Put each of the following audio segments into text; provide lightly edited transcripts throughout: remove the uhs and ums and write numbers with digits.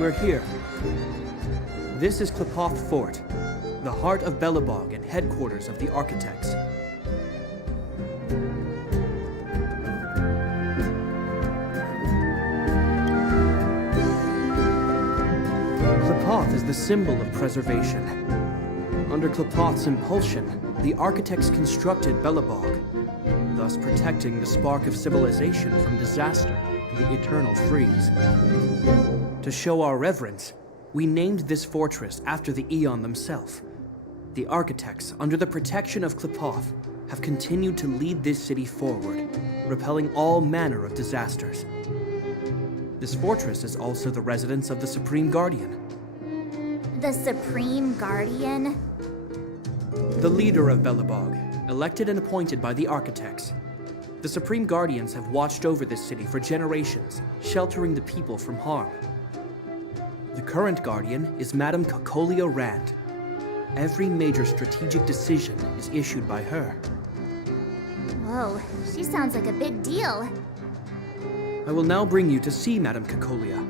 We're here. This is Qlipoth Fort, the heart of Belobog and headquarters of the Architects. Qlipoth is the symbol of preservation. Under Qlipoth's impulsion, the Architects constructed Belobog, thus protecting the spark of civilization from disaster and the eternal freeze. To show our reverence, we named this fortress after the Aeon themselves. The Architects, under the protection of Qlipoth, have continued to lead this city forward, repelling all manner of disasters. This fortress is also the residence of the Supreme Guardian. The Supreme Guardian? The leader of Belobog, elected and appointed by the Architects. The Supreme Guardians have watched over this city for generations, sheltering the people from harm. The current Guardian is Madame Cocolia Rand. Every major strategic decision is issued by her. Whoa, she sounds like a big deal. I will now bring you to see Madame Cocolia.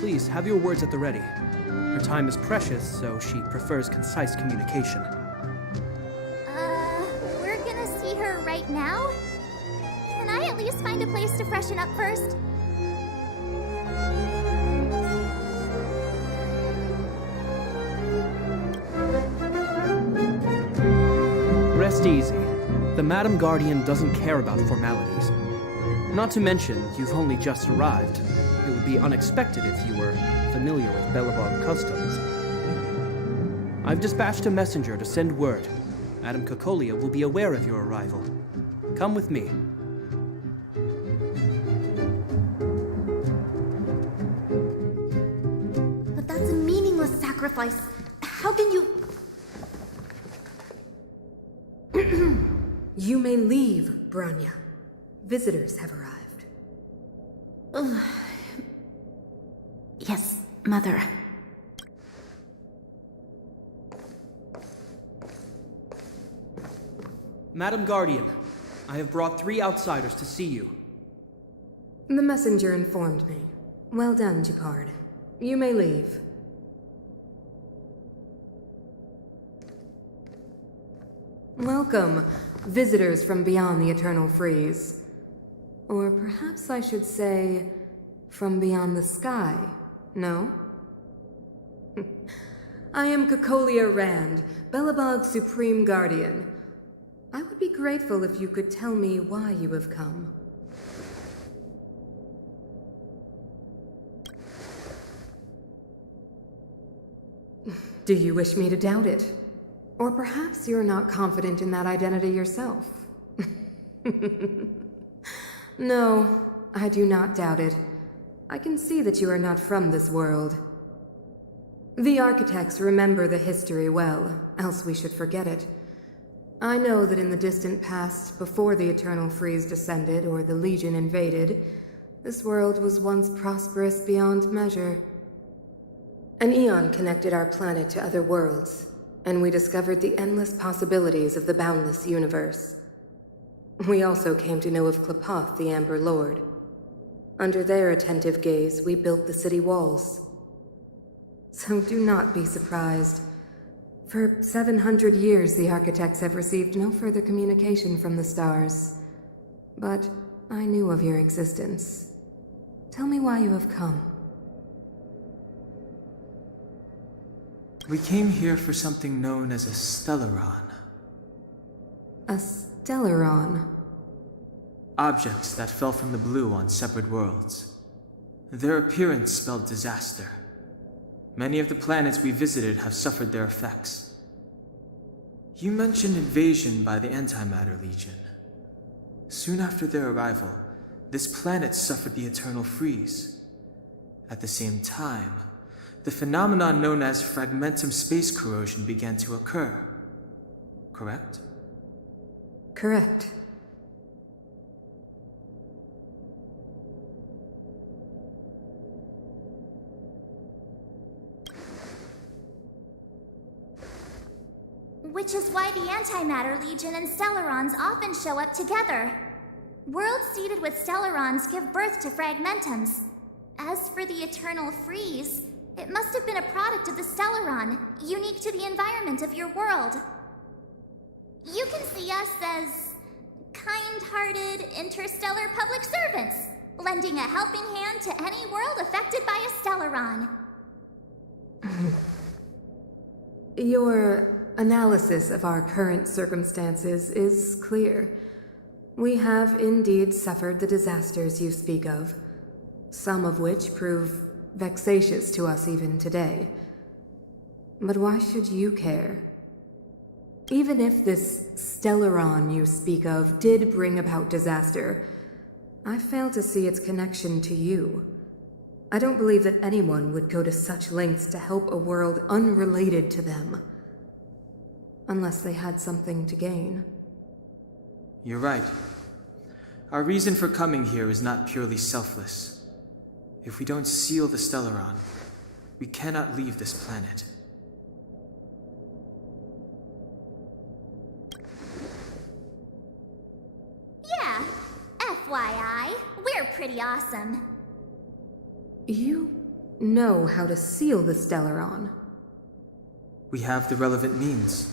Please, have your words at the ready. Her time is precious, so she prefers concise communication. We're gonna see her right now? Can I at least find a place to freshen up first? Rest easy. The Madam Guardian doesn't care about formalities. Not to mention, you've only just arrived. It would be unexpected if you were familiar with Belobog customs. I've dispatched a messenger to send word. Madame Cocolia will be aware of your arrival. Come with me. But that's a meaningless sacrifice. How can you... You may leave, Bronya. Visitors have arrived. Yes, Mother. Madam Guardian, I have brought 3 outsiders to see you. The messenger informed me. Well done, Gepard. You may leave. Welcome, visitors from beyond the eternal freeze. Or perhaps I should say, from beyond the sky, no? I am Cocolia Rand, Belobog's Supreme Guardian. I would be grateful if you could tell me why you have come. Do you wish me to doubt it? Or perhaps you're not confident in that identity yourself. No, I do not doubt it. I can see that you are not from this world. The Architects remember the history well, else we should forget it. I know that in the distant past, before the Eternal Freeze descended or the Legion invaded, this world was once prosperous beyond measure. An Aeon connected our planet to other worlds, and we discovered the endless possibilities of the boundless universe. We also came to know of Qlipoth, the Amber Lord. Under their attentive gaze, we built the city walls. So do not be surprised. For 700 years, the Architects have received no further communication from the stars. But I knew of your existence. Tell me why you have come. We came here for something known as a Stellaron. A Stellaron? Objects that fell from the blue on separate worlds. Their appearance spelled disaster. Many of the planets we visited have suffered their effects. You mentioned invasion by the Antimatter Legion. Soon after their arrival, this planet suffered the Eternal Freeze. At the same time, the phenomenon known as fragmentum space corrosion began to occur. Correct? Correct. Which is why the Antimatter Legion and Stellarons often show up together. Worlds seeded with Stellarons give birth to Fragmentums. As for the eternal freeze, it must have been a product of the Stellaron, unique to the environment of your world. You can see us as kind-hearted interstellar public servants, lending a helping hand to any world affected by a Stellaron. Your analysis of our current circumstances is clear. We have indeed suffered the disasters you speak of, some of which prove vexatious to us even today. But why should you care? Even if this Stellaron you speak of did bring about disaster, I fail to see its connection to you. I don't believe that anyone would go to such lengths to help a world unrelated to them. Unless they had something to gain. You're right. Our reason for coming here is not purely selfless. If we don't seal the Stellaron, we cannot leave this planet. Yeah, FYI, we're pretty awesome. You know how to seal the Stellaron. We have the relevant means.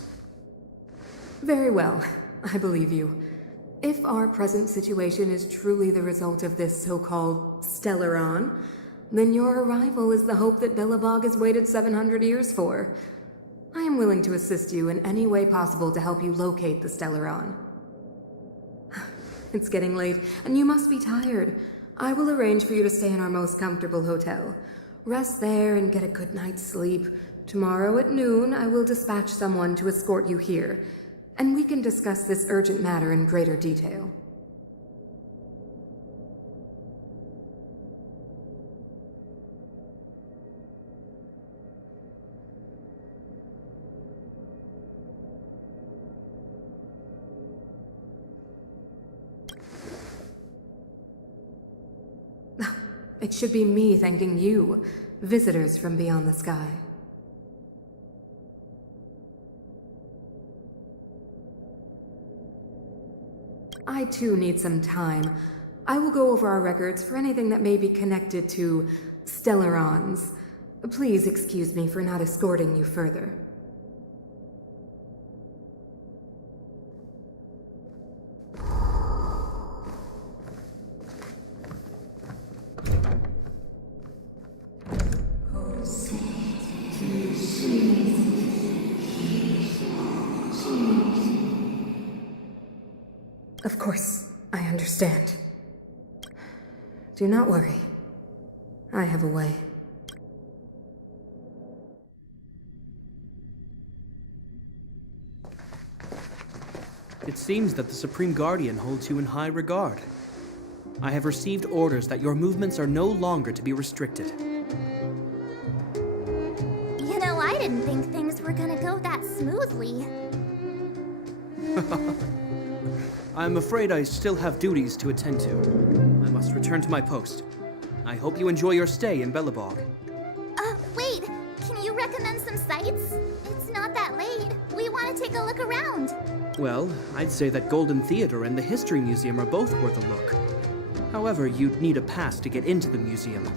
Very well, I believe you. If our present situation is truly the result of this so-called Stellaron, then your arrival is the hope that Belobog has waited 700 years for. I am willing to assist you in any way possible to help you locate the Stellaron. It's getting late, and you must be tired. I will arrange for you to stay in our most comfortable hotel. Rest there and get a good night's sleep. Tomorrow at noon, I will dispatch someone to escort you here, and we can discuss this urgent matter in greater detail. It should be me thanking you, visitors from beyond the sky. I too need some time. I will go over our records for anything that may be connected to Stellarons. Please excuse me for not escorting you further. Of course, I understand. Do not worry. I have a way. It seems that the Supreme Guardian holds you in high regard. I have received orders that your movements are no longer to be restricted. You know, I didn't think things were gonna go that smoothly. I'm afraid I still have duties to attend to. I must return to my post. I hope you enjoy your stay in Belobog. Wait, can you recommend some sites? It's not that late. We want to take a look around. Well, I'd say that Golden Theater and the History Museum are both worth a look. However, you'd need a pass to get into the museum.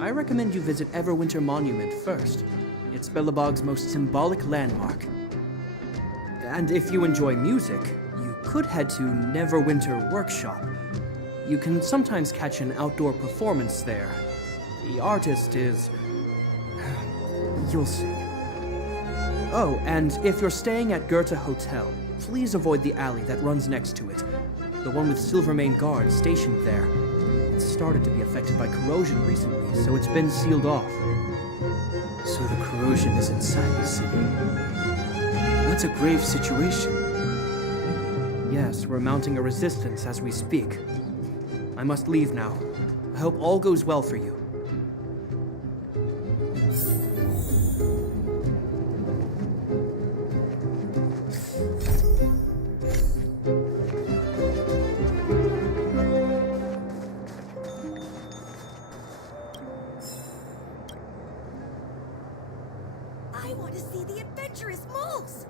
I recommend you visit Everwinter Monument first. It's Belobog's most symbolic landmark. And if you enjoy music, you could head to Neverwinter Workshop. You can sometimes catch an outdoor performance there. The artist is... you'll see. Oh, and if you're staying at Goethe Hotel, please avoid the alley that runs next to it. The one with Silvermane guards stationed there. It's started to be affected by corrosion recently, so it's been sealed off. So the corrosion is inside the city. That's a grave situation. Yes, we're mounting a resistance as we speak. I must leave now. I hope all goes well for you. I want to see the adventurous moves!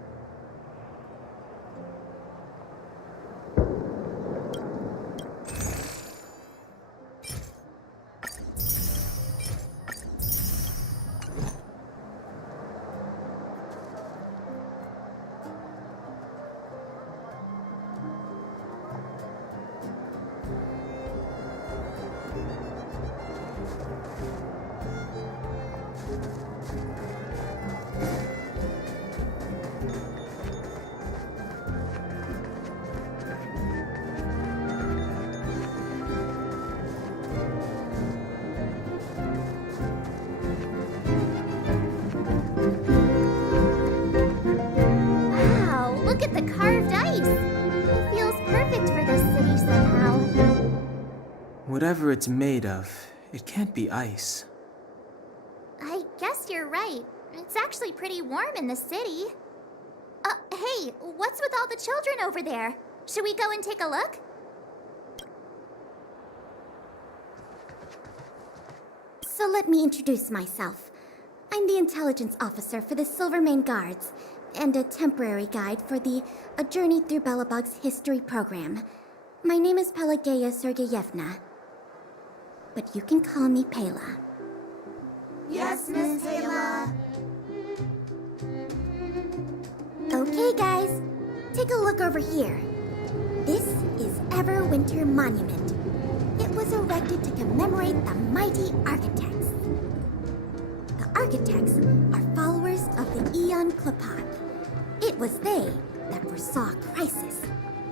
Whatever it's made of, it can't be ice. I guess you're right. It's actually pretty warm in the city. Hey, what's with all the children over there? Should we go and take a look? So let me introduce myself. I'm the intelligence officer for the Silvermane Guards, and a temporary guide for the A Journey Through Belobog's history program. My name is Pelageya Sergeyevna, but you can call me Pela. Yes, Miss Taylor. Okay, guys, take a look over here. This is Everwinter Monument. It was erected to commemorate the mighty architects. The architects are followers of the Aeon Klapat. It was they that foresaw crisis,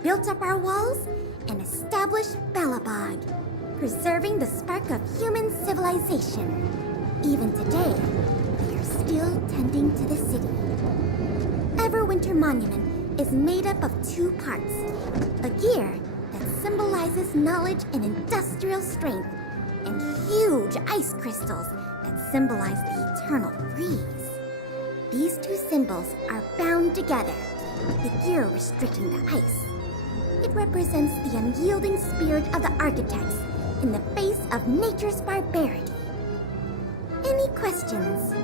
built up our walls, and established Belobog, preserving the spark of human civilization. Even today, they are still tending to the city. Everwinter Monument is made up of two parts. A gear that symbolizes knowledge and industrial strength, and huge ice crystals that symbolize the eternal freeze. These two symbols are bound together, the gear restricting the ice. It represents the unyielding spirit of the architects in the face of nature's barbarity. Any questions?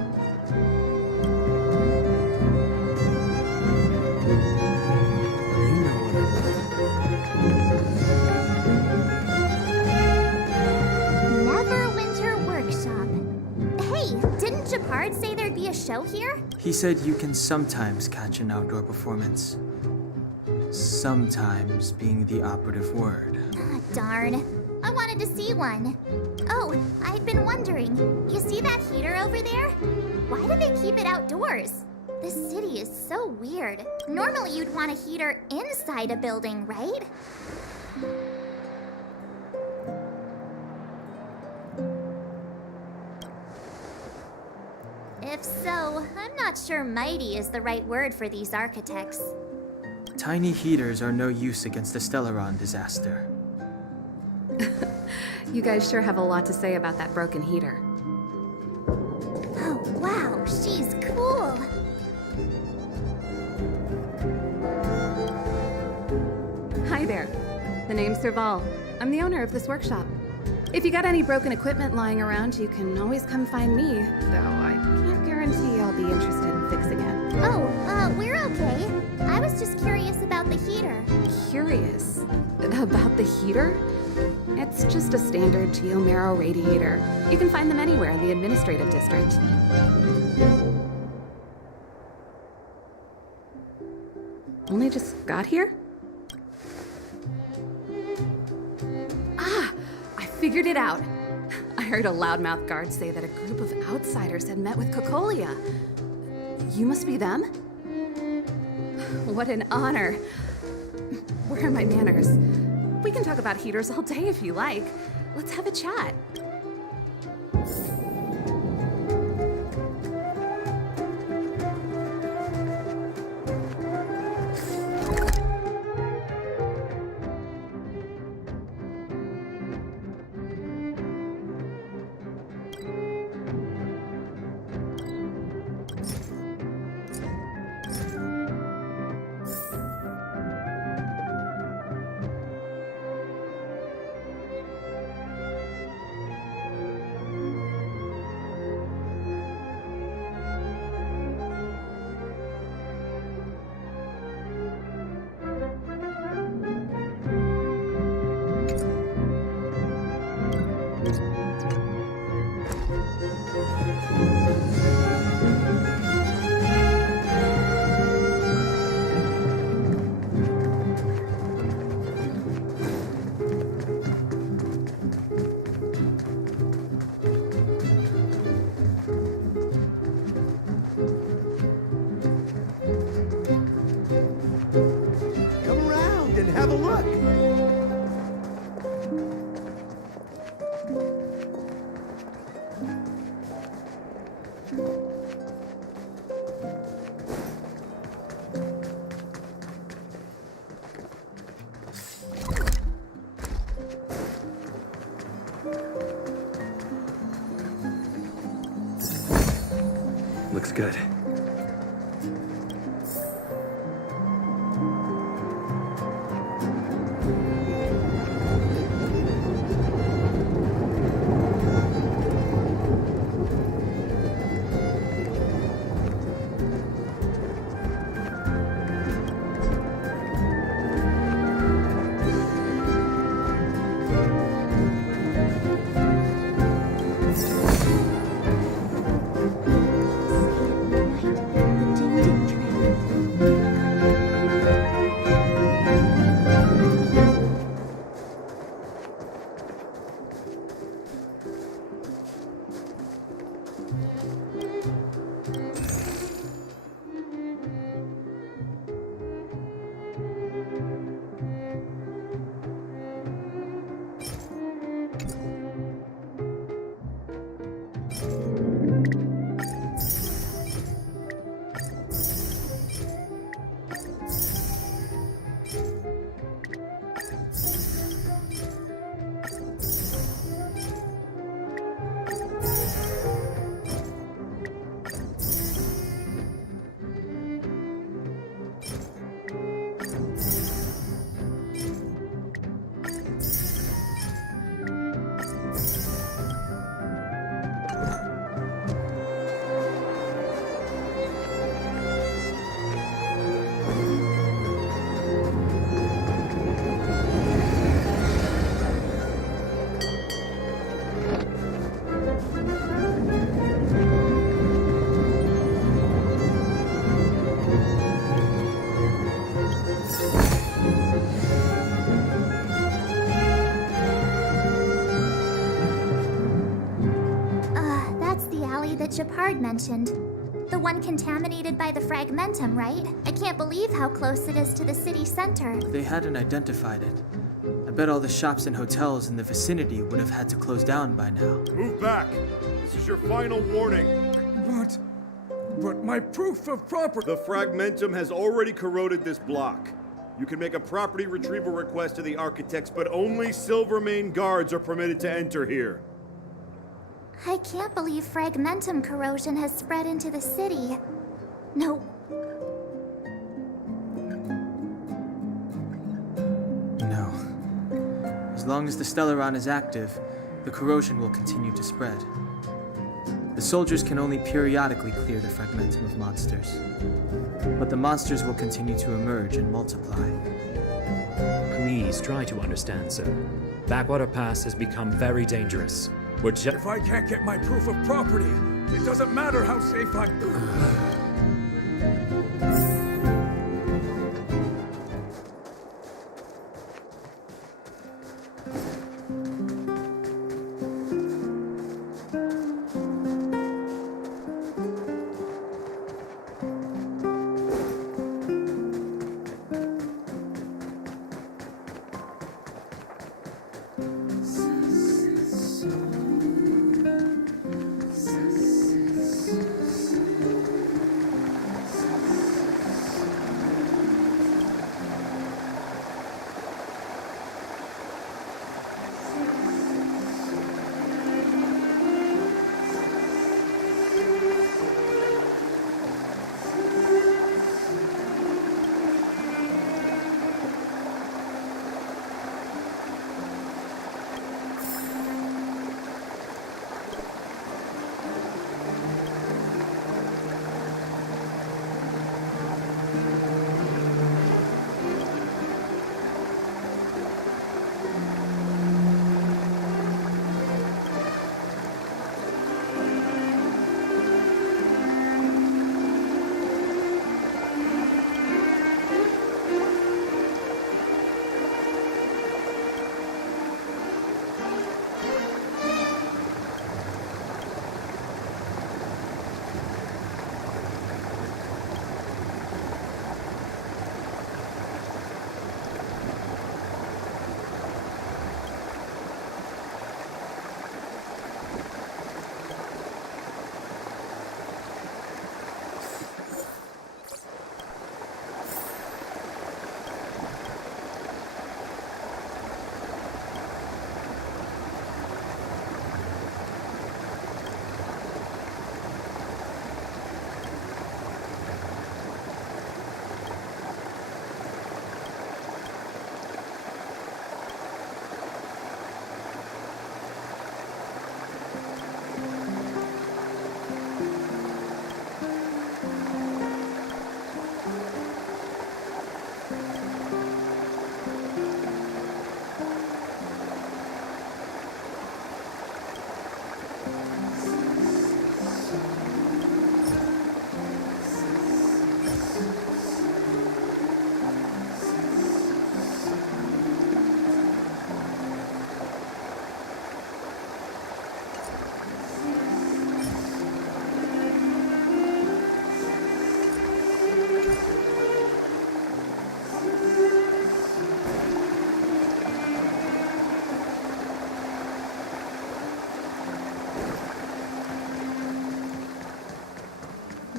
You know what Neverwinter Workshop. Hey, didn't Japard say there'd be a show here? He said you can sometimes catch an outdoor performance. Sometimes being the operative word. Ah, darn. I wanted to see one. Oh, I'd been wondering. You see that heater over there? Why do they keep it outdoors? This city is so weird. Normally you'd want a heater inside a building, right? If so, I'm not sure mighty is the right word for these architects. Tiny heaters are no use against the Stellaron disaster. You guys sure have a lot to say about that broken heater. Oh, wow, she's cool. Hi there. The name's Serval. I'm the owner of this workshop. If you got any broken equipment lying around, you can always come find me, though I can't guarantee I'll be interested in fixing it. Oh, we're okay. I was just curious about the heater. Curious? About the heater? It's just a standard geomarrow radiator. You can find them anywhere in the administrative district. Only just got here? Ah! I figured it out. I heard a loudmouth guard say that a group of outsiders had met with Cocolia. You must be them? What an honor. Where are my manners? We can talk about heaters all day if you like. Let's have a chat. Come around and have a look. Looks good. That Shepard mentioned. The one contaminated by the fragmentum, right? I can't believe how close it is to the city center. If they hadn't identified it, I bet all the shops and hotels in the vicinity would have had to close down by now. Move back! This is your final warning. But my proof of property... The fragmentum has already corroded this block. You can make a property retrieval request to the architects, but only Silvermane guards are permitted to enter here. I can't believe fragmentum corrosion has spread into the city. No. No. As long as the Stellaron is active, the corrosion will continue to spread. The soldiers can only periodically clear the fragmentum of monsters. But the monsters will continue to emerge and multiply. Please try to understand, sir. Backwater Pass has become very dangerous. If I can't get my proof of property, it doesn't matter how safe I'm...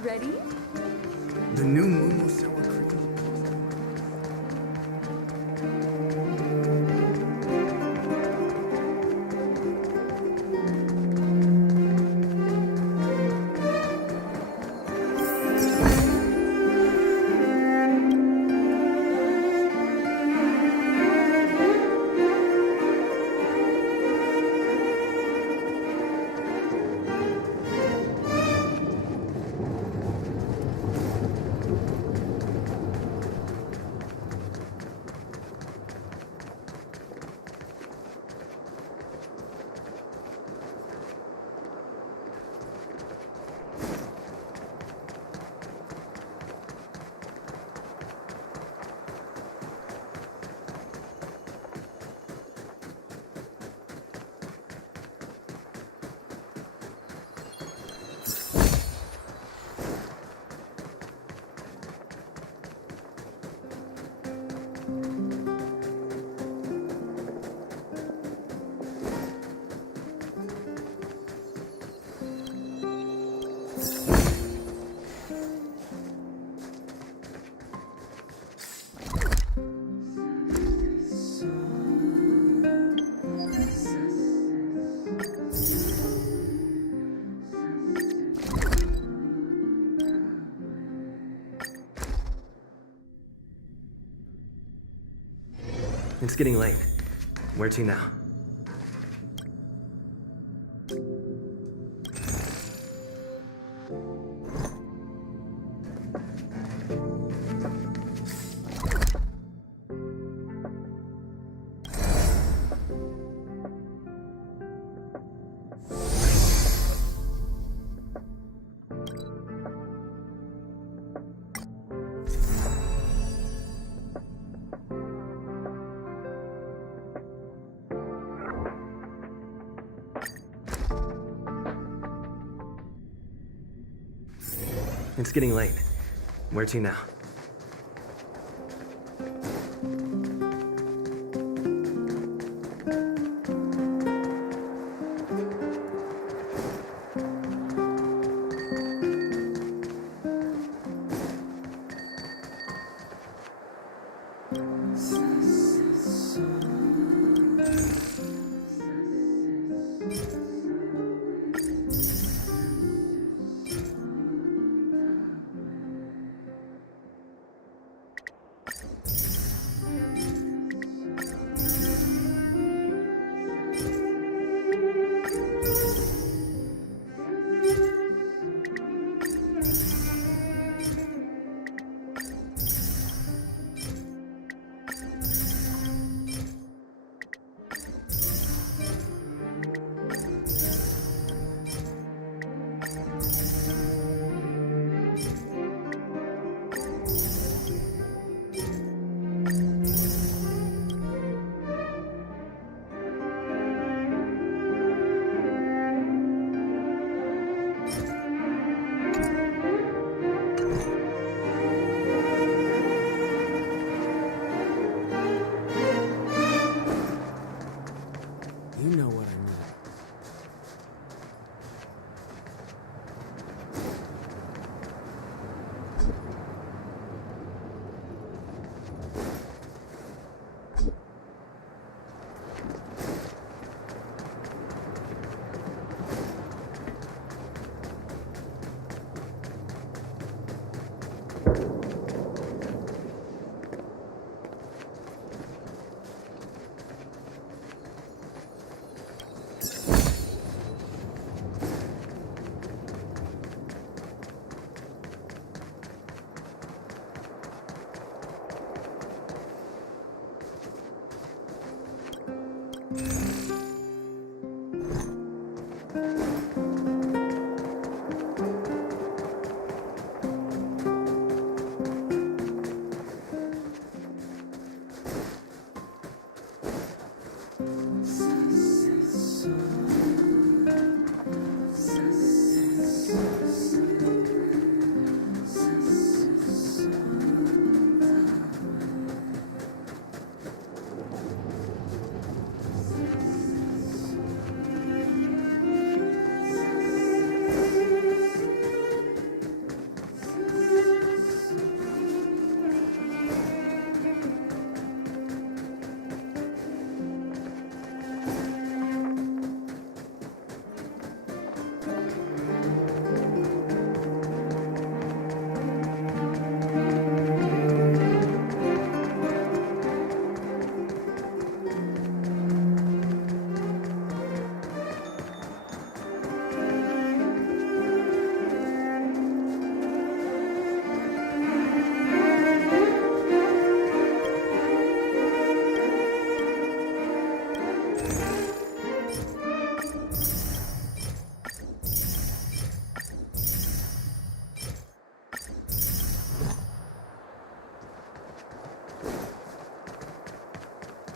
Ready? The new Moo sour cream. It's getting late. Where to now? It's getting late. Where to now?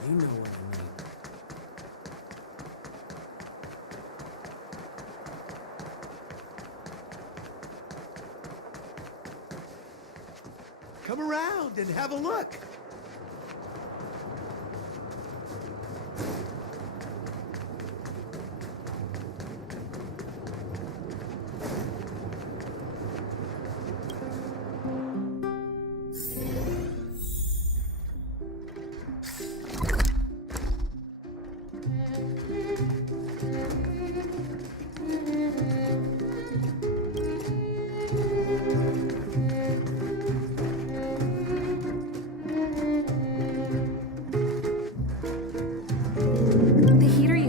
You know what I mean. Come around and have a look.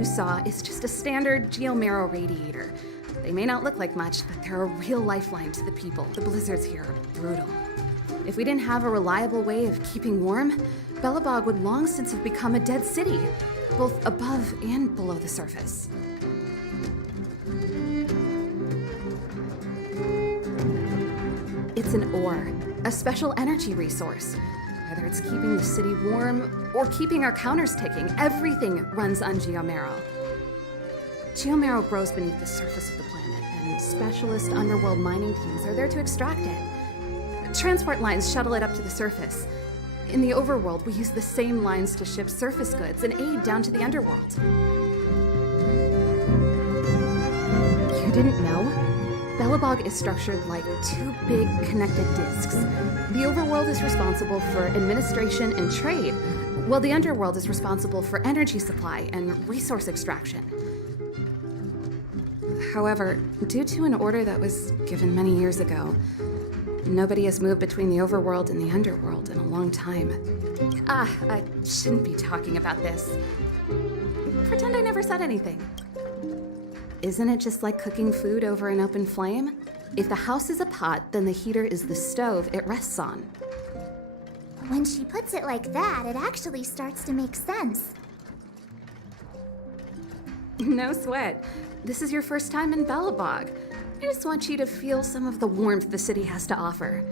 Saw is just a standard geomarrow radiator. They may not look like much, but they're a real lifeline to the people. The blizzards here are brutal. If we didn't have a reliable way of keeping warm, Belobog would long since have become a dead city, both above and below the surface. It's an ore, a special energy resource. Whether it's keeping the city warm or keeping our counters ticking, everything runs on geomarrow. Geomarrow grows beneath the surface of the planet, and specialist underworld mining teams are there to extract it. Transport lines shuttle it up to the surface. In the overworld, we use the same lines to ship surface goods and aid down to the underworld. You didn't know? Belobog is structured like two big connected disks. The overworld is responsible for administration and trade, while the underworld is responsible for energy supply and resource extraction. However, due to an order that was given many years ago, nobody has moved between the overworld and the underworld in a long time. I shouldn't be talking about this. Pretend I never said anything. Isn't it just like cooking food over an open flame? If the house is a pot, then the heater is the stove it rests on. When she puts it like that, it actually starts to make sense. No sweat. This is your first time in Belobog. I just want you to feel some of the warmth the city has to offer.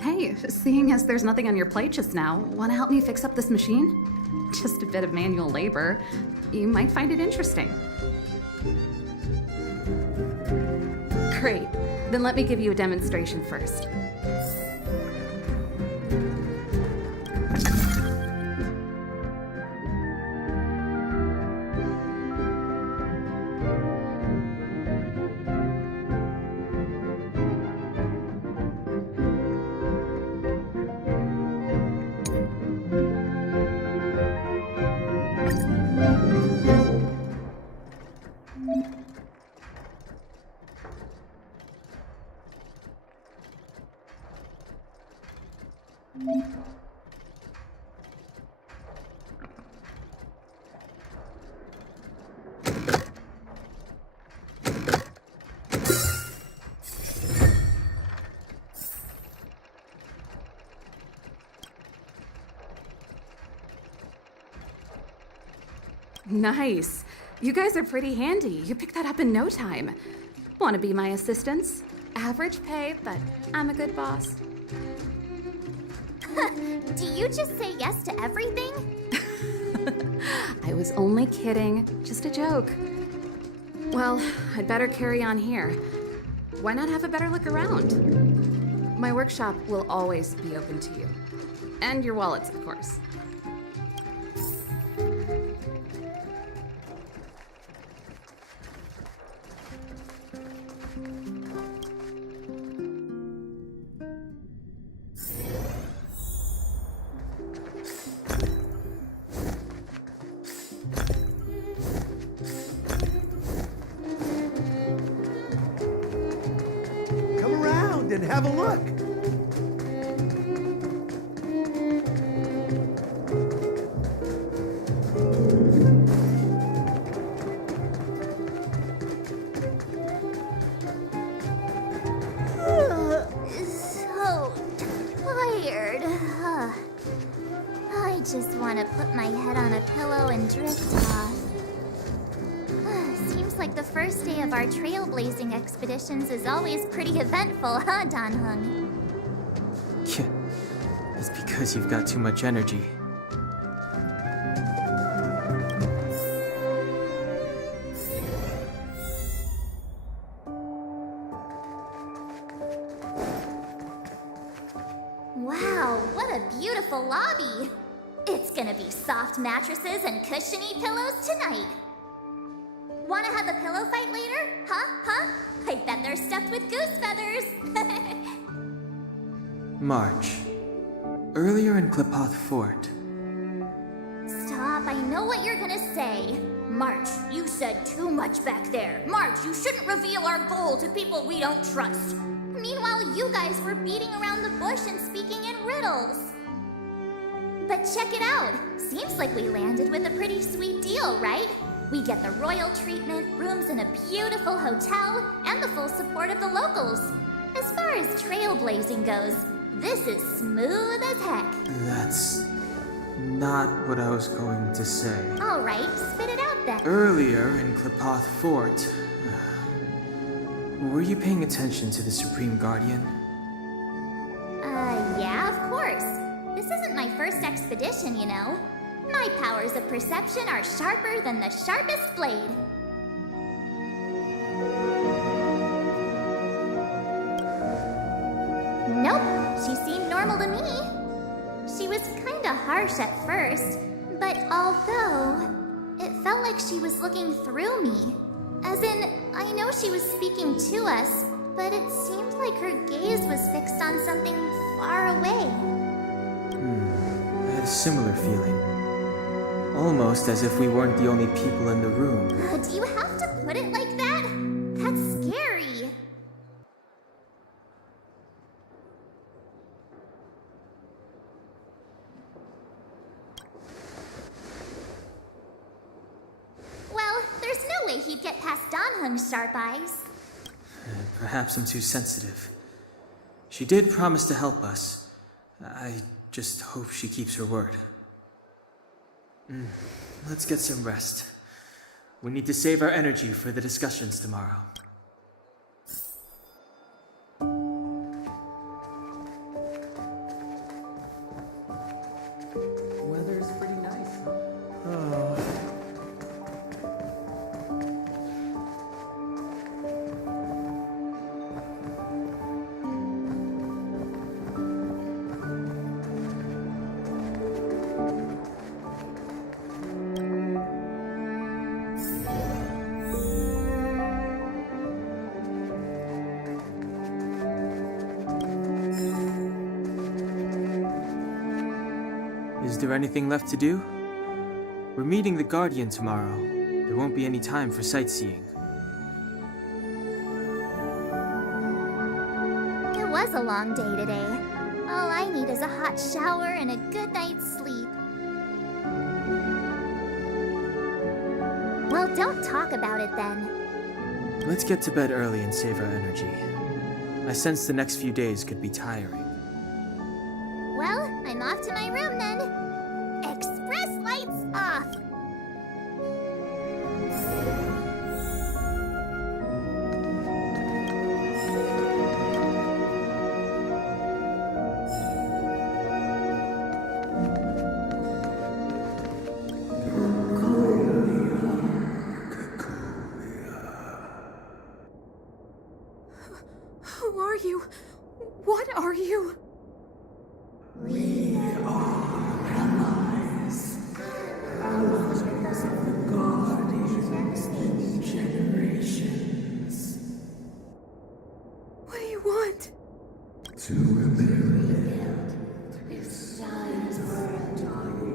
Hey, seeing as there's nothing on your plate just now, want to help me fix up this machine? Just a bit of manual labor. You might find it interesting. Great. Then let me give you a demonstration first. Nice. You guys are pretty handy. You picked that up in no time. Want to be my assistants? Average pay, but I'm a good boss. Do you just say yes to everything? I was only kidding. Just a joke. Well, I'd better carry on here. Why not have a better look around? My workshop will always be open to you. And your wallets, of course. and have a look. So tired. I just want to put my head on a pillow and drift off. Seems like the first day of our trailblazing expeditions is always pretty eventful, huh, Dan-hung? Yeah, it's because you've got too much energy. Wow, what a beautiful lobby! It's gonna be soft mattresses and cushiony pillows tonight. Wanna have a pillow fight later? Huh? I bet they're stuffed with goose feathers! March. Earlier in Klipoth Fort. Stop, I know what you're gonna say. March, you said too much back there. March, you shouldn't reveal our goal to people we don't trust. Meanwhile, you guys were beating around the bush and speaking in riddles. But check it out. Seems like we landed with a pretty sweet deal, right? We get the royal treatment, rooms in a beautiful hotel, and the full support of the locals. As far as trailblazing goes, this is smooth as heck. That's not what I was going to say. All right, spit it out then. Earlier in Klipoth Fort, were you paying attention to the Supreme Guardian? Yeah, of course. This isn't my first expedition, you know. My powers of perception are sharper than the sharpest blade. Nope, she seemed normal to me. She was kinda harsh at first, but although it felt like she was looking through me. As in, I know she was speaking to us, but it seemed like her gaze was fixed on something far away. I had a similar feeling. Almost as if we weren't the only people in the room. Do you have to put it like that? That's scary. Well, there's no way he'd get past Dan-hung's sharp eyes. Perhaps I'm too sensitive. She did promise to help us. I just hope she keeps her word. Let's get some rest. We need to save our energy for the discussions tomorrow. Weather's pretty nice, huh? Is there anything left to do? We're meeting the Guardian tomorrow. There won't be any time for sightseeing. It was a long day today. All I need is a hot shower and a good night's sleep. Well, don't talk about it then. Let's get to bed early and save our energy. I sense the next few days could be tiring. Well, I'm off to my room then. Express lights off. Who are you? What are you? We are allies. Allies of the Guardians in generations. What do you want? To rebuild its size to help you.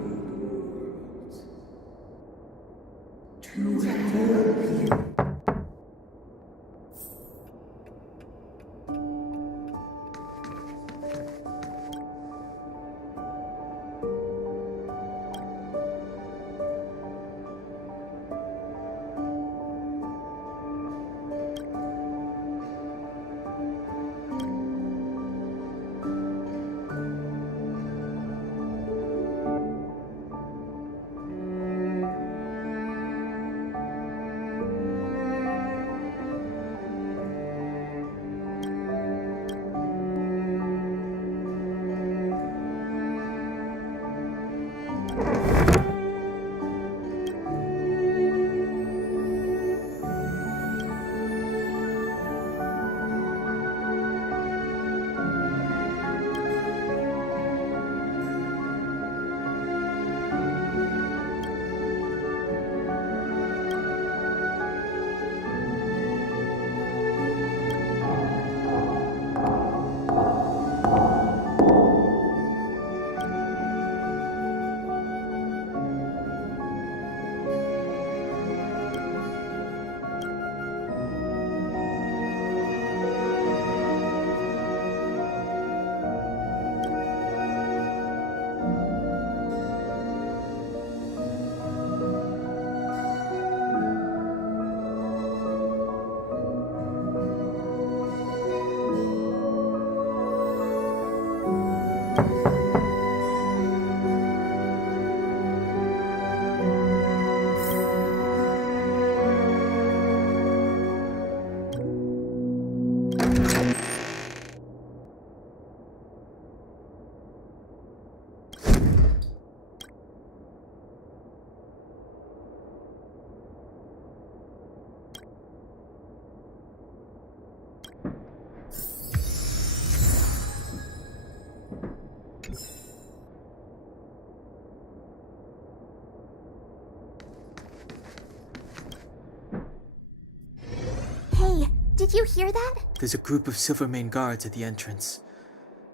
Hey, did you hear that? There's a group of Silvermane guards at the entrance.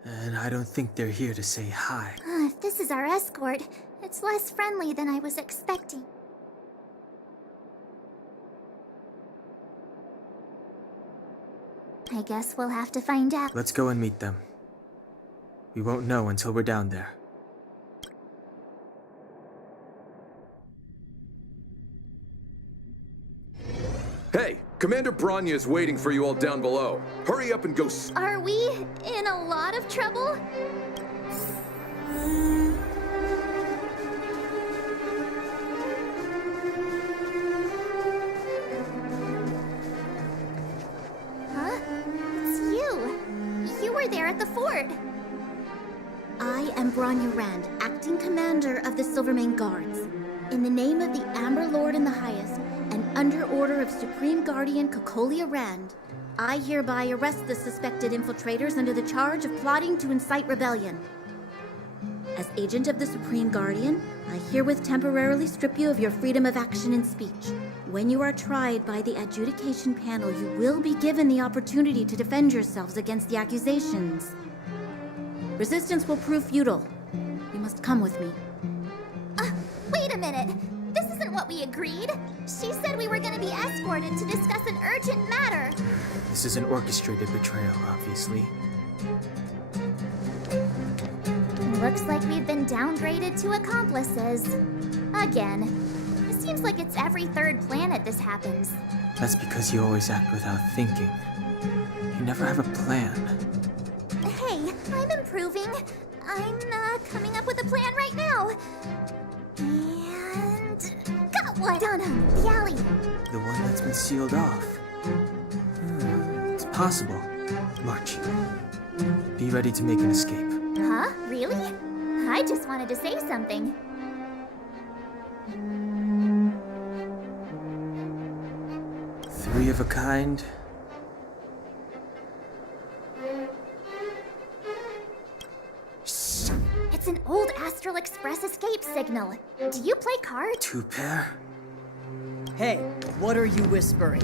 And I don't think they're here to say hi. If this is our escort, it's less friendly than I was expecting. I guess we'll have to find out. Let's go and meet them. We won't know until we're down there. Hey, Commander Bronya is waiting for you all down below. Hurry up and go Are we in a lot of trouble? Huh? It's you. You were there at the fort. I am Bronya Rand, acting commander of the Silvermane Guards. In the name of the Amber Lord in the Highest, and under order of Supreme Guardian Cocolia Rand, I hereby arrest the suspected infiltrators under the charge of plotting to incite rebellion. As agent of the Supreme Guardian, I herewith temporarily strip you of your freedom of action and speech. When you are tried by the adjudication panel, you will be given the opportunity to defend yourselves against the accusations. Resistance will prove futile. You must come with me. Wait a minute. This isn't what we agreed. She said we were going to be escorted to discuss an urgent matter. This is an orchestrated betrayal, obviously. Looks like we've been downgraded to accomplices. Again. It seems like it's every third planet this happens. That's because you always act without thinking. You never have a plan. Hey, I'm improving. I'm coming up with a plan right now. And got one! Donna, the alley. The one that's been sealed off. It's possible. March. Be ready to make an escape. Huh? Really? I just wanted to say something. Three of a kind. Shh! It's an old Astral Express escape signal. Do you play cards? Two pair. Hey, what are you whispering?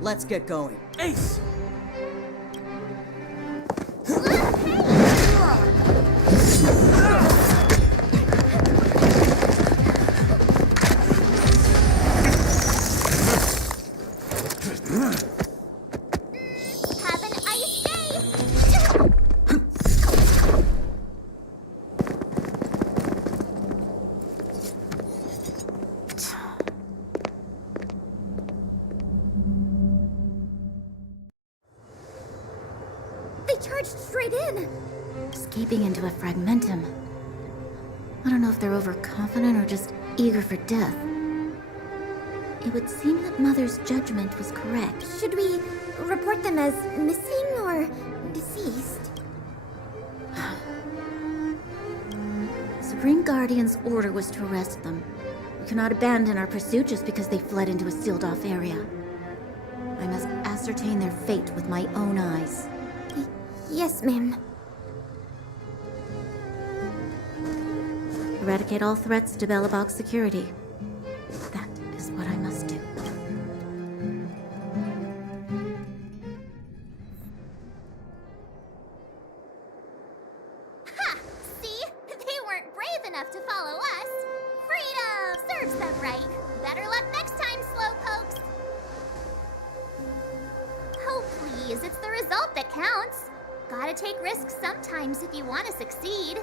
Let's get going. Ace! Have an ice day! They charged straight in! Escaping into a fragmentum. I don't know if they're overconfident or just eager for death. It would seem that Mother's judgment was correct. Should we report them as missing or deceased? Supreme Guardian's order was to arrest them. We cannot abandon our pursuit just because they fled into a sealed-off area. I must ascertain their fate with my own eyes. Yes, ma'am. Eradicate all threats to Belobog security. That is what I must do. Ha! See? They weren't brave enough to follow us. Freedom serves them right. Better luck next time, slowpokes. Oh, please. It's the result that counts. Gotta take risks sometimes if you want to succeed.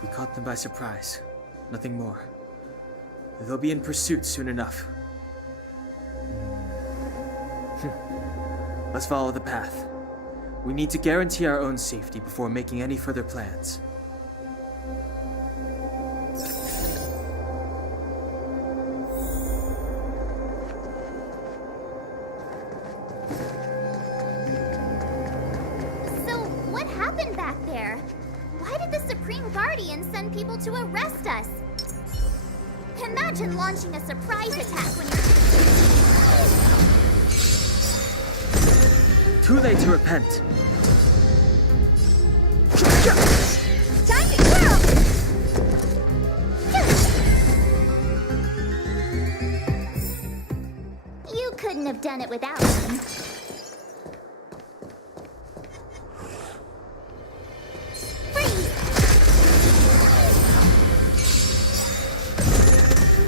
We caught them by surprise. Nothing more. They'll be in pursuit soon enough. Let's follow the path. We need to guarantee our own safety before making any further plans. So, what happened back there? Why did the Supreme Guardian send people to arrest us? Imagine launching a surprise attack when you're... Too late to repent. Time to twirl! You couldn't have done it without him.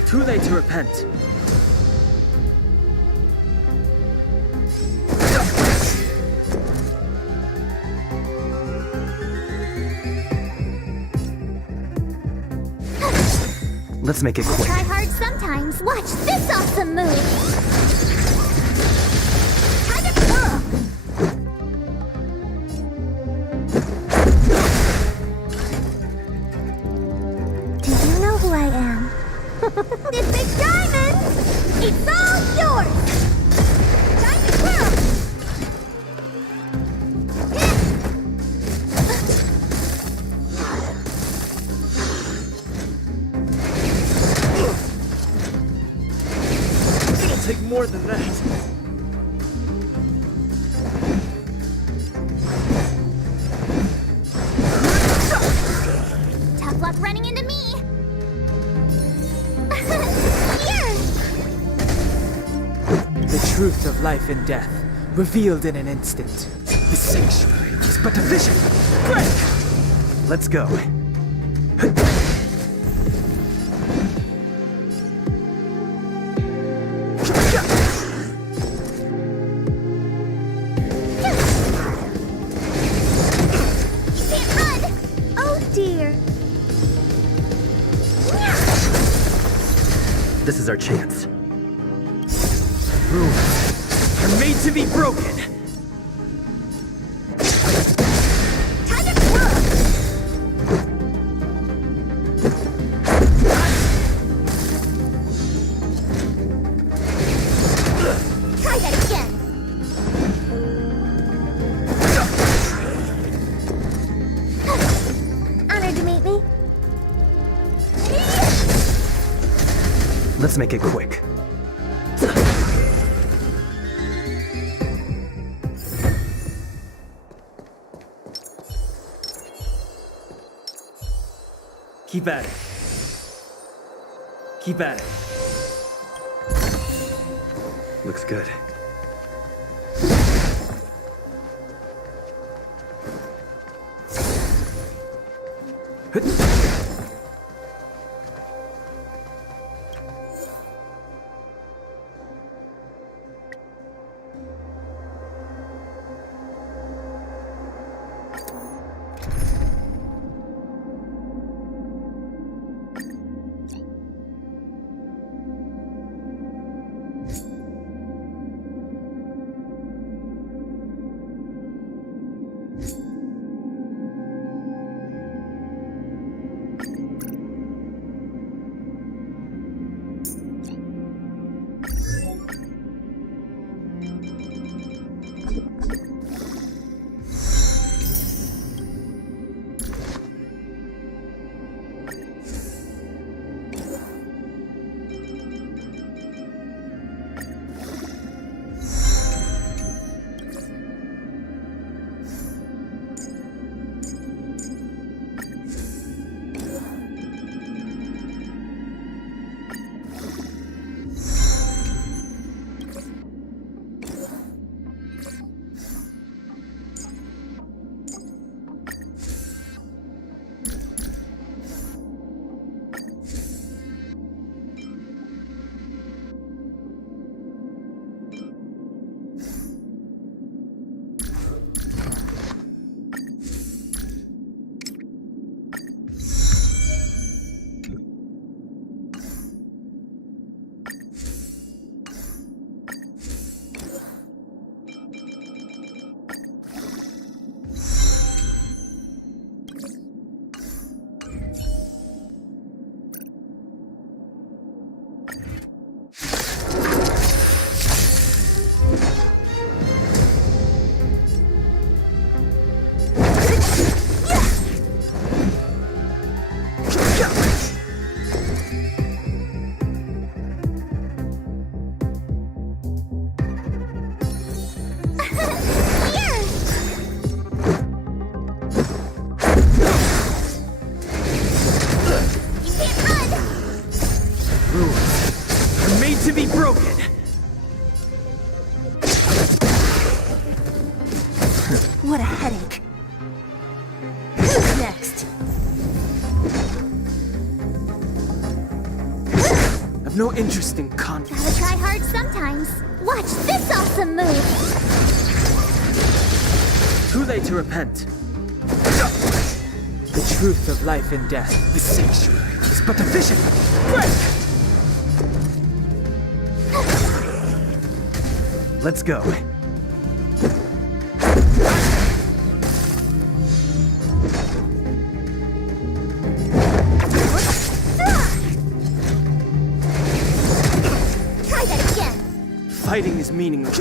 Too late to repent. Let's make it quick. Try hard sometimes. Watch this awesome move! Time to twirl! Do you know who I am? This big diamond! It's all yours! Time to twirl! It'll take more than that. Tough luck running into me! The truth of life and death, revealed in an instant. The sanctuary is but a vision. Break! Let's go. Oh dear. This is our chance. Rules are made to be broken. Time to twirl! Try that again. Honored to meet me. Let's make it quick. Keep at it. Keep at it. Looks good. What a headache. Who's next? I've no interest in conflict. Gotta try hard sometimes. Watch this awesome move! Too late to repent. The truth of life and death, the sanctuary, is but a vision. Break! Let's go. Try that again! Fighting is meaningless.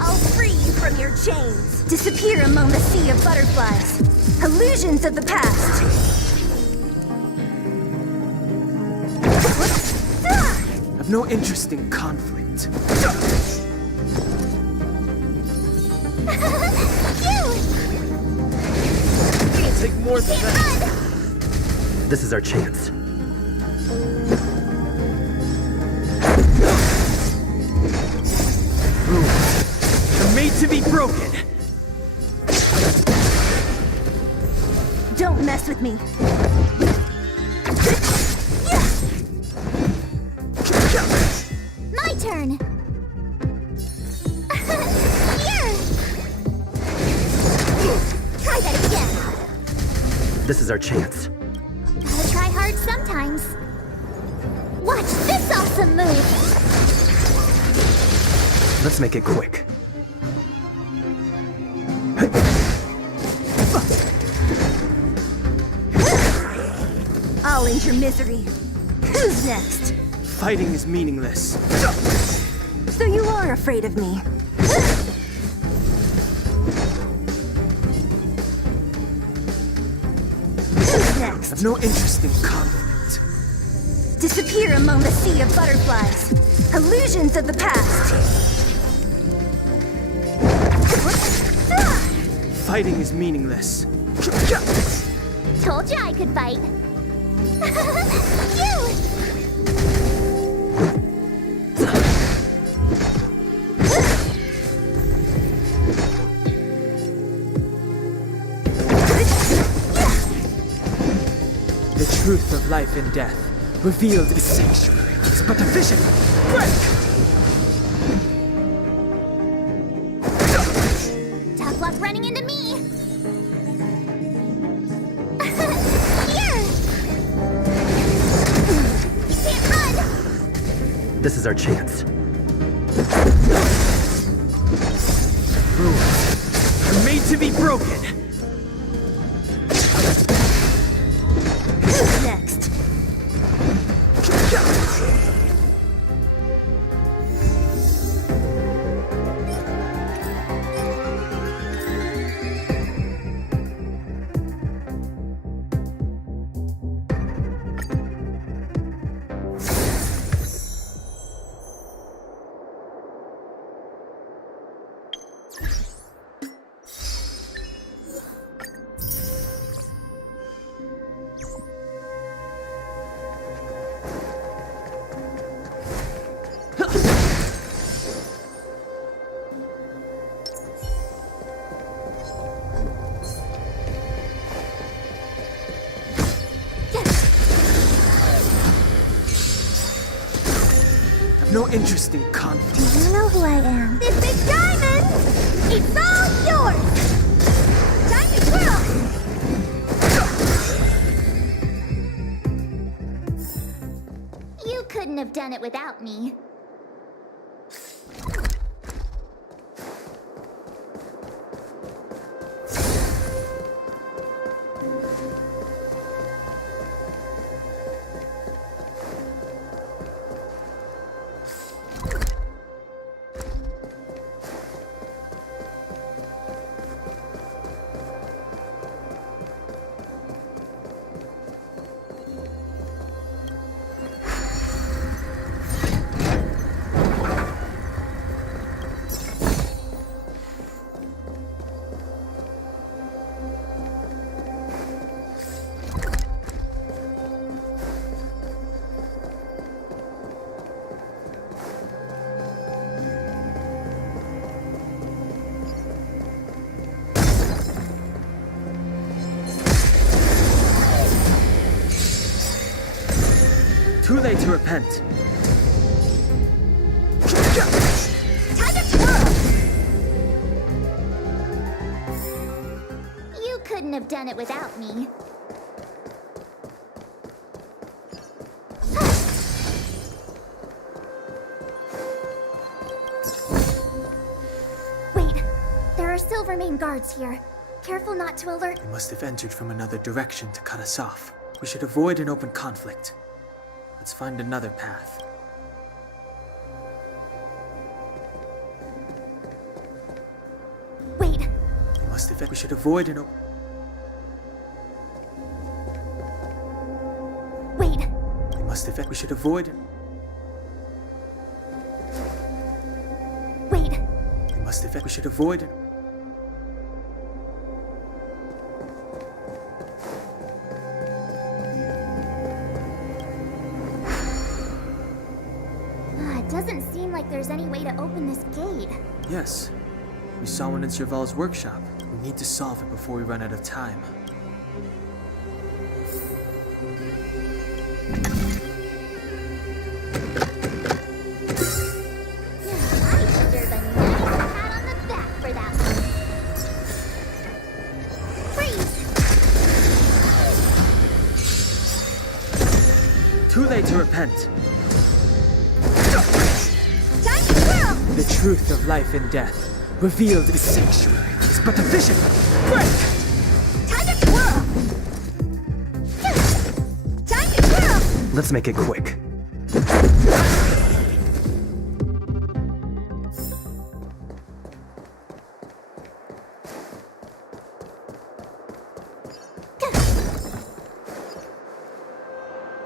I'll free you from your chains. Disappear among the sea of butterflies. Illusions of the past. I've no interest in conflict. It'll take more than that. This is our chance. Rules are made to be broken. Don't mess with me. My turn! Here! Try that again! This is our chance. Gotta try hard sometimes. Watch this awesome move! Let's make it quick. I'll end your misery. Who's next? Fighting is meaningless. So you are afraid of me. Who's next? I've no interest in conflict. Disappear among the sea of butterflies. Illusions of the past. Fighting is meaningless. Told you I could fight. You! The truth of life and death, revealed in the sanctuary, is but a vision. Break! Tough luck running into me! Here! You can't run! This is our chance. Rules are made to be broken. Who's next? I've no interest in conflict. You know who I am. This big diamond! It's all yours! Time to twirl! You couldn't have done it without me. Too late to repent. Time to twirl! You couldn't have done it without me. Wait, there are Silvermane guards here. Careful not to alert. They must have entered from another direction to cut us off. We should avoid an open conflict. Let's find another path. Wait, They must have. We should avoid an open. wait. They must have. We should avoid it. Wait, They must have. We should avoid it. it doesn't seem like there's any way to open this gate. Yes. We saw one in Serval's workshop. We need to solve it before we run out of time. I deserve a nice pat on the back for that one. Freeze! Too late to repent. Time to twirl! The truth of life and death, revealed in sanctuary, is but a vision. Break! Time to twirl! Time to twirl! Let's make it quick.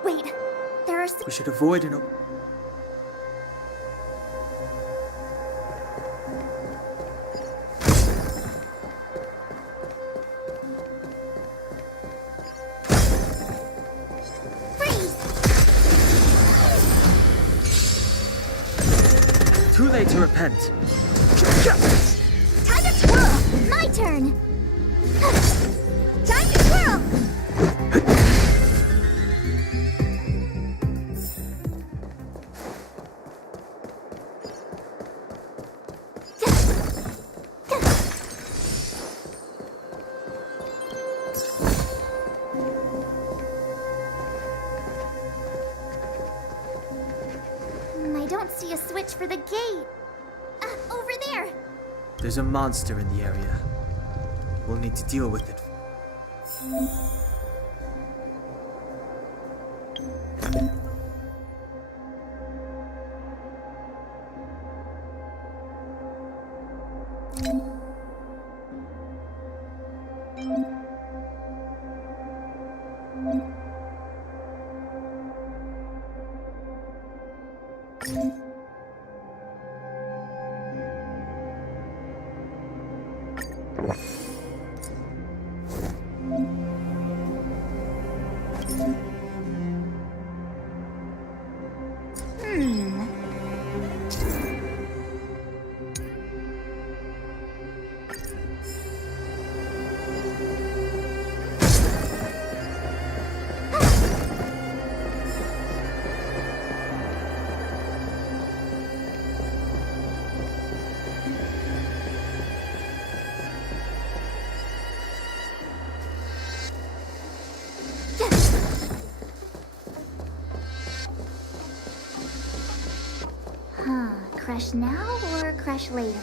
Wait, there are We should avoid an open. freeze! Too late to repent. Time to twirl! My turn! Time to twirl! I don't see a switch for the gate. Over there! There's a monster in the area. We'll need to deal with it. Crash now or crash later?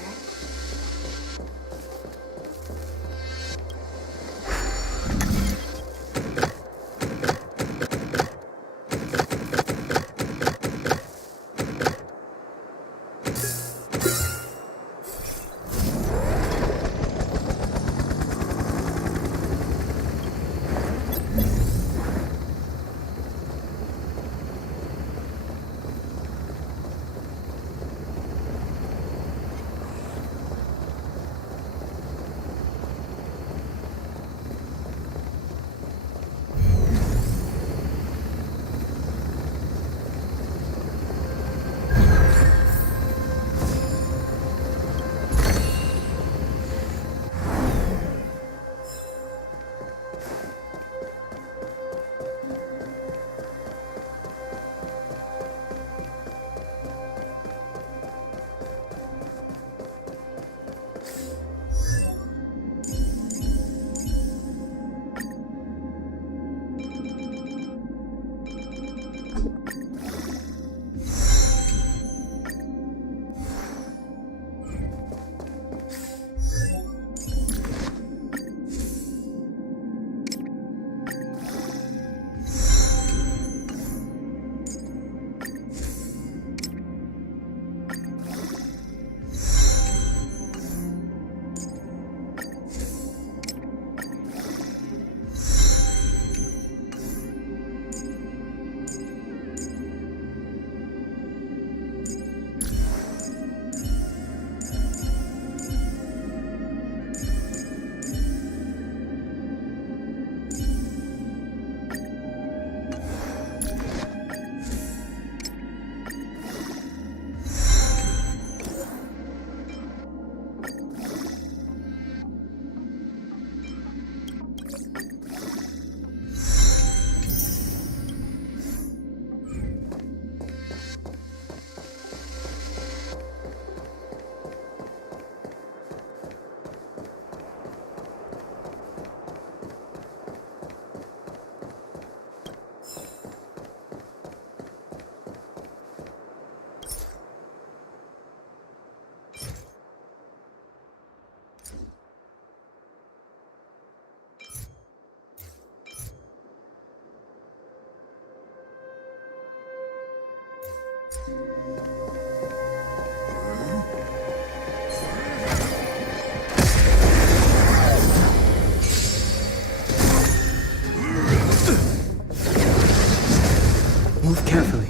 Move carefully.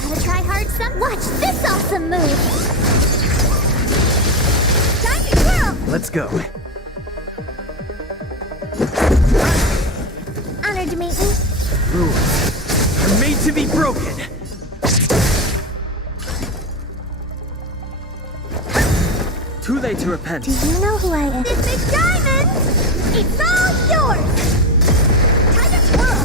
Gotta try hard some. Watch this awesome move! Time to twirl! Let's go. Honored to meet you. Rules are made to be broken. Too late to repent. Do you know who I am? This big diamond! It's all yours! Time to twirl!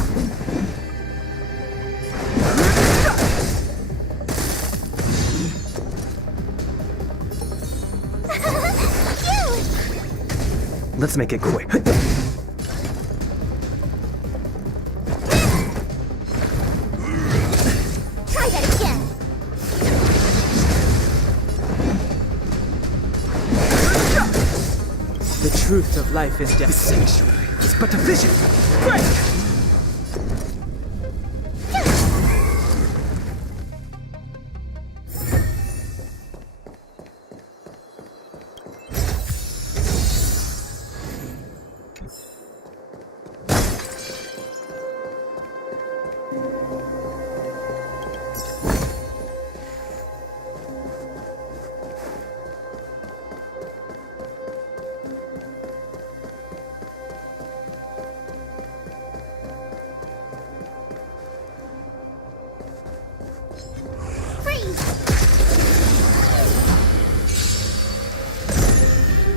Let's make it quick. Try that again! The truth of life and death. Sanctuary is but a vision. Break!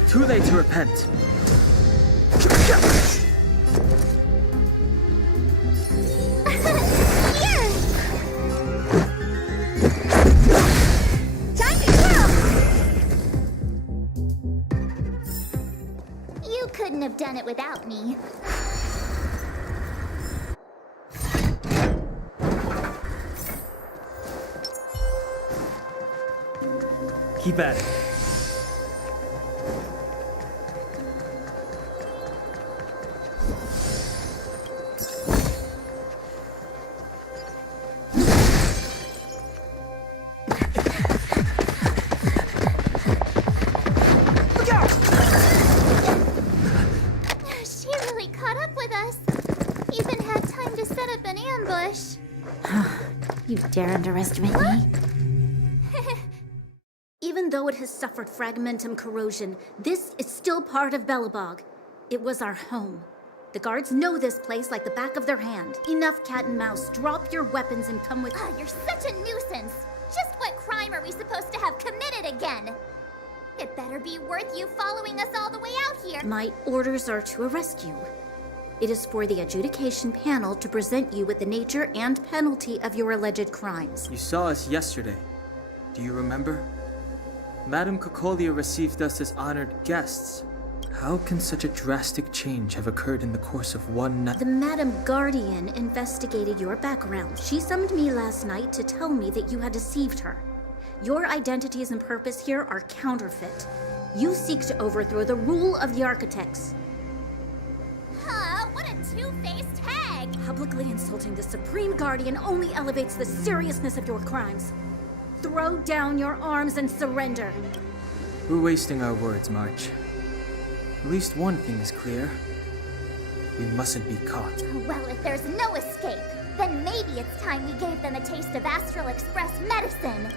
Too late to repent. Time to twirl! You couldn't have done it without me. Keep at it. She really caught up with us. Even had time to set up an ambush. You dare underestimate me? Even though it has suffered fragmentum corrosion, this is still part of Belobog. It was our home. The guards know this place like the back of their hand. Enough cat and mouse. Drop your weapons and come with... You're such a nuisance. Just what crime are we supposed to have committed again? It better be worth you following us all the way out here. My orders are to arrest you. It is for the adjudication panel to present you with the nature and penalty of your alleged crimes. You saw us yesterday. Do you remember? Madame Cocolia received us as honored guests. How can such a drastic change have occurred in the course of one night? The Madam Guardian investigated your background. She summoned me last night to tell me that you had deceived her. Your identities and purpose here are counterfeit. You seek to overthrow the rule of the Architects. Huh, what a two-faced hag! Publicly insulting the Supreme Guardian only elevates the seriousness of your crimes. Throw down your arms and surrender. We're wasting our words, March. At least one thing is clear. We mustn't be caught. Well, if there's no escape, then maybe it's time we gave them a taste of Astral Express medicine.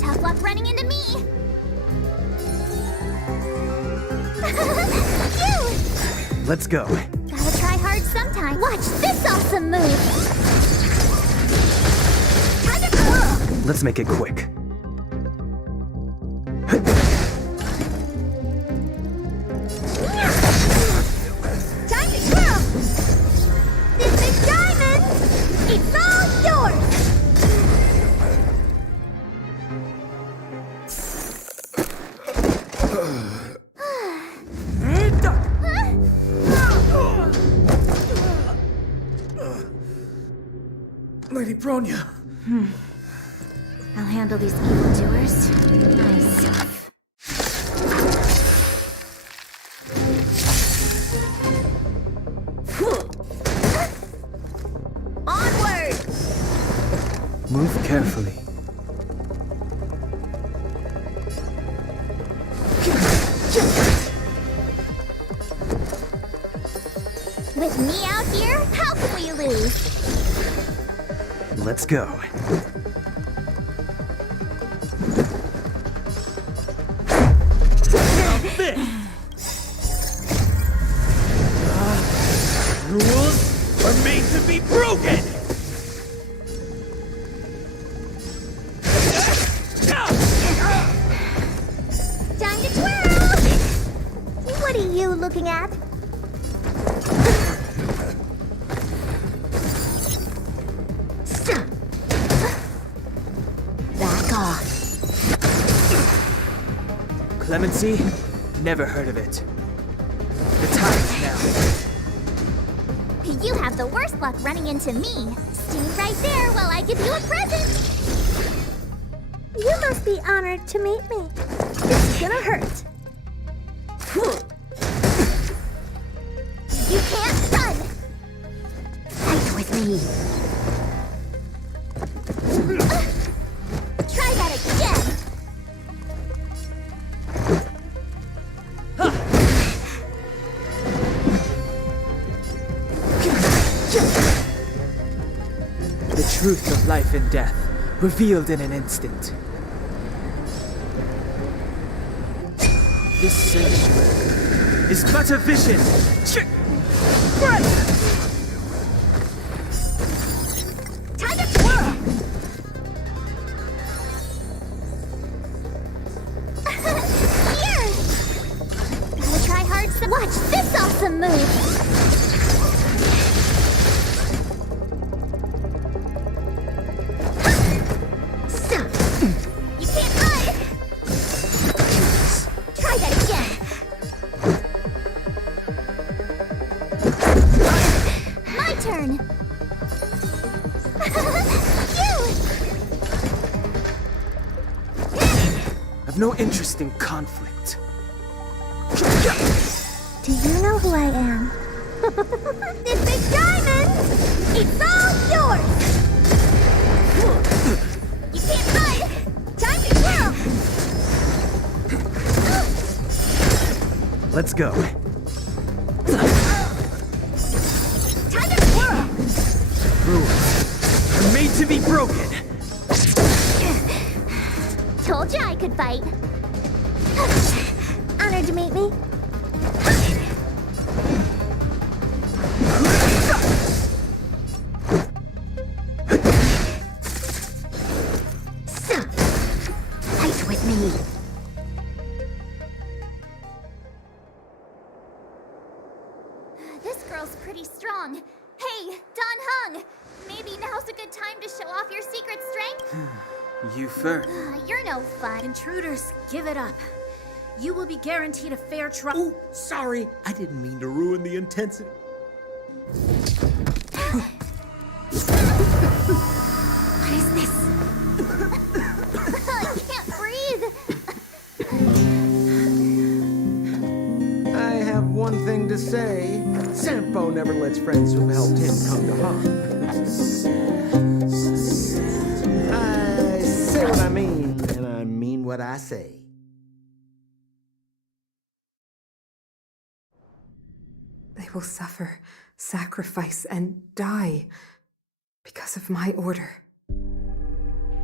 Tough luck running into me! Phew! Let's go. Gotta try hard sometime. Watch this awesome move! Time to twirl! Let's make it quick. Time to twirl! This big diamond! It's all yours! Lady Bronya. I'll handle these evildoers myself. Onward! Move carefully. With me out here, how can we lose? Let's go. Rules are made to be broken! Time to twirl! What are you looking at? Back off. Clemency? Never heard of it. The time's now. You have the worst luck running into me. Stay right there while I give you a present. You must be honored to meet me. This is gonna hurt. You can't run. Fight with me. Try that again. The truth of life and death, revealed in an instant. This sanctuary is but a vision. Time to twirl. Here. Gotta try hard. Watch this awesome move. You can't run! Try that again! My turn! You! I've no interest in conflict. Do you know who I am? This big diamond! It's all yours! You can't run! Time to twirl! Let's go. Time to twirl! Rules are made to be broken. Told you I could fight. Honored to meet me. Fight with me. This girl's pretty strong. Hey, Don Hung! Maybe now's a good time to show off your secret strength? You first. You're no fun. Intruders, give it up. You will be guaranteed a fair trial. Oh, sorry. I didn't mean to ruin the intensity. What is this? I can't breathe. I have one thing to say. Sampo never lets friends who've helped him come to harm. I say what I mean, and I mean what I say. They will suffer, sacrifice, and die because of my order.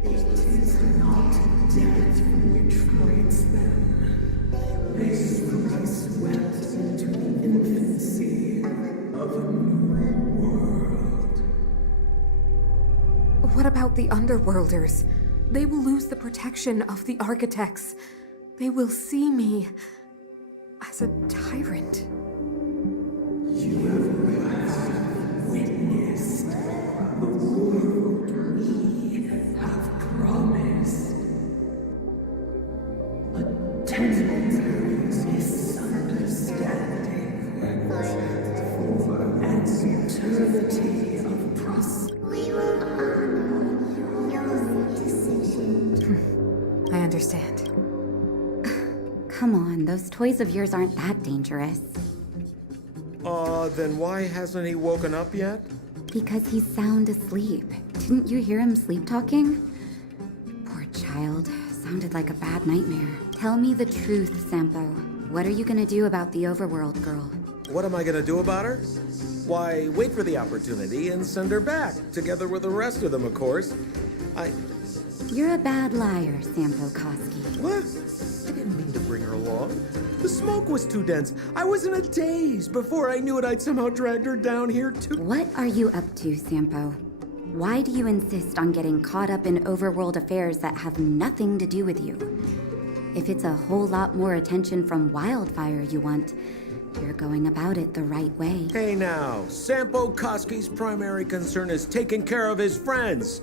It is not death which frees them. They will be swept into the infancy of a new world. What about the Underworlders? They will lose the protection of the Architects. They will see me as a tyrant. You have witnessed the world we have promised. A temporary misunderstanding for an eternity of prosperity. We will honor your decision. I understand. Come on, those toys of yours aren't that dangerous. Then why hasn't he woken up yet? Because he's sound asleep. Didn't you hear him sleep talking? Poor child. Sounded like a bad nightmare. Tell me the truth, Sampo. What are you gonna do about the overworld girl? What am I gonna do about her? Why, wait for the opportunity and send her back, together with the rest of them, of course. You're a bad liar, Sampo Koski. What? I didn't mean to bring her along. The smoke was too dense. I was in a daze. Before I knew it, I'd somehow dragged her down here too. What are you up to, Sampo? Why do you insist on getting caught up in overworld affairs that have nothing to do with you? If it's a whole lot more attention from Wildfire you want, you're going about it the right way. Hey now, Sampo Koski's primary concern is taking care of his friends.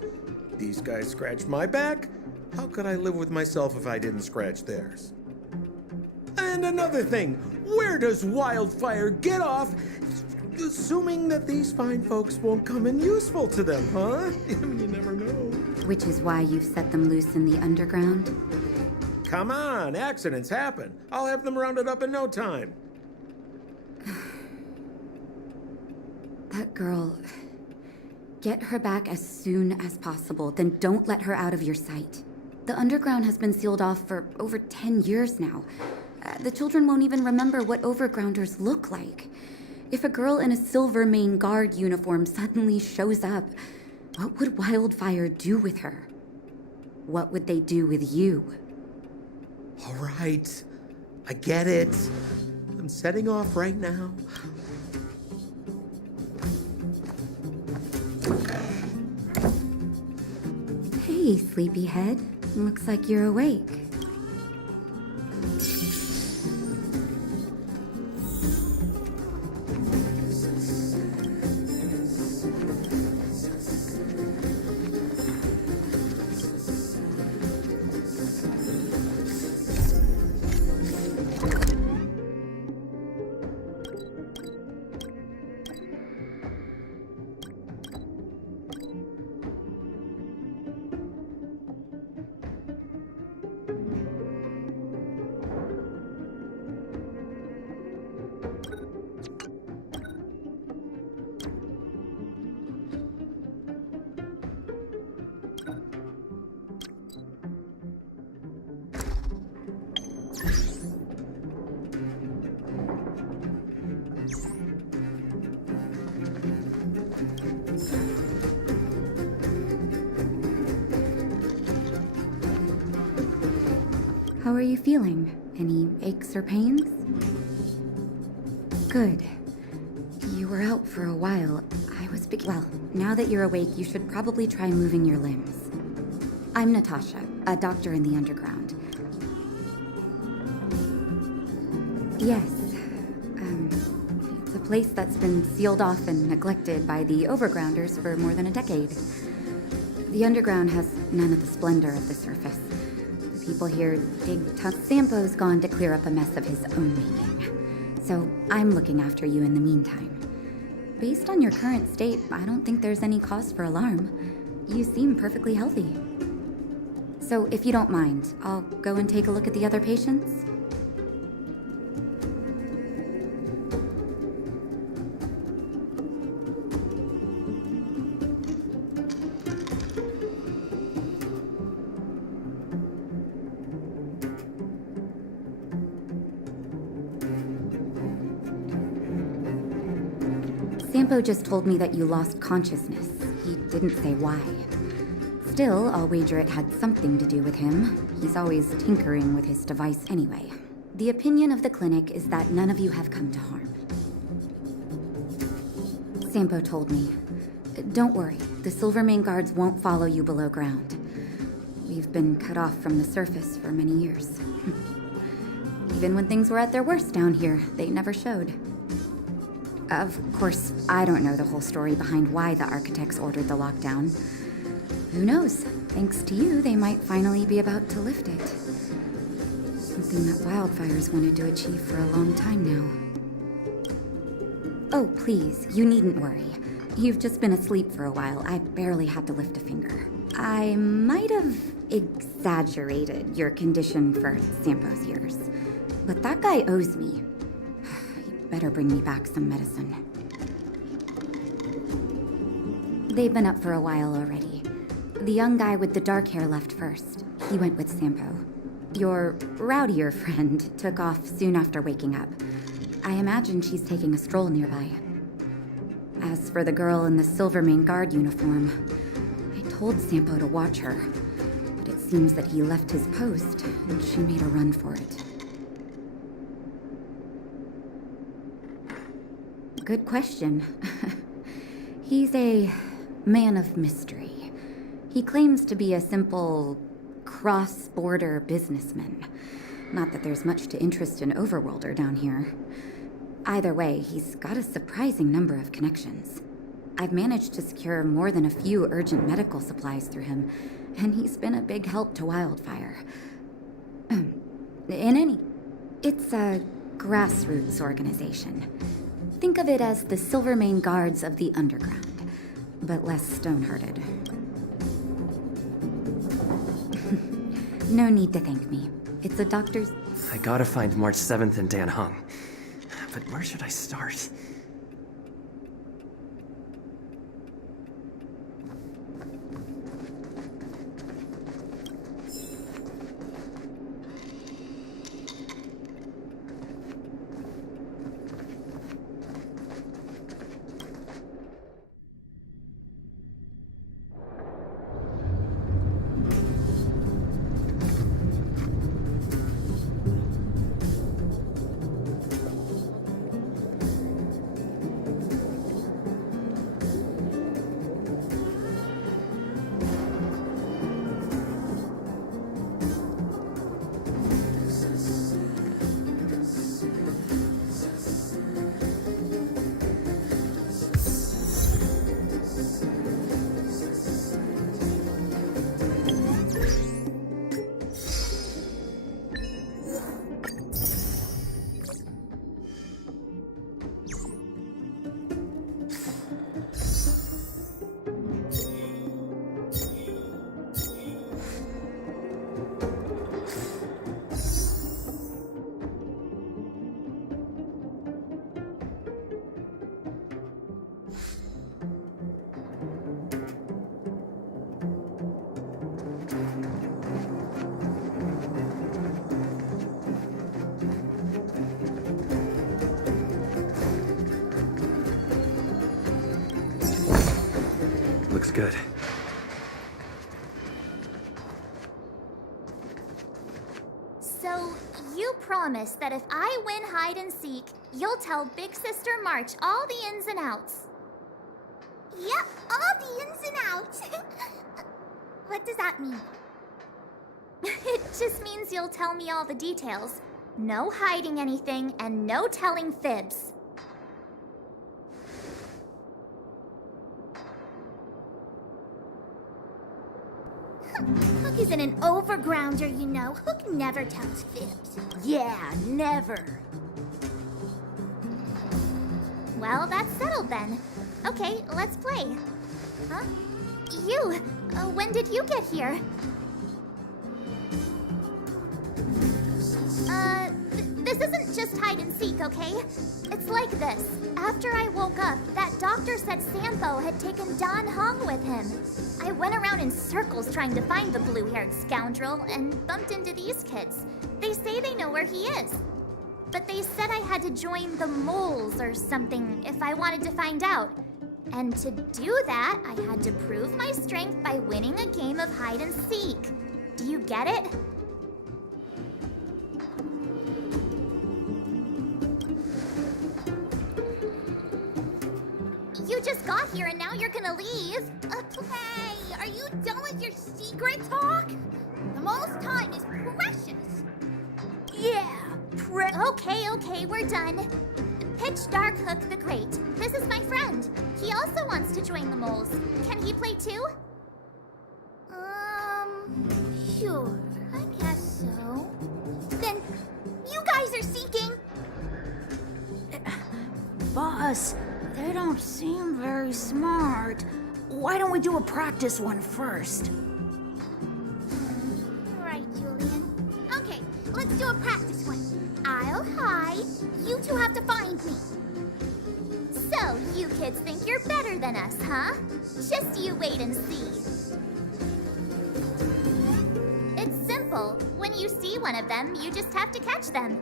These guys scratched my back. How could I live with myself if I didn't scratch theirs? And another thing, where does Wildfire get off assuming that these fine folks won't come in useful to them, huh? You never know. Which is why you've set them loose in the underground? Come on, accidents happen. I'll have them rounded up in no time. That girl... Get her back as soon as possible, then don't let her out of your sight. The underground has been sealed off for over 10 years now. The children won't even remember what overgrounders look like. If a girl in a Silvermane Guard uniform suddenly shows up, what would Wildfire do with her? What would they do with you? All right, I get it. I'm setting off right now. Hey, sleepyhead. Looks like you're awake. How are you feeling? Any aches or pains? Good. You were out for a while. Well, now that you're awake, you should probably try moving your limbs. I'm Natasha, a doctor in the underground. Yes. It's a place that's been sealed off and neglected by the overgrounders for more than a decade. The underground has none of the splendor of the surface. The people here dig tough. Sampo's gone to clear up a mess of his own making. So I'm looking after you in the meantime. Based on your current state, I don't think there's any cause for alarm. You seem perfectly healthy. So if you don't mind, I'll go and take a look at the other patients. Sampo just told me that you lost consciousness. He didn't say why. Still, I'll wager it had something to do with him. He's always tinkering with his device anyway. The opinion of the clinic is that none of you have come to harm. Sampo told me. Don't worry, the Silvermane guards won't follow you below ground. We've been cut off from the surface for many years. Even when things were at their worst down here, they never showed. Of course, I don't know the whole story behind why the architects ordered the lockdown. Who knows? Thanks to you, they might finally be about to lift it. Something that Wildfire's wanted to achieve for a long time now. Oh, please, you needn't worry. You've just been asleep for a while. I barely had to lift a finger. I might have exaggerated your condition for Sampo's years, but that guy owes me. Better bring me back some medicine. They've been up for a while already. The young guy with the dark hair left first. He went with Sampo. Your rowdier friend took off soon after waking up. I imagine she's taking a stroll nearby. As for the girl in the Silvermane Guard uniform, I told Sampo to watch her, but it seems that he left his post and she made a run for it. Good question. He's a man of mystery. He claims to be a simple cross-border businessman. Not that there's much to interest an overworlder down here. Either way, he's got a surprising number of connections. I've managed to secure more than a few urgent medical supplies through him, and he's been a big help to Wildfire. It's a grassroots organization. Think of it as the Silvermane Guards of the Underground, but less stone-hearted. No need to thank me. It's a doctor's... I gotta find March 7th in Dan Hung. But where should I start? Looks good. So, you promise that if I win hide and seek, you'll tell Big Sister March all the ins and outs. Yep, all the ins and outs. What does that mean? It just means you'll tell me all the details. No hiding anything and no telling fibs. Hook isn't an overgrounder, you know. Hook never tells fibs. Yeah, never. Well, that's settled then. Okay, let's play. Huh? You! When did you get here? This isn't just hide and seek, okay? It's like this. After I woke up, that doctor said Sampo had taken Dan Hong with him. I went around in circles trying to find the blue-haired scoundrel and bumped into these kids. They say they know where he is. But they said I had to join the moles or something if I wanted to find out. And to do that, I had to prove my strength by winning a game of hide and seek. Do you get it? You just got here and now you're gonna leave. Hey, are you done with your secret talk? The most time is precious. Yeah, Okay, we're done. Pitch Dark Hook the Great. This is my friend. He also wants to join the moles. Can he play too? Sure, I guess so. Then, you guys are seeking. Boss, they don't seem very smart. Why don't we do a practice one first? Right, Julian. Okay, let's do a practice one. I'll hide. You two have to find me. So, You kids think you're better than us, huh? Just you wait and see. It's simple. When you see one of them, you just have to catch them.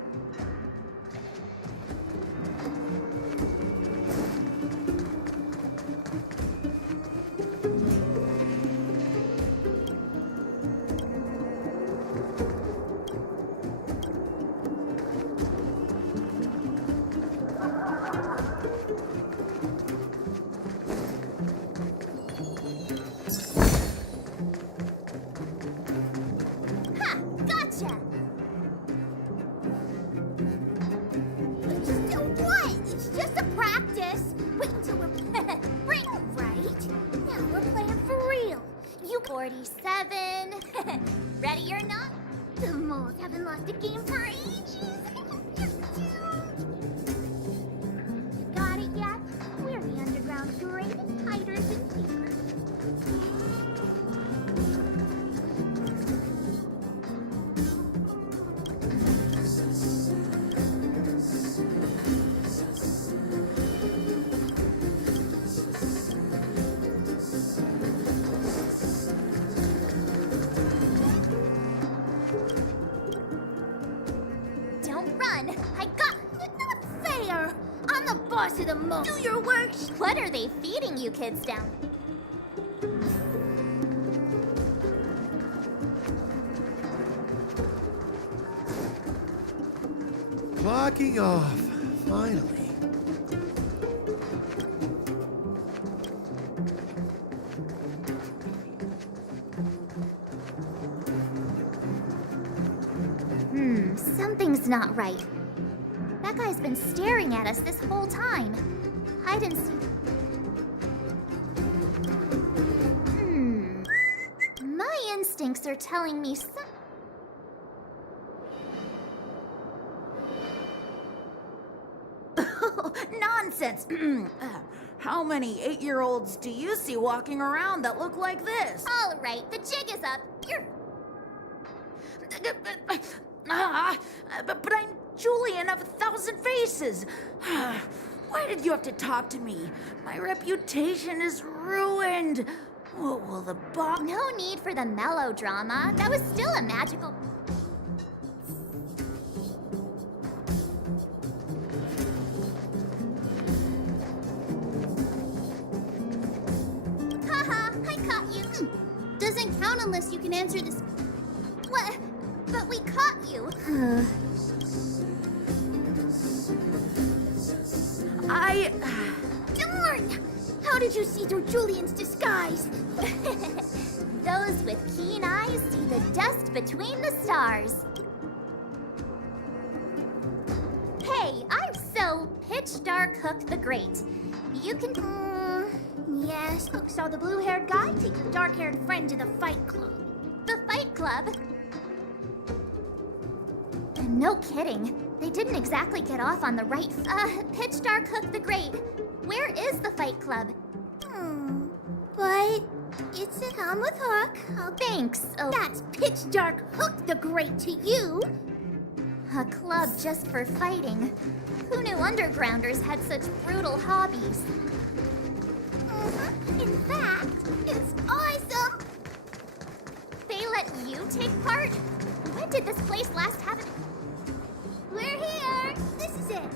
Ready or not, the moles haven't lost a game for ages. Got it yet? We're the underground's greatest hiders and seekers. To the moon. Do your work. What are they feeding you kids down? Clocking off. Finally. Something's not right. That guy's been staring at us this whole time. Hide and seek. My instincts are telling me Nonsense! How many 8-year-olds do you see walking around that look like this? All right, the jig is up. You're... But I'm Julian of 1,000 Faces. Why did you have to talk to me? My reputation is ruined. What will the boss... No need for the melodrama. That was still a magical... Haha, I caught you. Doesn't count unless you can answer this... What? But we caught you. Darn! How did you see through Julian's disguise? Those with keen eyes see the dust between the stars. Hey, I'm so Pitch Dark Hook the Great. You can... yes, Hook saw the blue-haired guy take your dark-haired friend to the Fight Club. The Fight Club? No kidding. They didn't exactly get off on the right... Pitch Dark Hook the Great. Where is the Fight Club? But it's at home with Hook. Oh, thanks. Oh, that's Pitch Dark Hook the Great to you. A club just for fighting. Who knew undergrounders had such brutal hobbies? In fact, it's awesome. They let you take part? When did this place last have it? We're here. This is it.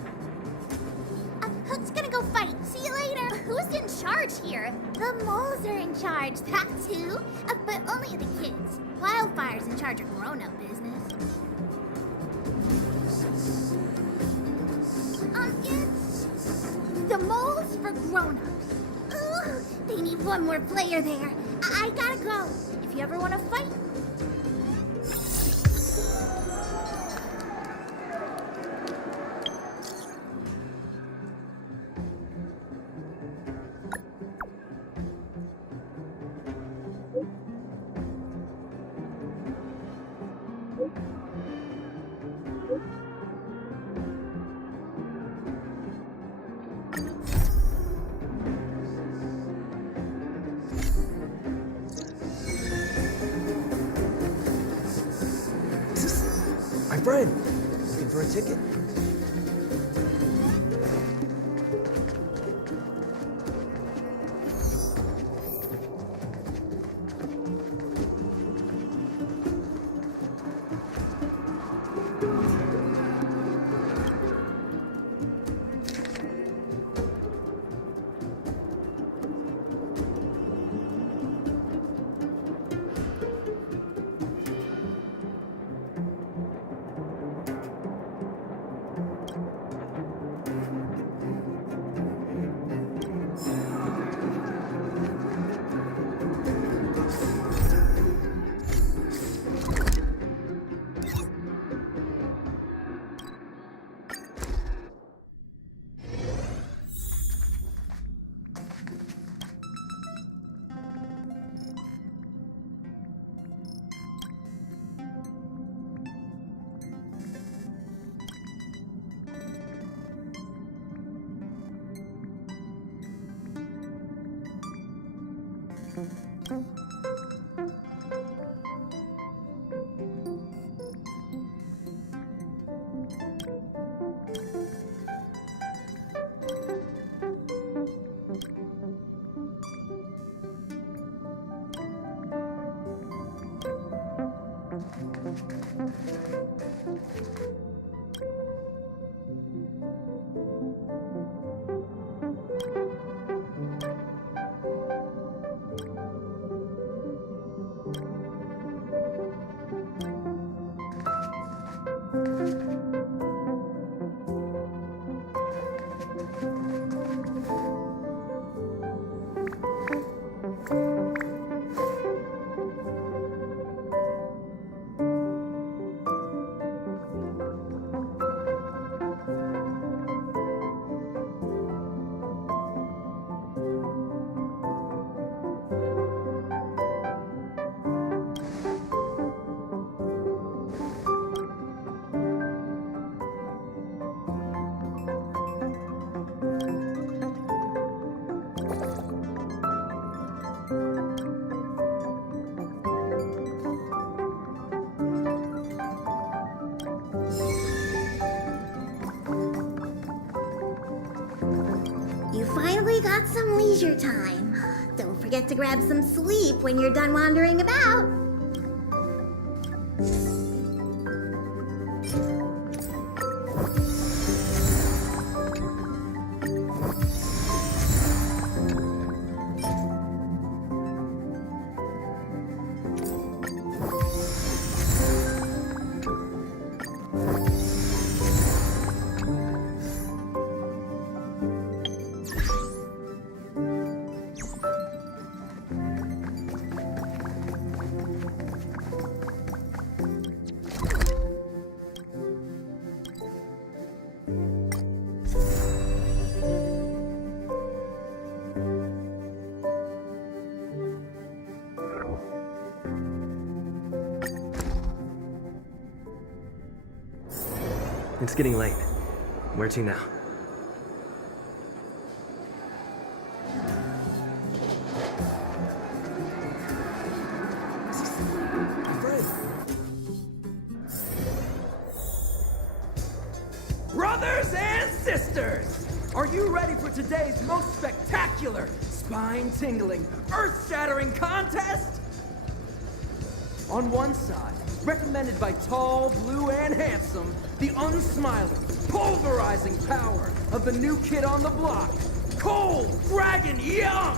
Hook's gonna go fight. See you later. Who's in charge here? The moles are in charge, that's who. But only the kids. Wildfire's in charge of grown-up business. It's the moles for grown-ups. Ooh, they need one more player there. I gotta go. If you ever want to fight, My friend, looking for a ticket? You finally got some leisure time. Don't forget to grab some sleep when you're done wandering about. It's getting late. Where to now? Brothers and sisters, are you ready for today's most spectacular, spine-tingling, earth-shattering contest? On one side, recommended by tall, blue, and handsome, the unsmiling, pulverizing power of the new kid on the block, Cold Dragon Young!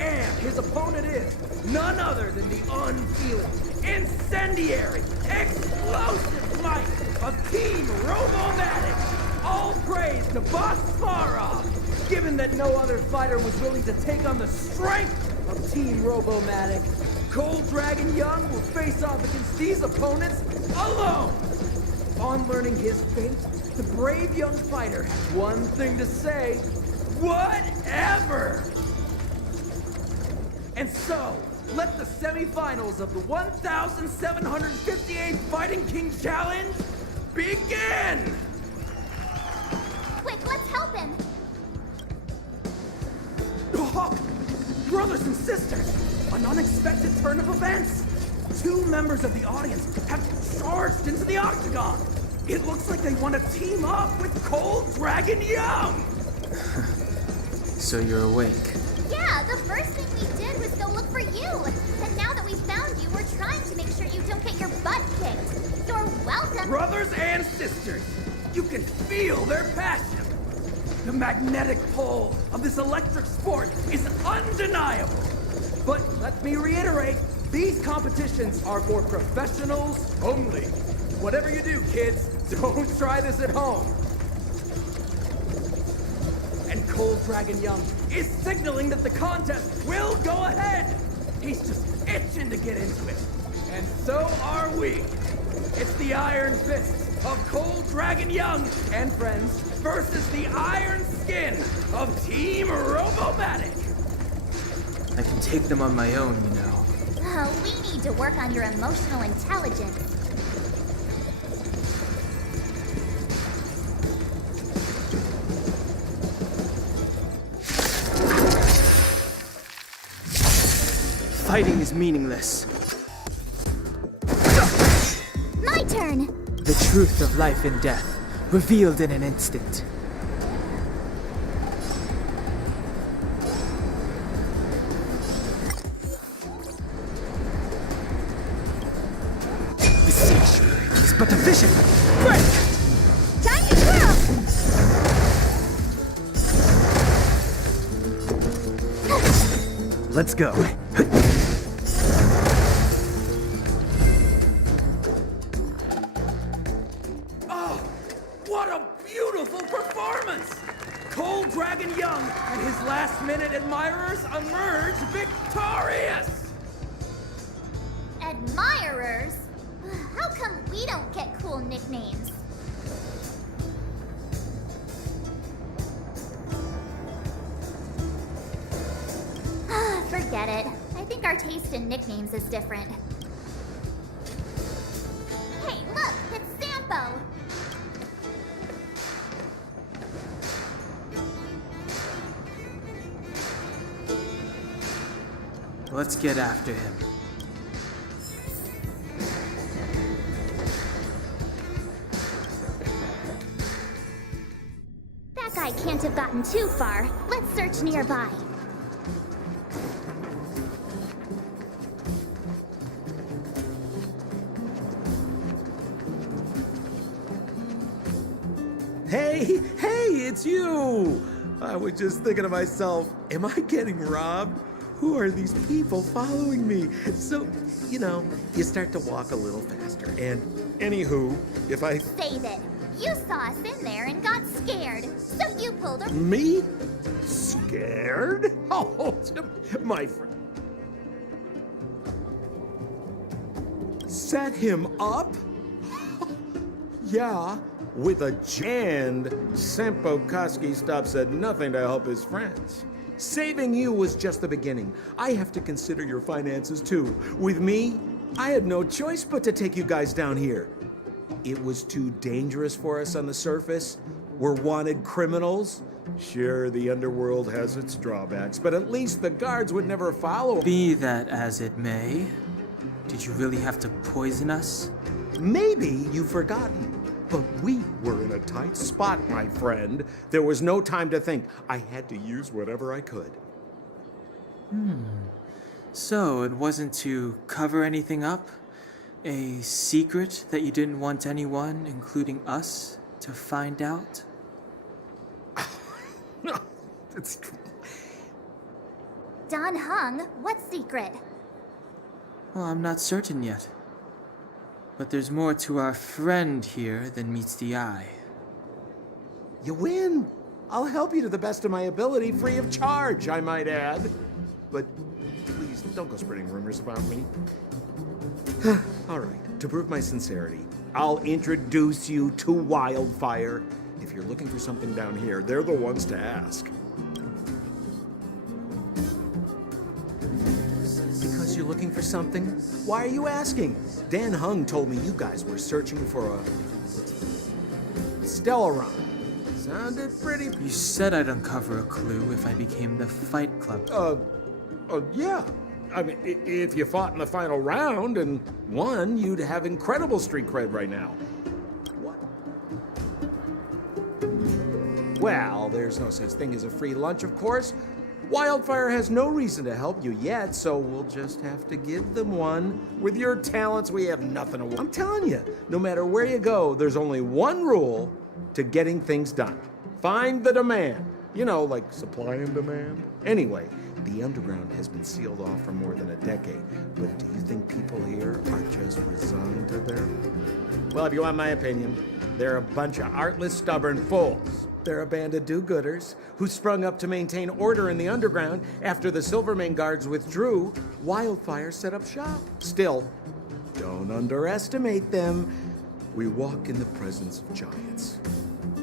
And his opponent is none other than the unfeeling, incendiary, explosive might of Team Robomatic! All praise to Boss Sparov! Given that no other fighter was willing to take on the strength of Team Robomatic, Cold Dragon Young will face off against these opponents alone! On learning his fate, the brave young fighter has one thing to say: whatever! And so, let the semifinals of the 1,758 Fighting King Challenge begin! Quick, let's help him! Oh, brothers and sisters, an unexpected turn of events! Two members of the audience have charged into the octagon! It looks like they want to team up with Cold Dragon Young! So you're awake. Yeah, the first thing we did was go look for you. And now that we found you, we're trying to make sure you don't get your butt kicked. You're welcome. Brothers and sisters, you can feel their passion. The magnetic pull of this electric sport is undeniable. But let me reiterate, these competitions are for professionals only. Whatever you do, kids, don't try this at home. And Cold Dragon Young is signaling that the contest will go ahead. He's just itching to get into it. And so are we. It's the Iron Fist of Cold Dragon Young and friends versus the Iron Skin of Team Robomatic. I can take them on my own, you know. We need to work on your emotional intelligence. Fighting is meaningless. My turn! The truth of life and death, revealed in an instant. The sanctuary is but a vision. Break! Time to twirl! Let's go. Oh, what a beautiful performance! Cold Dragon Young and his last-minute admirers emerge victorious! Admirers? How come we don't get cool nicknames? Forget it. I think our taste in nicknames is different. Hey, look! It's Sampo! Let's get after him. That guy can't have gotten too far. Let's search nearby. Hey, it's you! I was just thinking to myself, am I getting robbed? Who are these people following me? So, you start to walk a little faster. And anywho, if I... Save it. You saw us in there and got scared. So you pulled a... Me? Scared? Oh, my friend. Set him up? Yeah, with a and Sampo Koski stops at nothing to help his friends. Saving you was just the beginning. I have to consider your finances too. With me, I had no choice but to take you guys down here. It was too dangerous for us on the surface. We're wanted criminals. Sure, the underworld has its drawbacks, but at least the guards would never follow. Be that as it may, did you really have to poison us? Maybe you've forgotten. But we were in a tight spot, my friend. There was no time to think. I had to use whatever I could. So it wasn't to cover anything up? A secret that you didn't want anyone, including us, to find out? It's... Don Hung, what secret? Well, I'm not certain yet. But there's more to our friend here than meets the eye. You win. I'll help you to the best of my ability, free of charge, I might add. But please, don't go spreading rumors about me. All right, to prove my sincerity, I'll introduce you to Wildfire. If you're looking for something down here, they're the ones to ask. Because you're looking for something? Why are you asking? Dan Hung told me you guys were searching for a... Stellaron. Sounded pretty... You said I'd uncover a clue if I became the Fight Club. Yeah. I mean, if you fought in the final round and won, you'd have incredible street cred right now. What? Well, there's no such thing as a free lunch, of course. Wildfire has no reason to help you yet, so we'll just have to give them one. With your talents, we have nothing to... I'm telling you, no matter where you go, there's only one rule to getting things done. Find the demand. You know, like supply and demand. Anyway, the underground has been sealed off for more than a decade. But do you think people here are just resigned to their... Well, if you want my opinion, they're a bunch of artless, stubborn fools. They're a band of do-gooders who sprung up to maintain order in the underground after the Silvermane guards withdrew. Wildfire set up shop. Still, don't underestimate them. We walk in the presence of giants.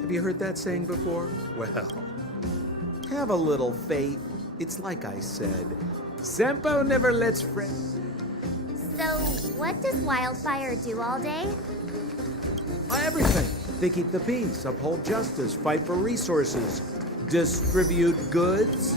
Have you heard that saying before? Well, have a little faith. It's like I said, Sampo never lets friends. So, what does Wildfire do all day? Everything. They keep the peace, uphold justice, fight for resources, distribute goods.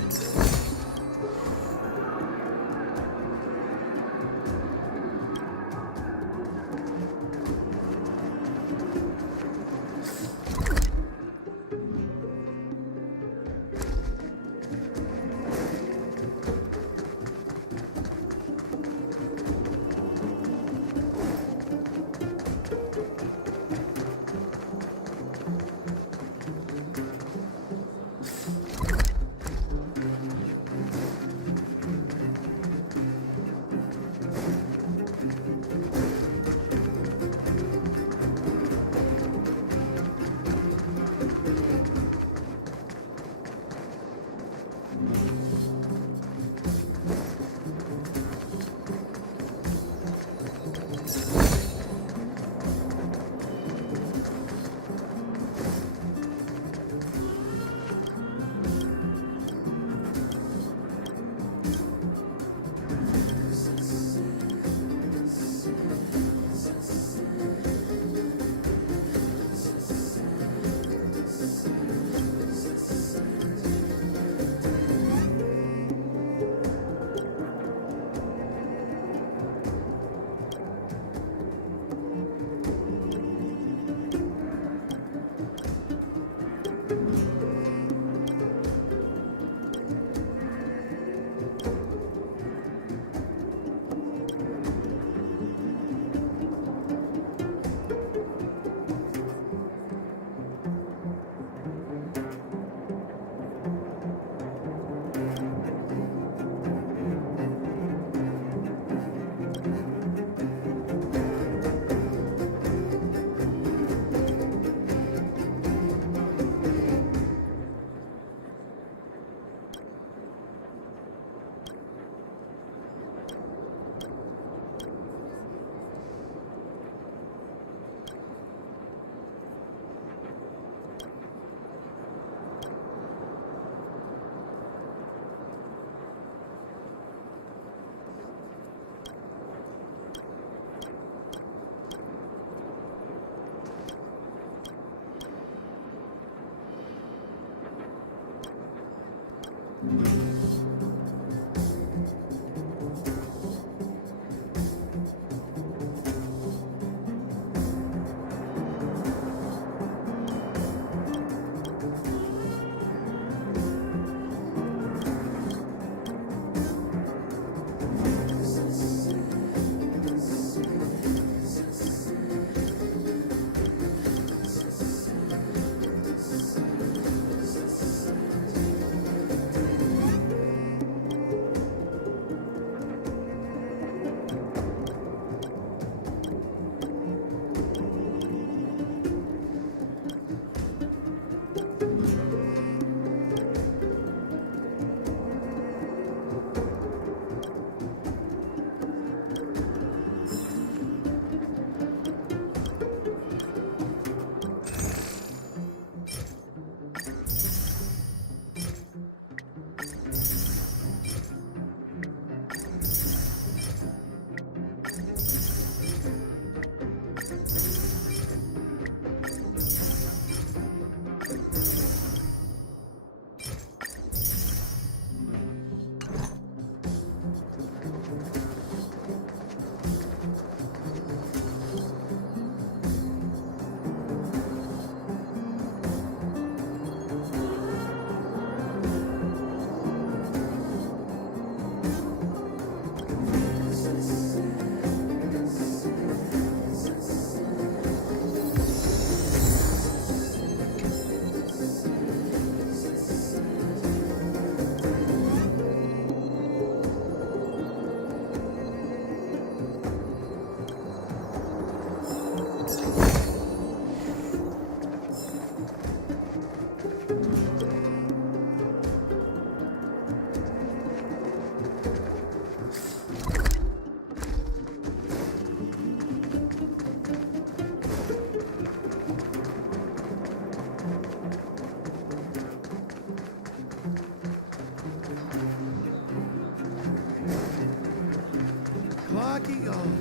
Lucky on.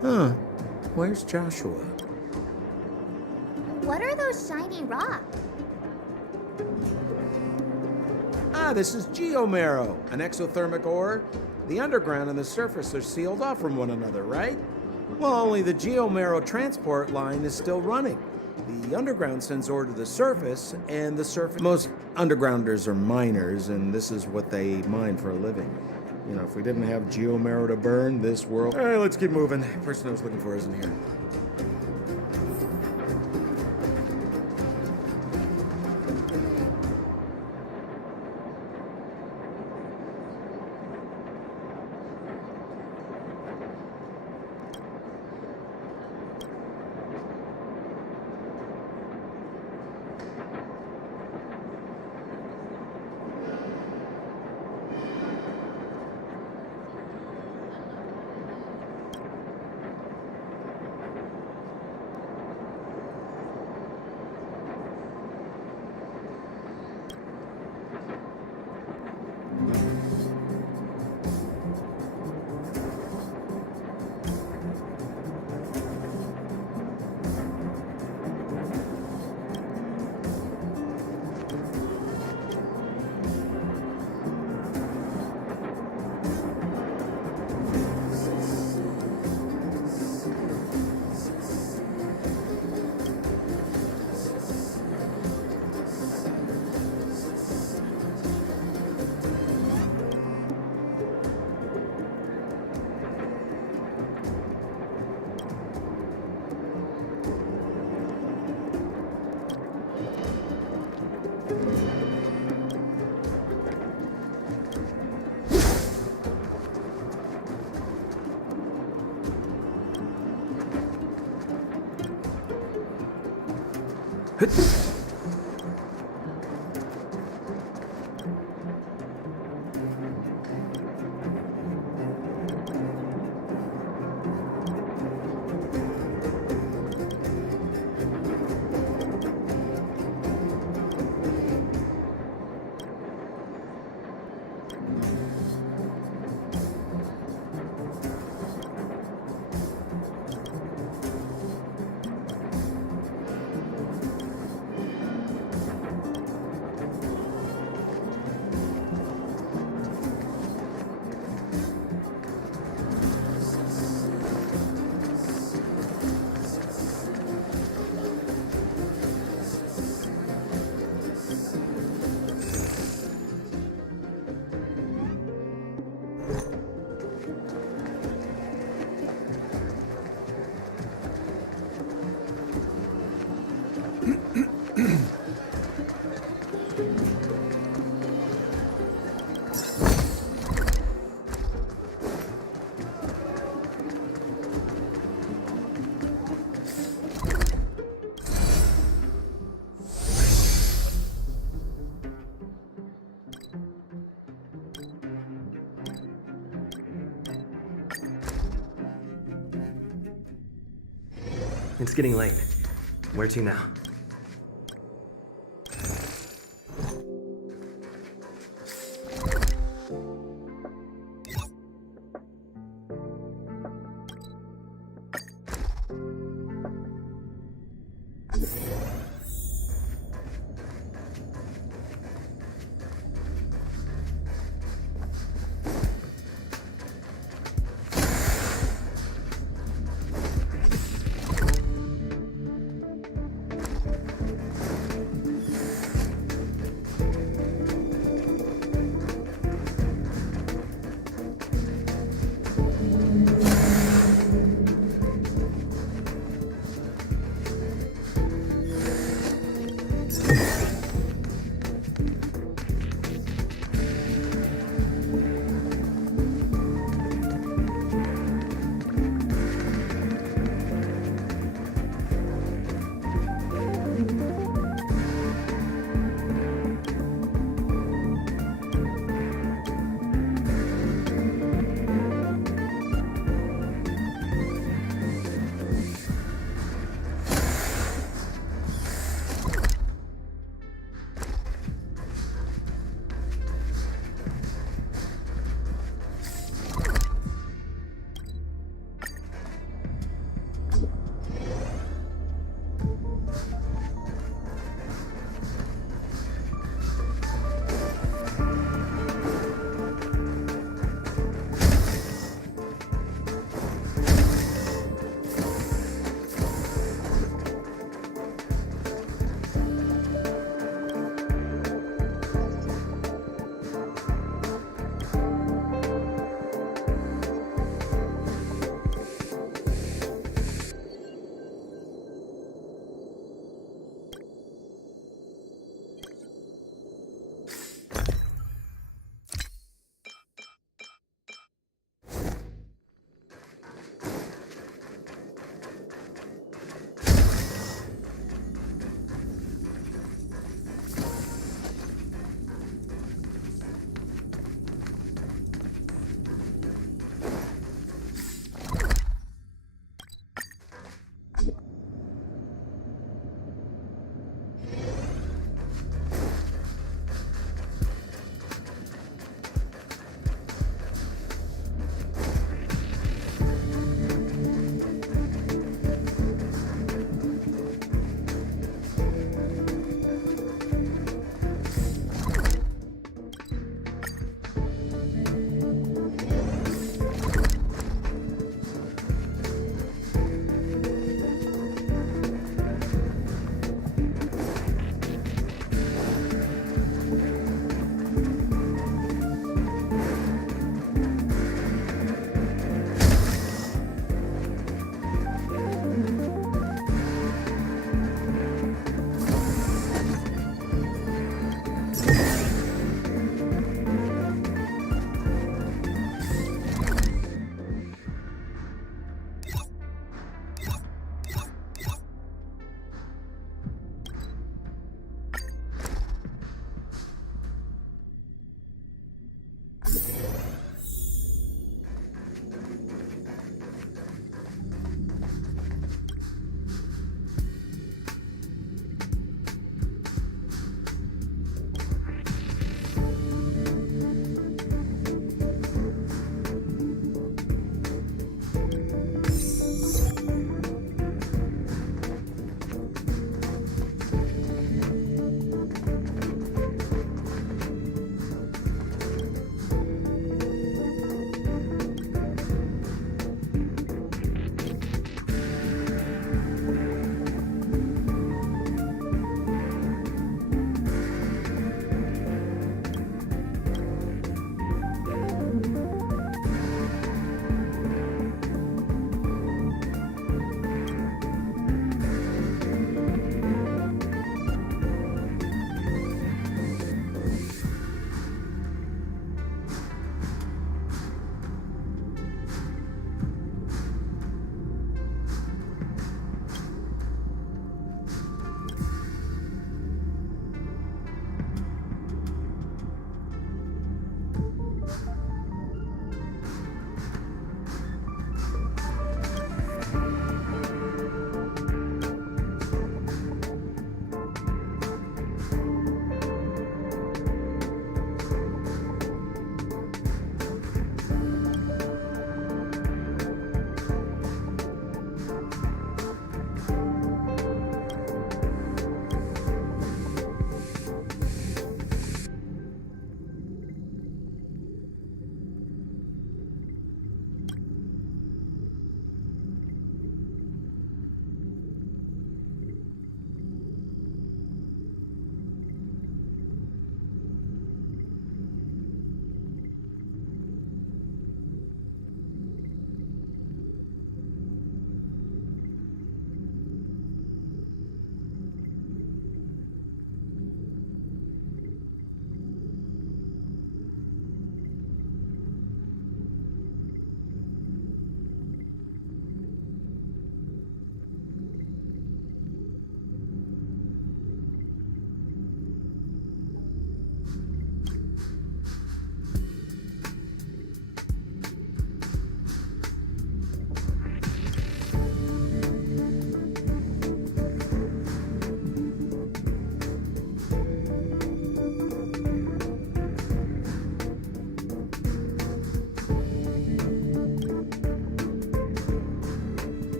Huh. Where's Joshua? What are those shiny rocks? Ah, this is geomarrow, an exothermic ore. The underground and the surface are sealed off from one another, right? Well, only the geomarrow transport line is still running. The underground sends ore to the surface, and the surface... Most undergrounders are miners, and this is what they mine for a living. You know, if we didn't have geomarrow to burn, this world... All right, let's keep moving. The person I was looking for isn't here. It's getting late. Where to now?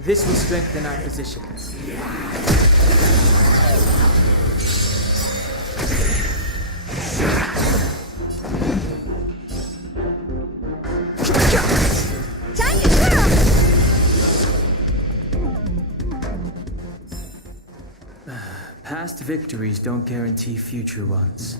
This will strengthen our position. Time to twirl! Past victories don't guarantee future ones.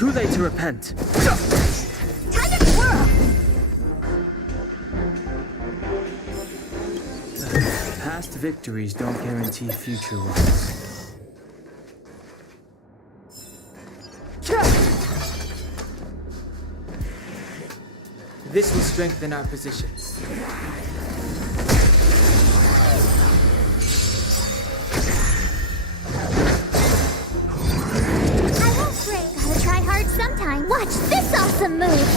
Too late to repent. Time to twirl! Past victories don't guarantee future ones. This will strengthen our position. I won't break. Gotta try hard sometime. Watch this awesome move!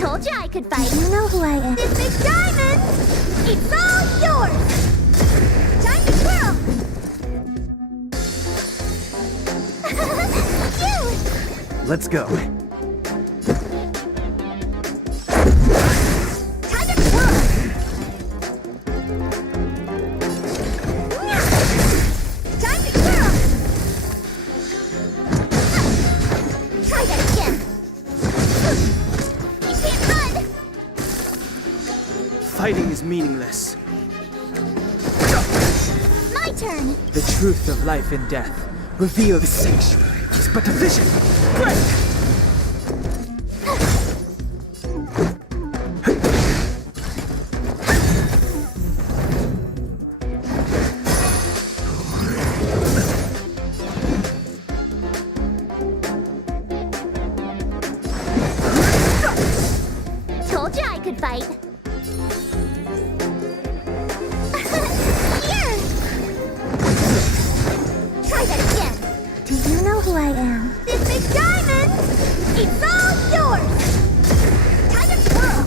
Told ya I could fight. You know who I am. This big diamond! It's all yours! Time to twirl! Phew! Let's go. Time to twirl! Time to twirl! Try that again! You can't run! Fighting is meaningless. My turn! The truth of life and death revealed. The sanctuary is but a vision. Break! Told ya I could fight. Here! Try that again. Do you know who I am? This big diamond! It's all yours! Time to twirl!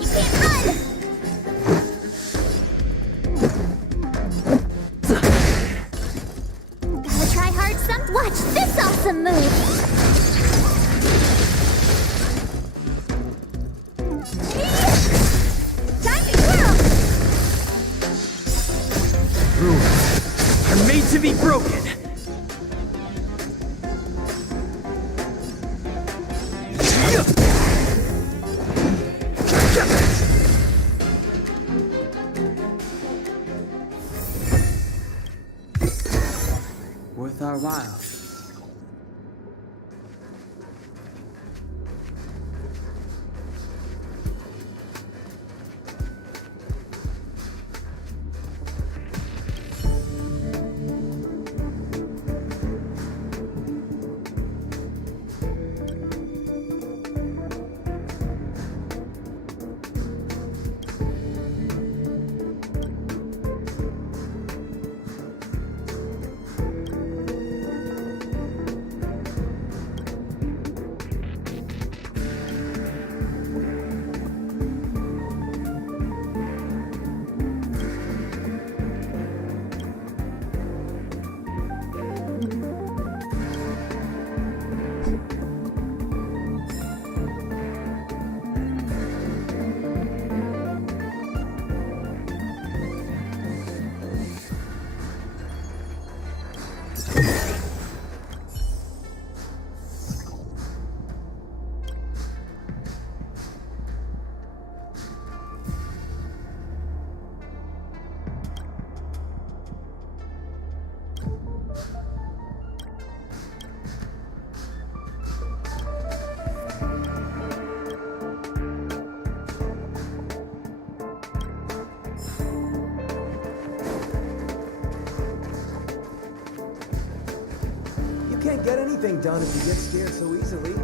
You can't run! Gotta try hard some. Watch this awesome move! Time to twirl! Rules are made to be broken. our while. You can't get anything done if you get scared so easily.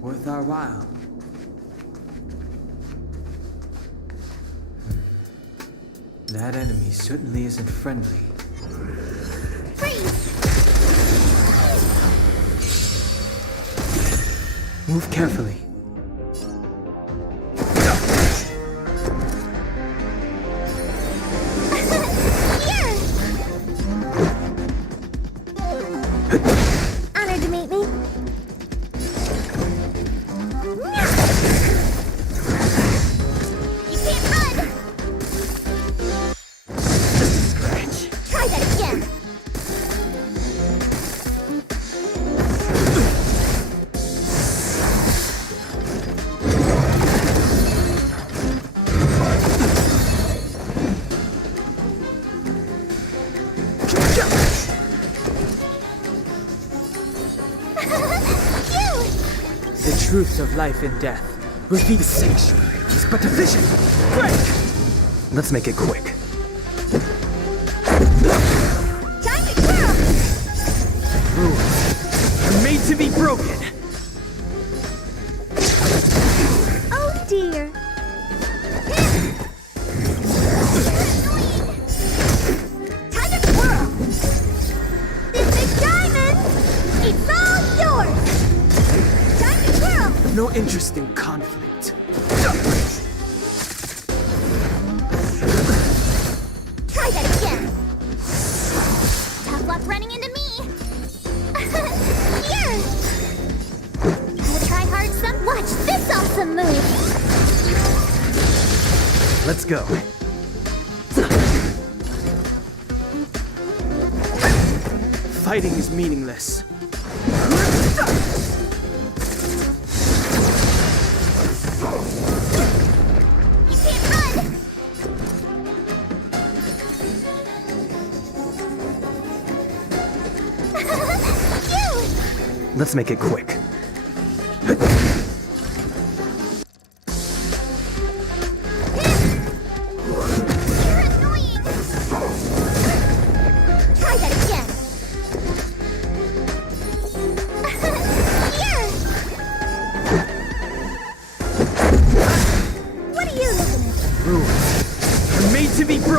Worth our while. That enemy certainly isn't friendly. Move carefully. Honored to meet me. You can't run! Try that again! The truth of life and death. Reveal the sanctuary is but a vision. Break! Let's make it quick. Time to twirl! Rules are made to be broken. Oh dear. Time to twirl! This big diamond! It's all yours! Time to twirl! No interest in conflict. Try that again. Tough luck running into me. Here. Gotta try hard some. Watch this awesome move. Let's go. Fighting is meaningless. You can't run. Let's make it quick. Try that again. Here. What are you looking at? Rules are made to be broken.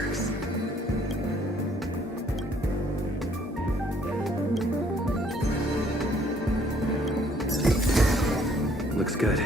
works. Looks good.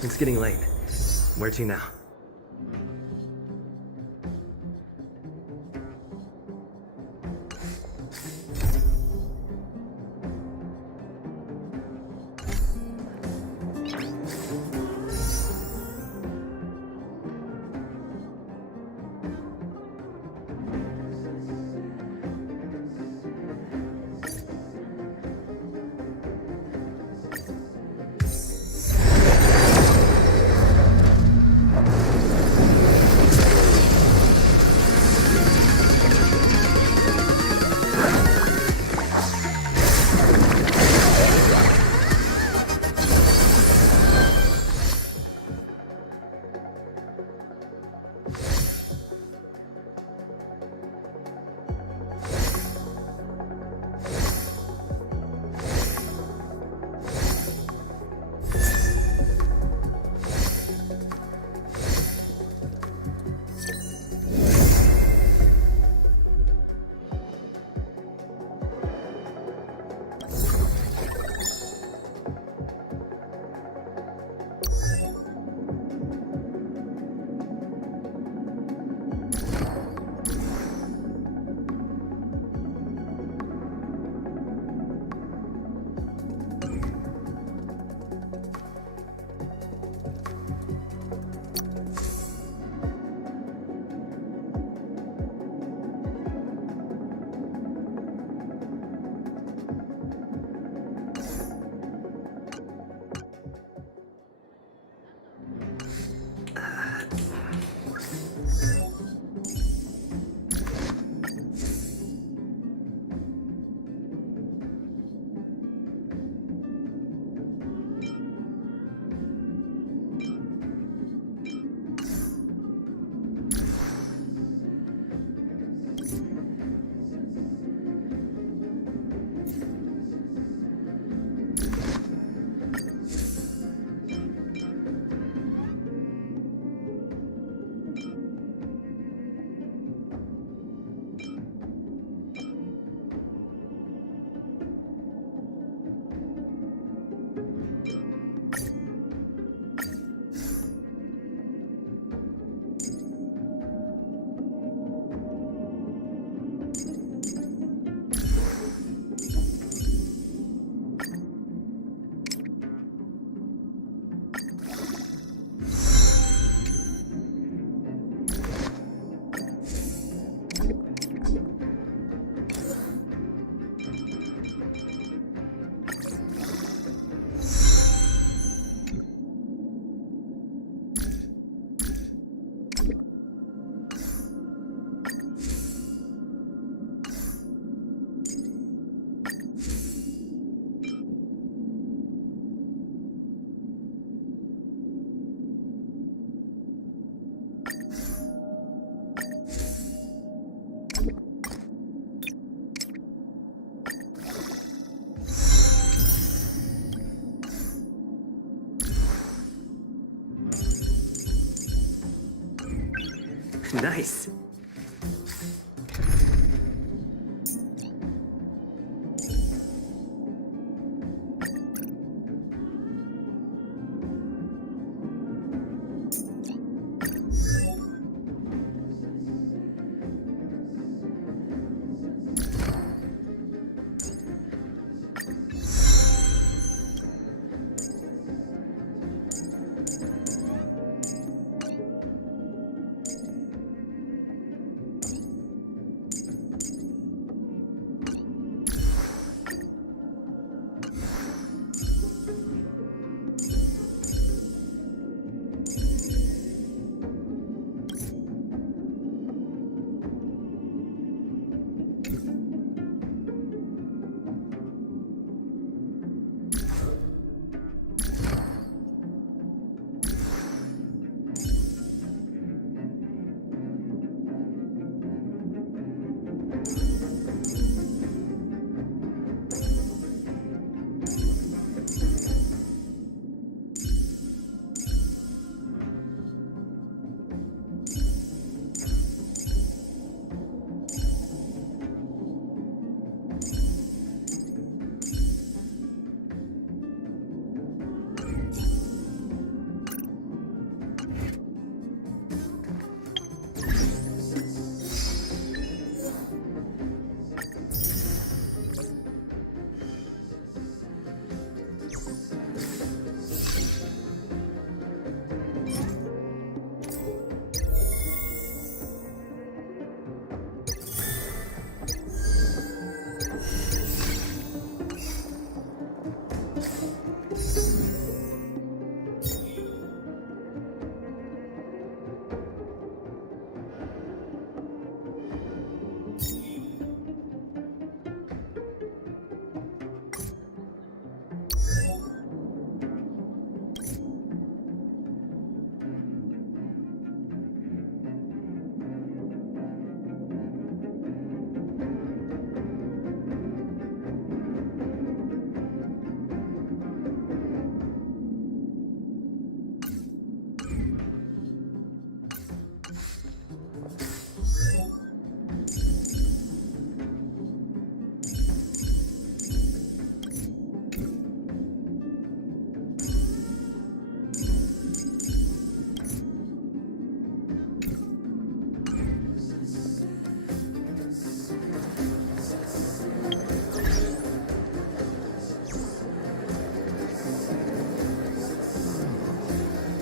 It's getting late. Where to now? Nice.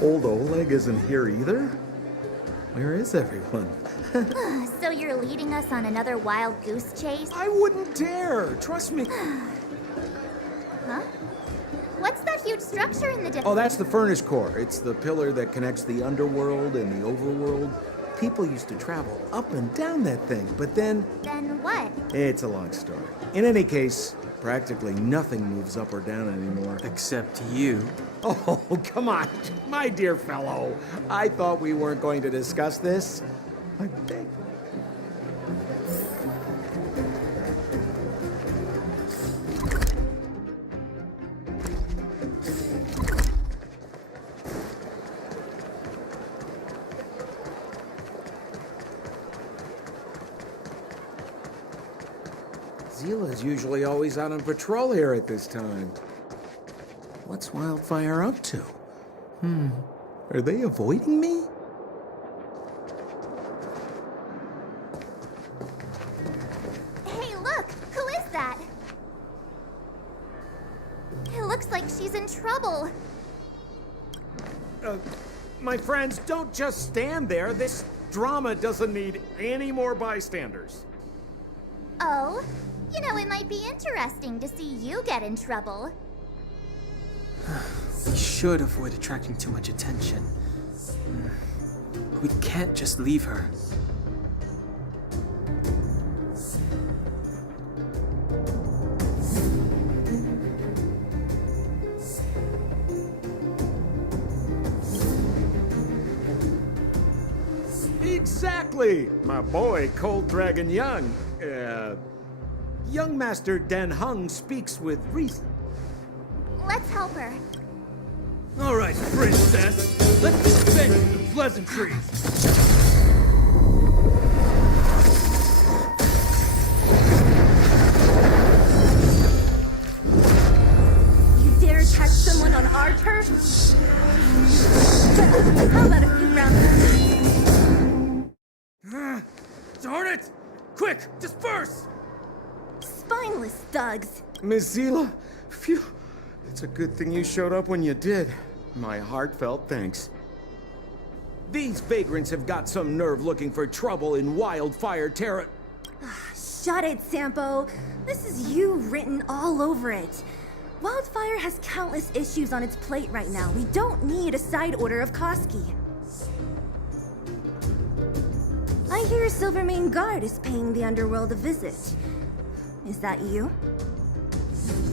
Old Oleg isn't here either? Where is everyone? So you're leading us on another wild goose chase? I wouldn't dare! Trust me. Huh? What's that huge structure in the distance? Oh, that's the furnace core. It's the pillar that connects the underworld and the overworld. People used to travel up and down that thing, but then... Then what? It's a long story. In any case, practically nothing moves up or down anymore. Except you. Oh, come on, my dear fellow. I thought we weren't going to discuss this. I beg. Zila's usually always out on patrol here at this time. What's Wildfire up to? Are they avoiding me? Hey, look! Who is that? It looks like she's in trouble. My friends, don't just stand there. This drama doesn't need any more bystanders. Oh? You know, it might be interesting to see you get in trouble. We should avoid attracting too much attention. We can't just leave her. Exactly! My boy, Cold Dragon Young. Young Master Dan Heng speaks with reason. Let's help her. All right, princess. Let's dispense with the pleasantries. mindless thugs. Mizila, phew. It's a good thing you showed up when you did. My heartfelt thanks. These vagrants have got some nerve looking for trouble in Wildfire Terra. Shut it, Sampo. This is you written all over it. Wildfire has countless issues on its plate right now. We don't need a side order of Koski. I hear Silvermane Guard is paying the underworld a visit. Is that you?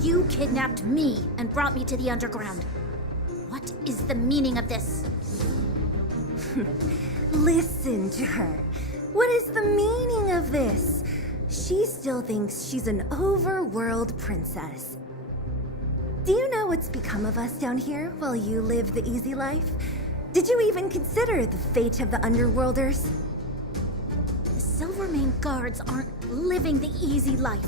You kidnapped me and brought me to the underground. What is the meaning of this? Listen to her. What is the meaning of this? She still thinks she's an overworld princess. Do you know what's become of us down here while you live the easy life? Did you even consider the fate of the underworlders? The Silvermane Guards aren't living the easy life.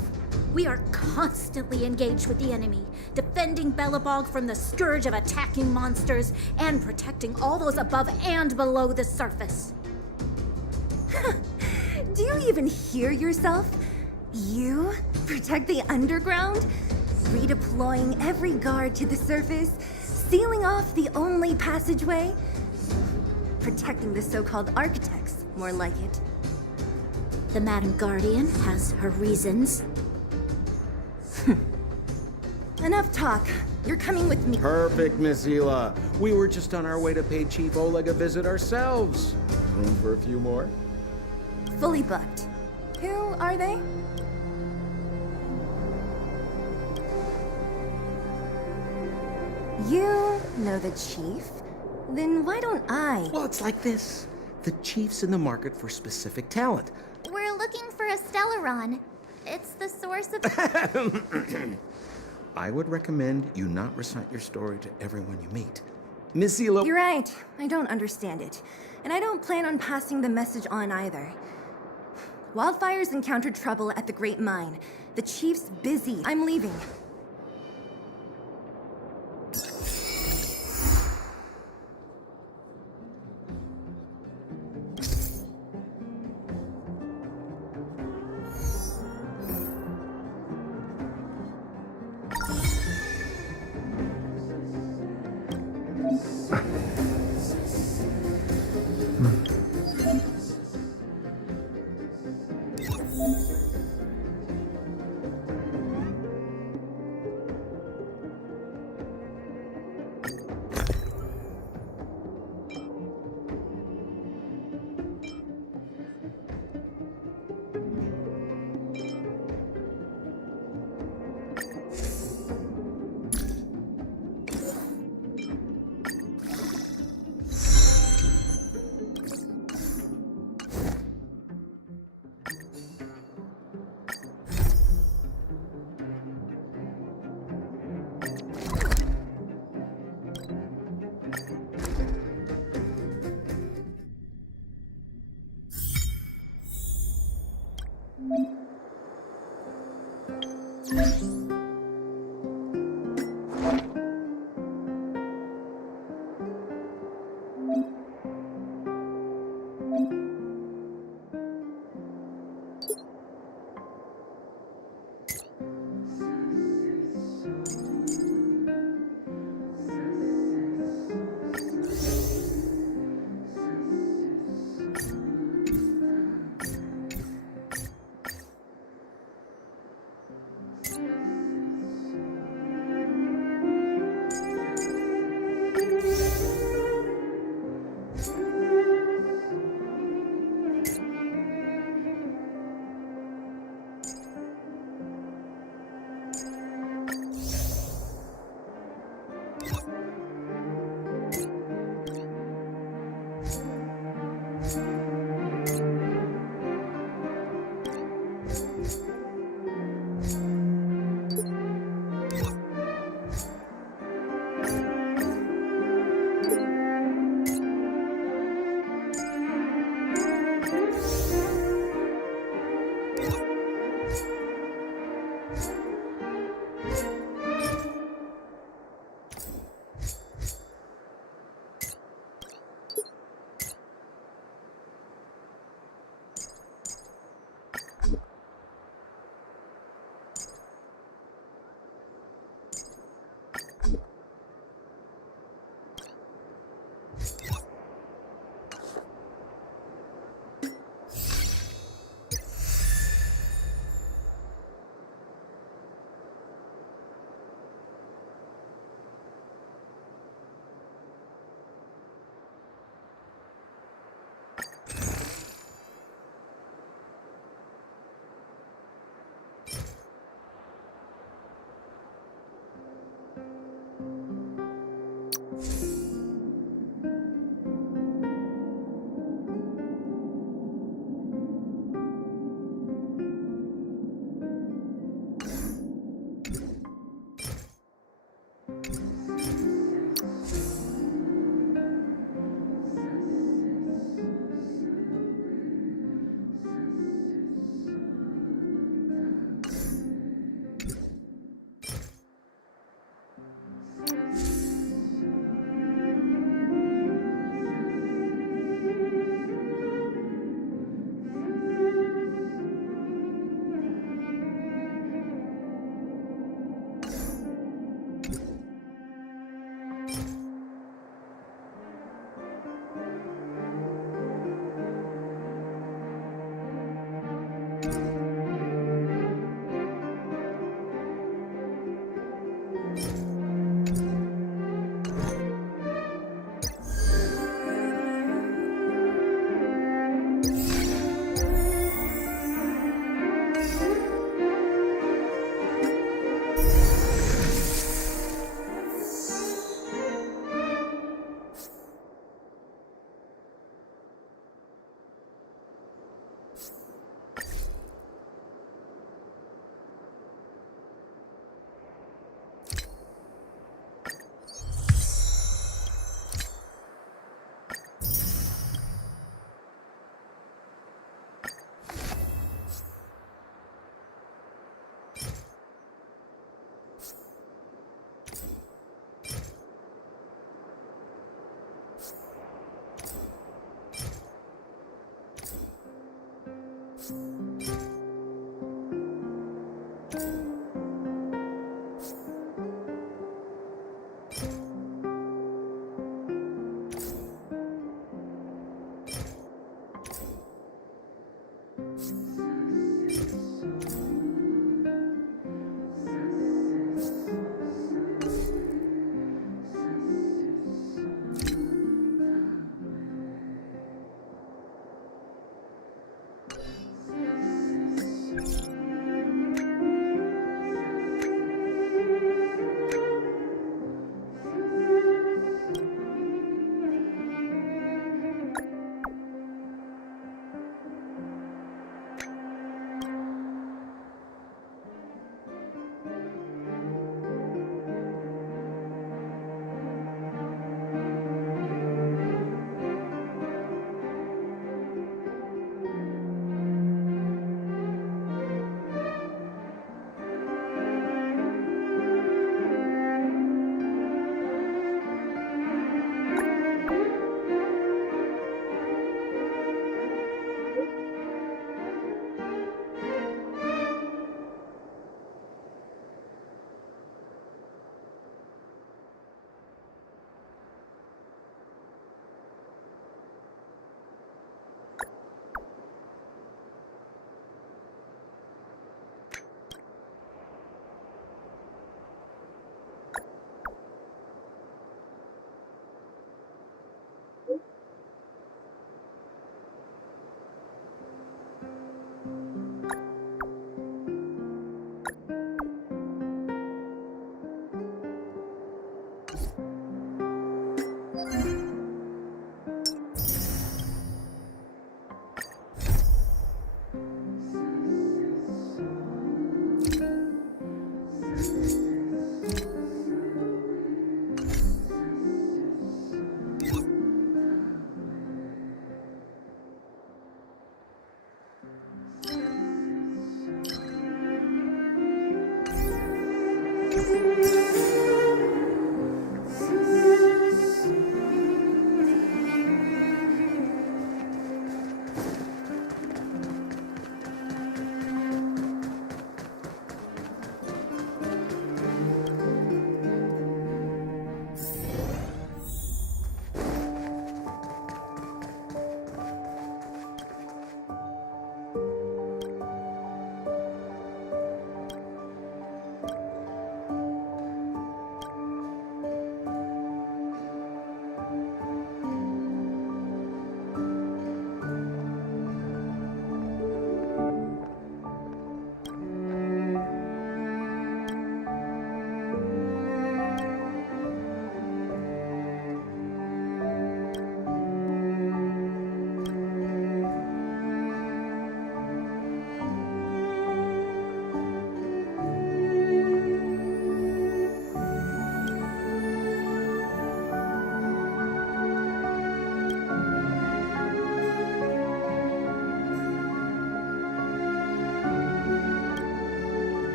We are constantly engaged with the enemy, defending Belobog from the scourge of attacking monsters and protecting all those above and below the surface. Do you even hear yourself? You protect the underground? Redeploying every guard to the surface? Sealing off the only passageway? Protecting the so-called architects, more like it. The Madam Guardian has her reasons. Enough talk. You're coming with me. Perfect, Mizila. We were just on our way to pay Chief Oleg a visit ourselves. Room for a few more? Fully booked. Who are they? You know the chief? Then why don't I? Well, it's like this. The chief's in the market for specific talent. We're looking for a Stellaron. It's the source of... I would recommend you not recite your story to everyone you meet. Mizila... You're right. I don't understand it. And I don't plan on passing the message on either. Wildfire's encountered trouble at the Great Mine. The chief's busy. I'm leaving.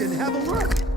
and have a look.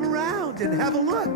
Come around and have a look.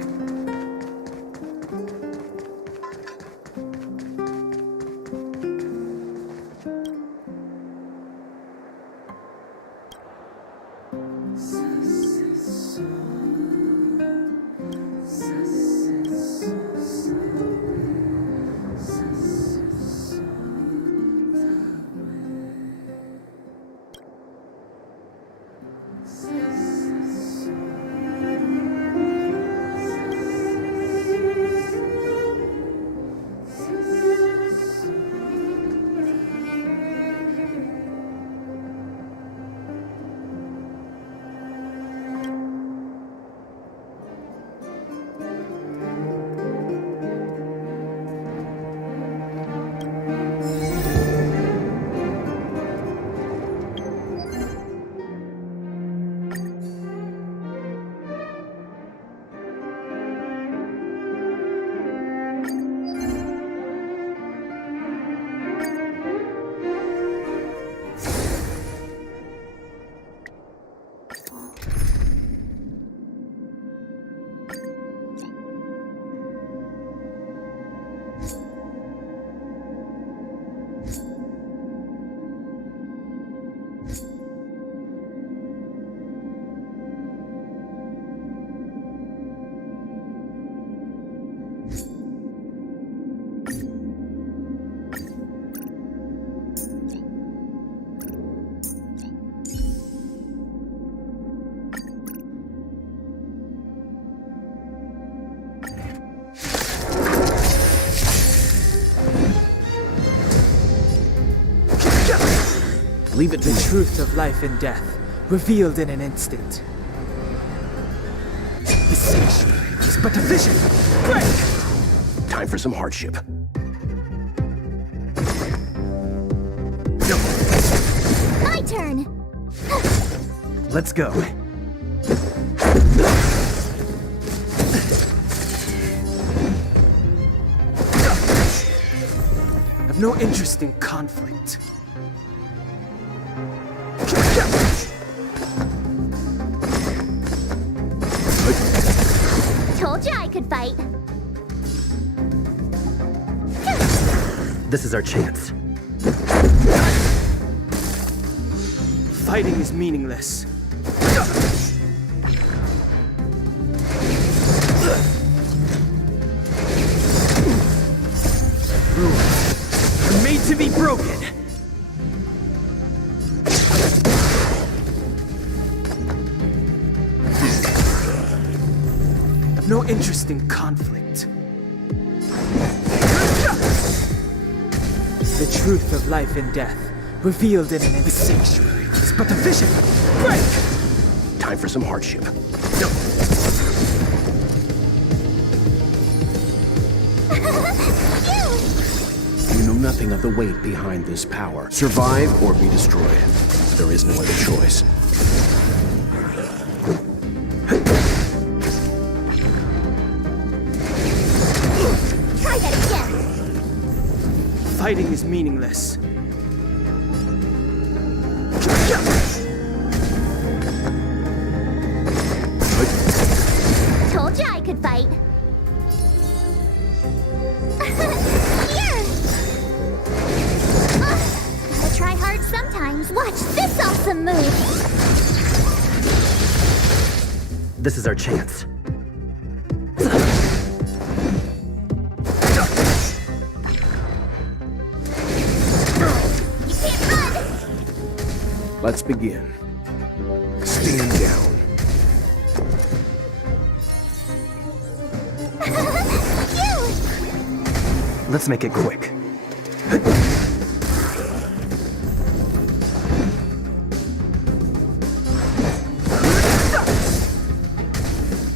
Leave it to the truth of life and death, revealed in an instant. The sanctuary is but a vision. Break! Time for some hardship. My turn! Let's go. I've no interest in conflict. Told you I could fight. This is our chance. Fighting is meaningless. Rules are made to be broken. I've no interest in conflict. The truth of life and death, revealed in an sanctuary, is but a vision. Break! Time for some hardship. You know nothing of the weight behind this power. Survive or be destroyed. There is no other choice. Try that again! Fighting is meaningless. Told you I could fight. Here! Gotta try hard sometimes. Watch this awesome move! This is our chance. Let's begin. Stand down. Let's make it quick.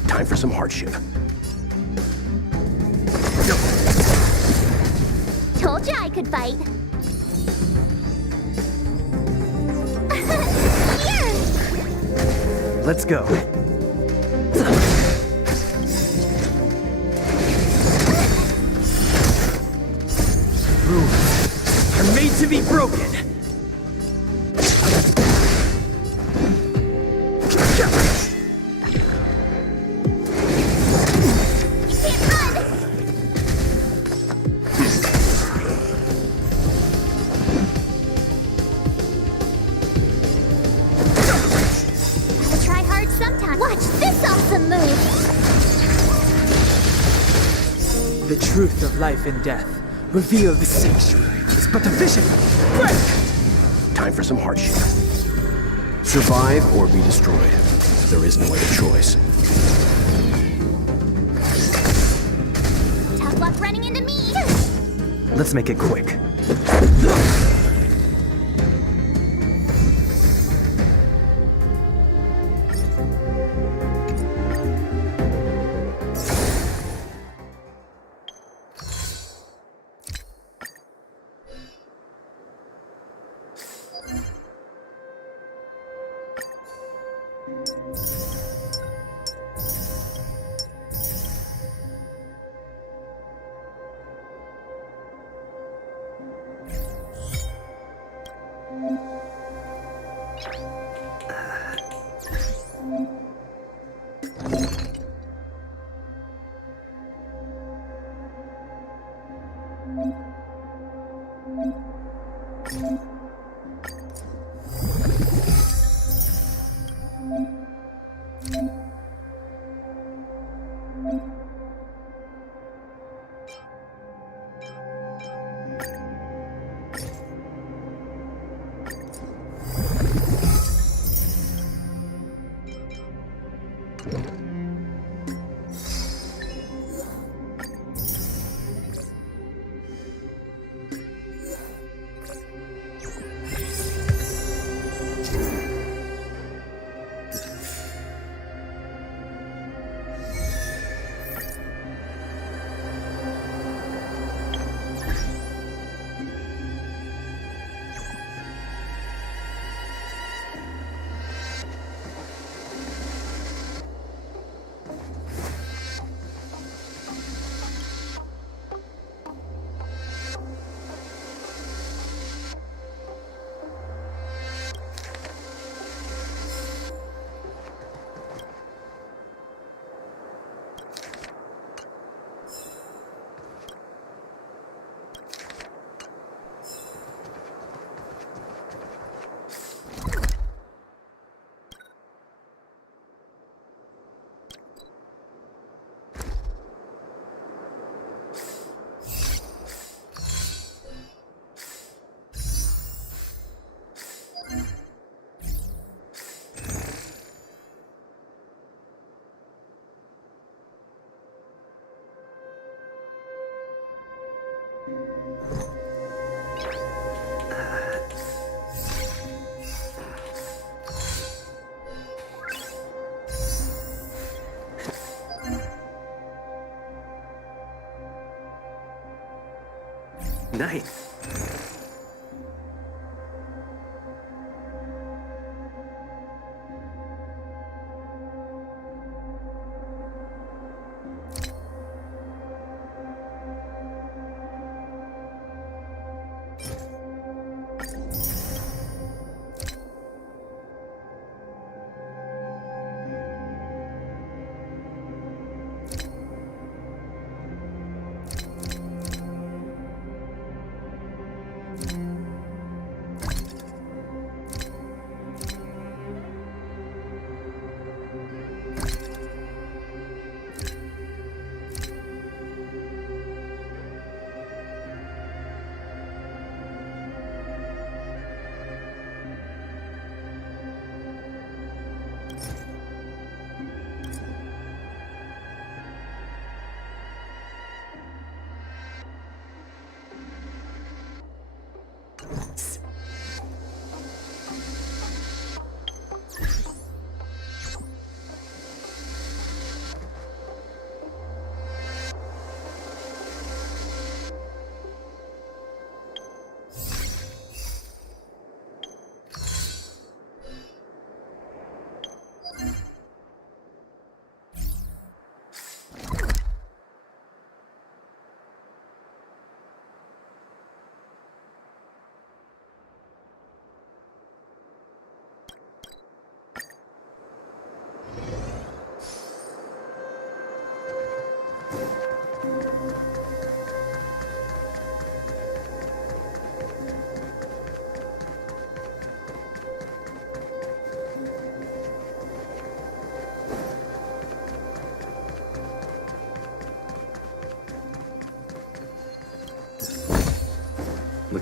Time for some hardship. Told you I could fight. Let's go. Rules are made to be broken. Watch this awesome move! The truth of life and death. Reveal the sanctuary is but a vision. Break! Time for some hardship. Survive or be destroyed. There is no other choice. Tough luck running into me! Let's make it quick. Nice.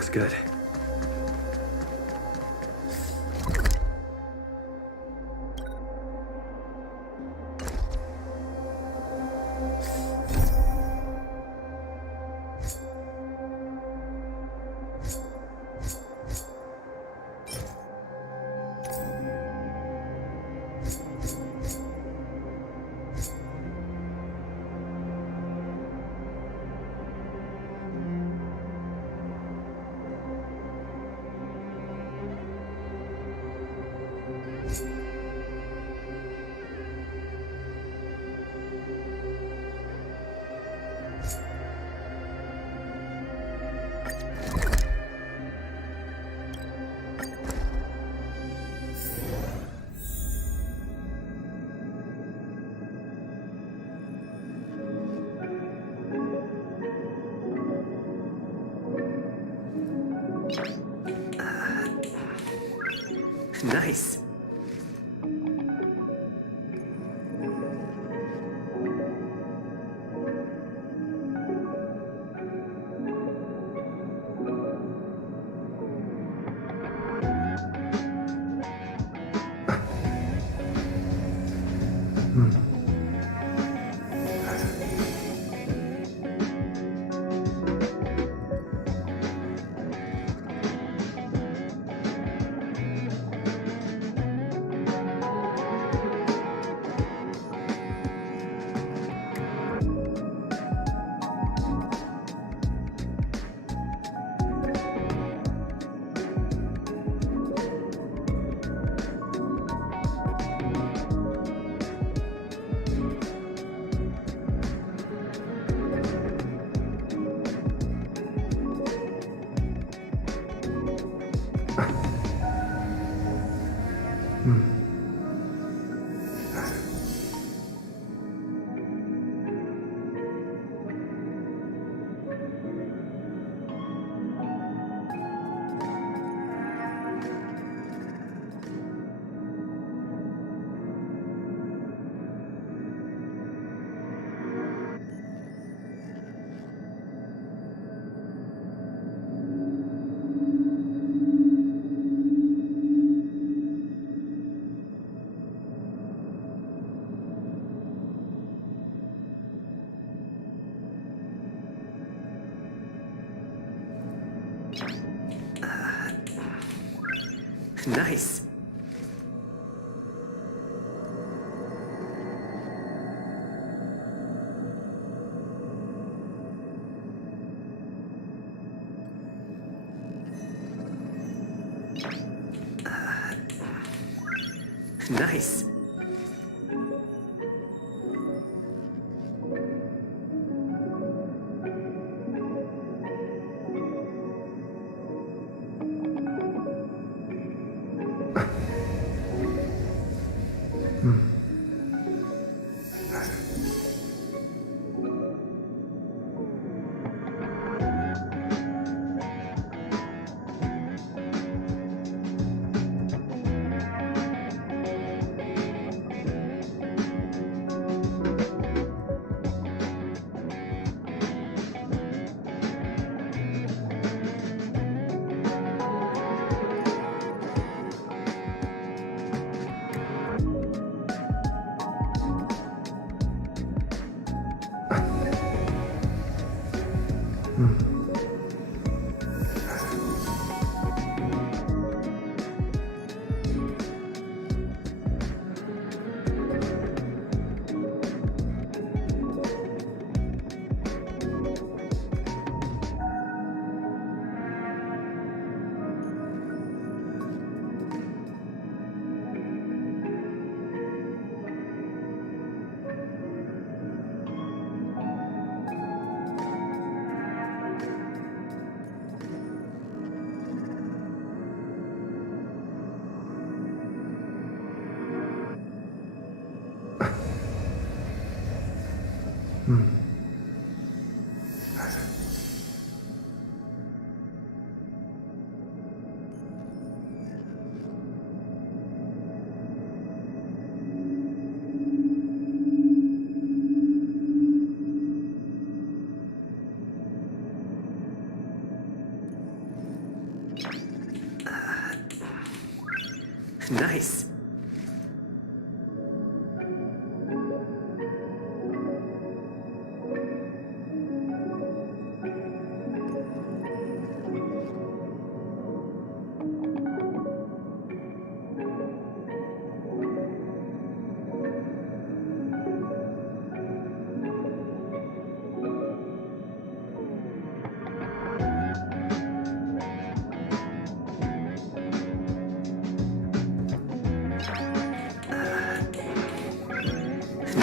Looks good. Nice. Nice. Nice.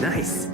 Nice.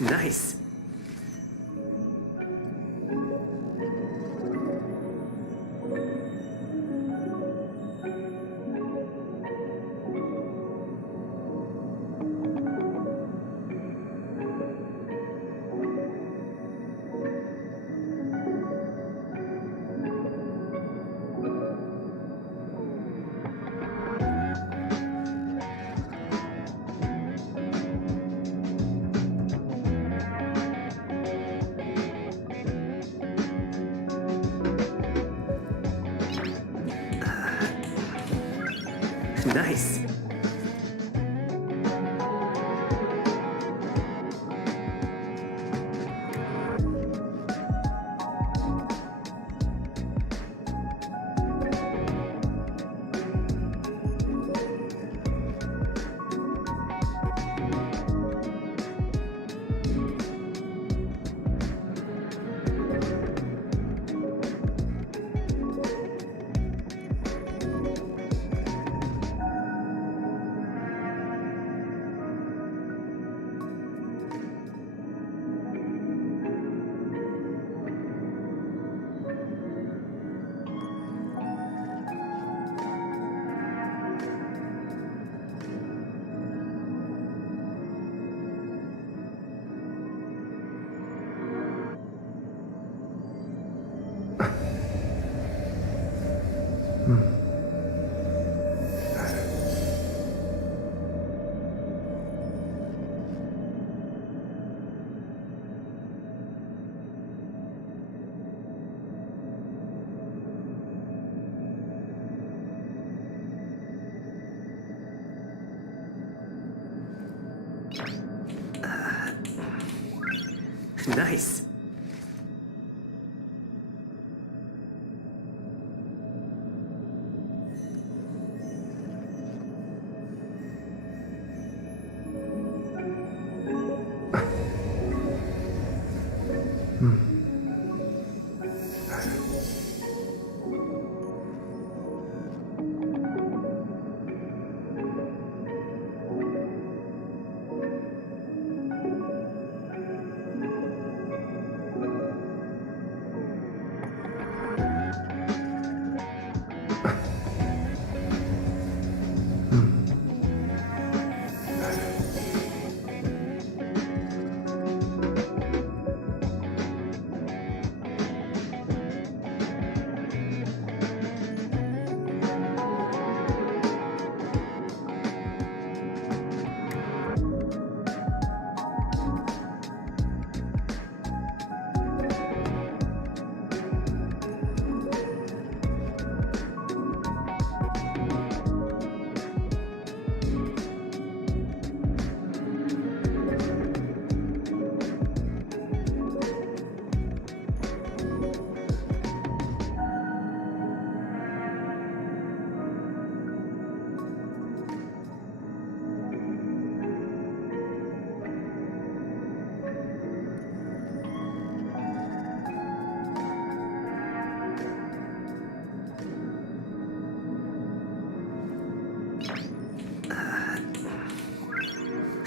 Nice. Nice. Nice.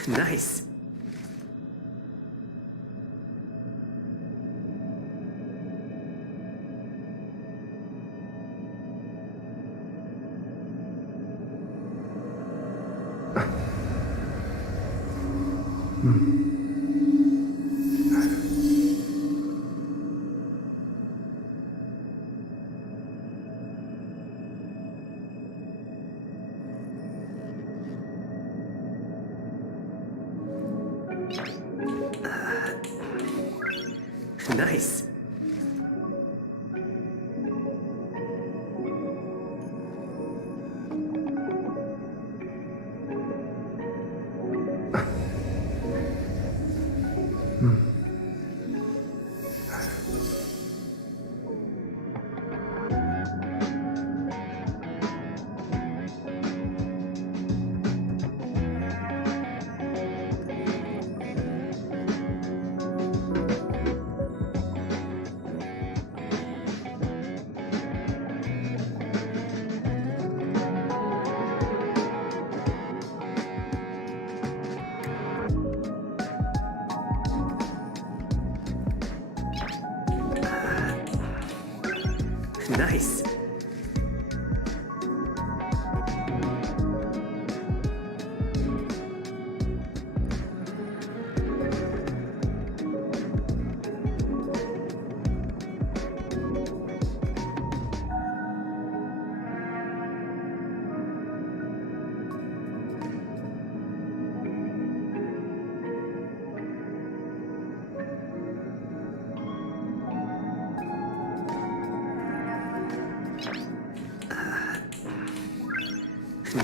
Nice. Nice.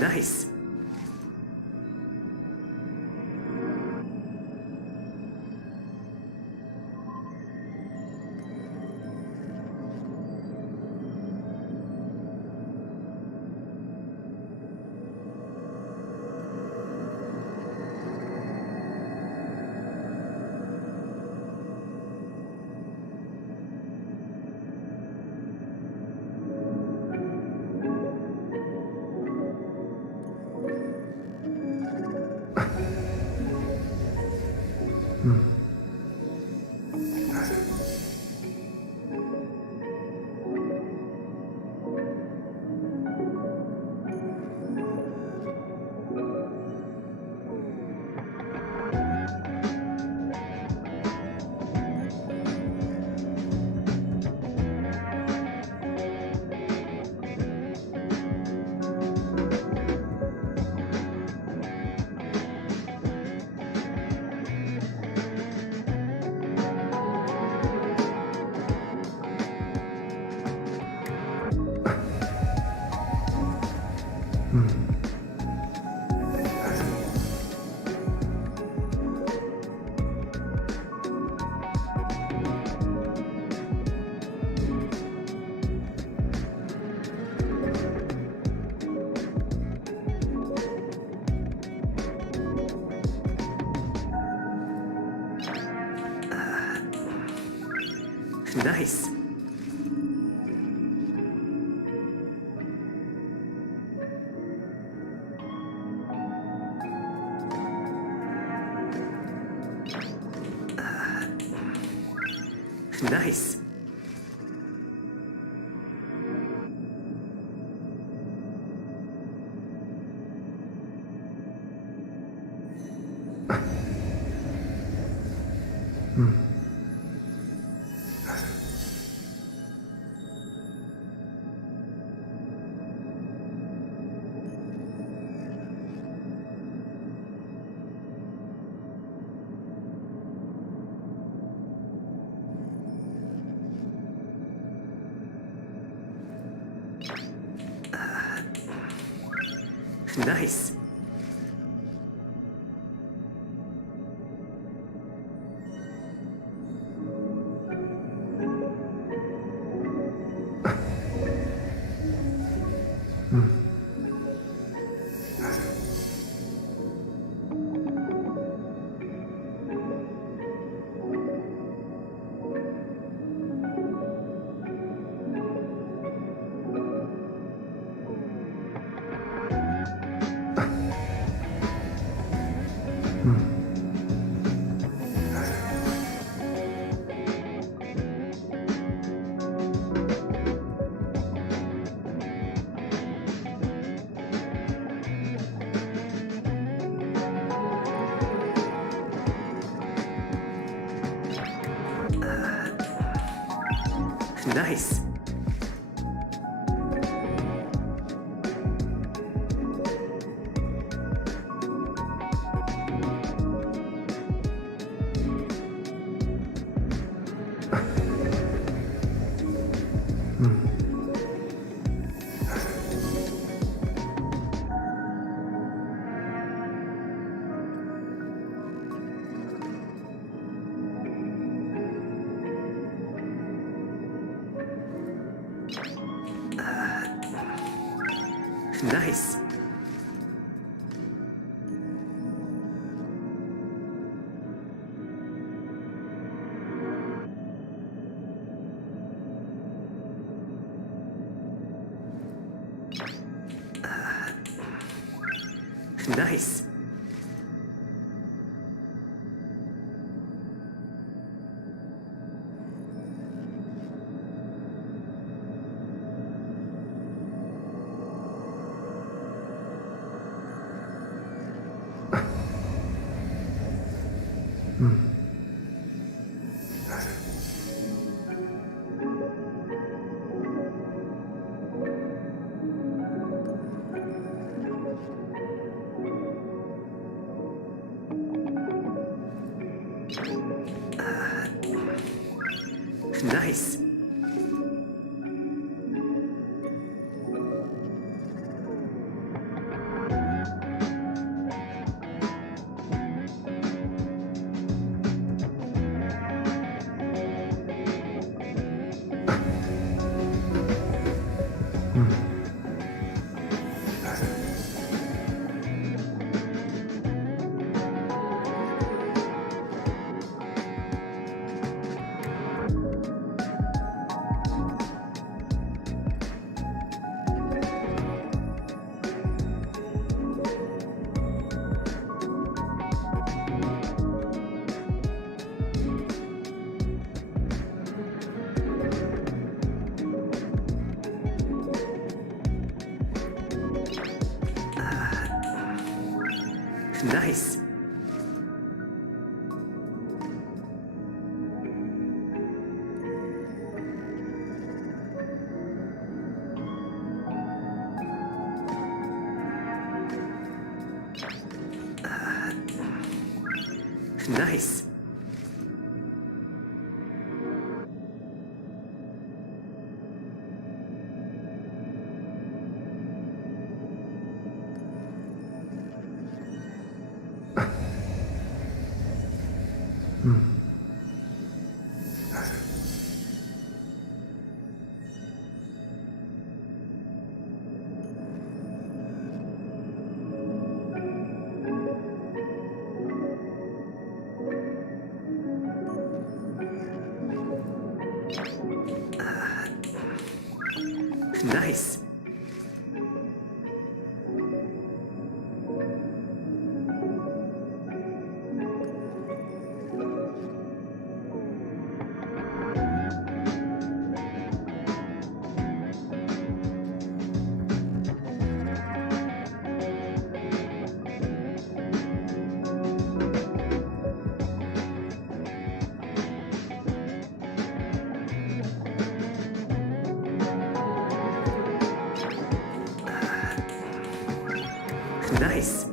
Nice. Nice. Nice. Nice. Nice. Nice. Nice. Nice. Nice. Nice. Nice. Nice. Nice.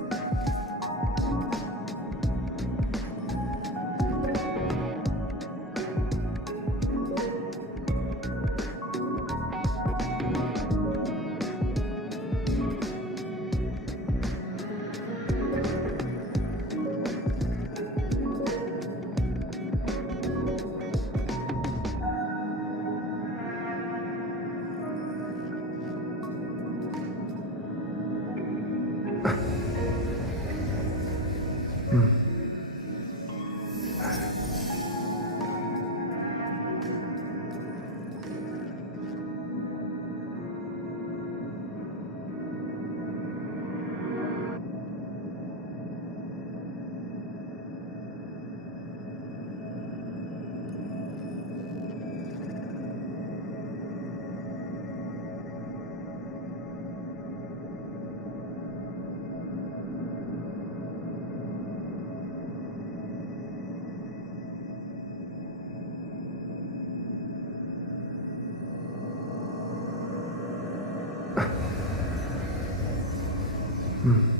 Nice.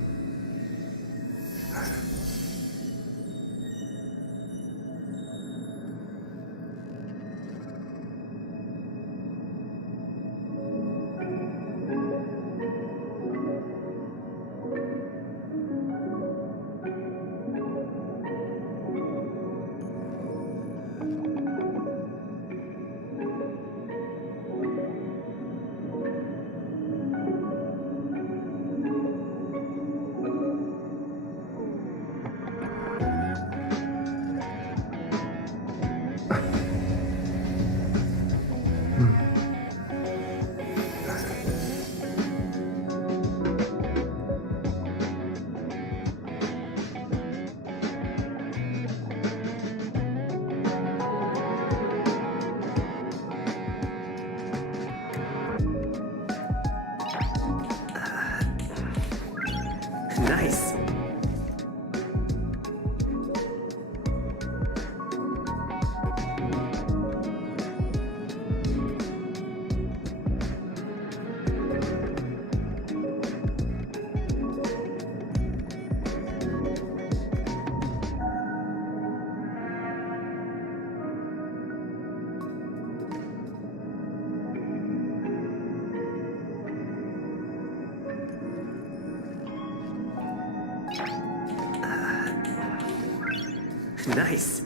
Nice.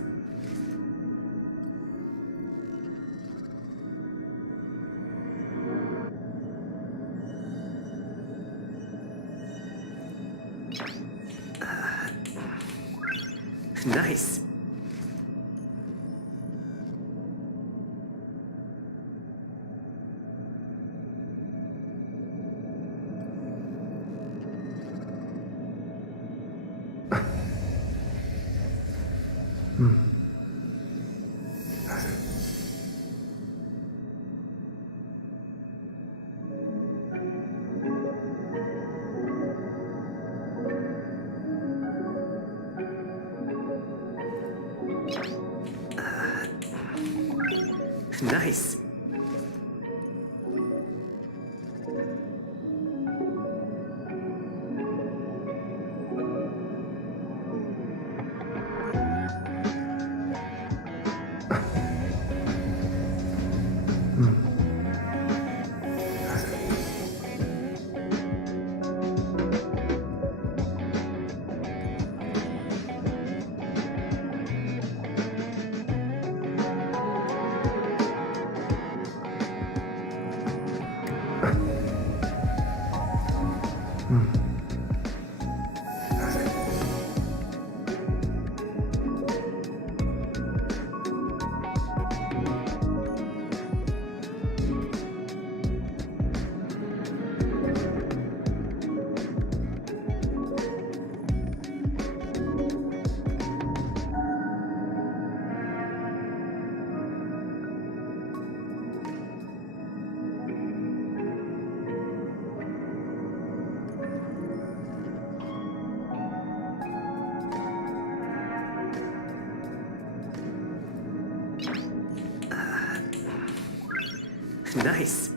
Nice. Nice. Nice.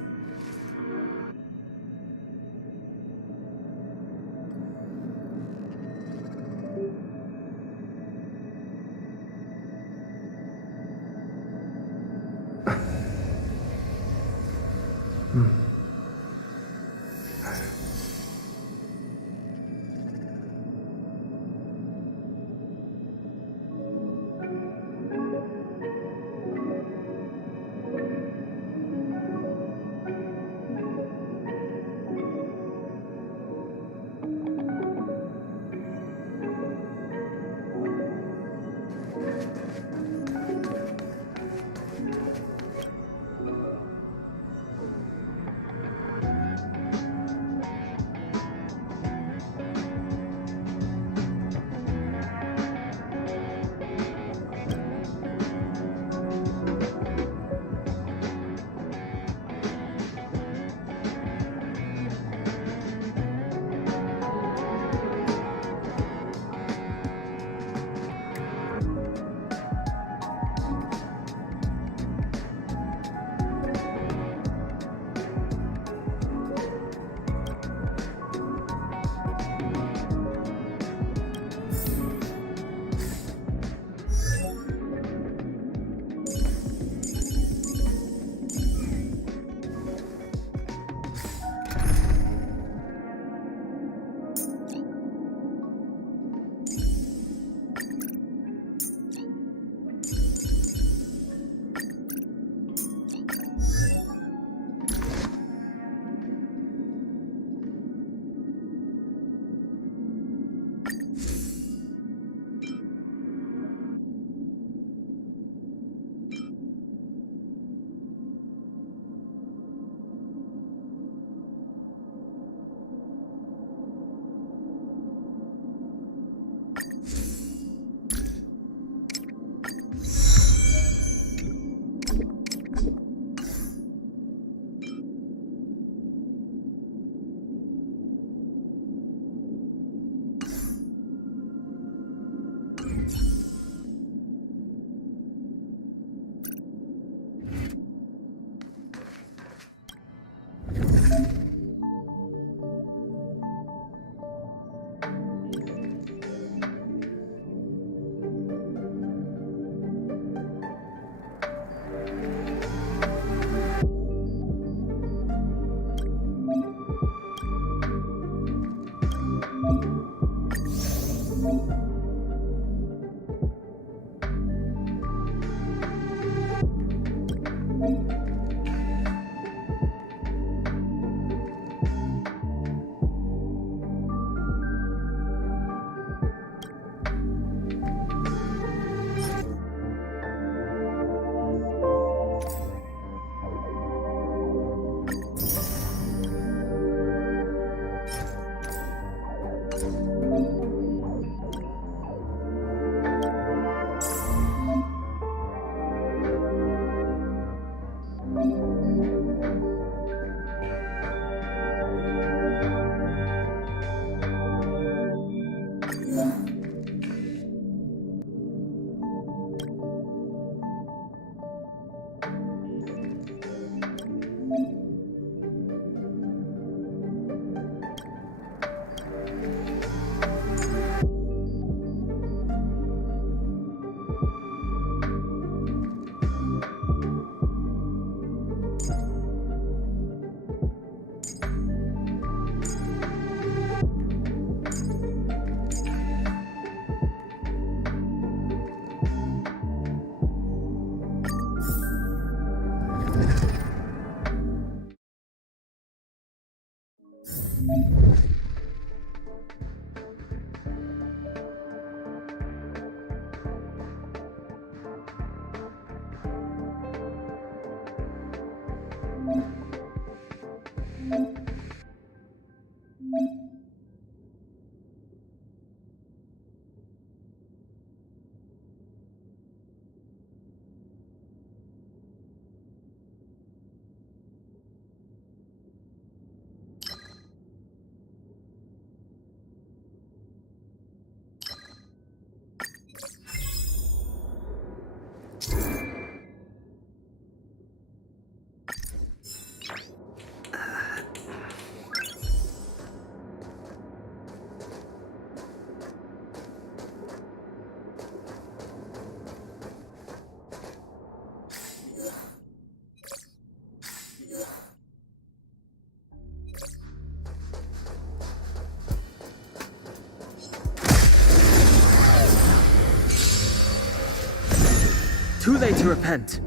Too late to repent.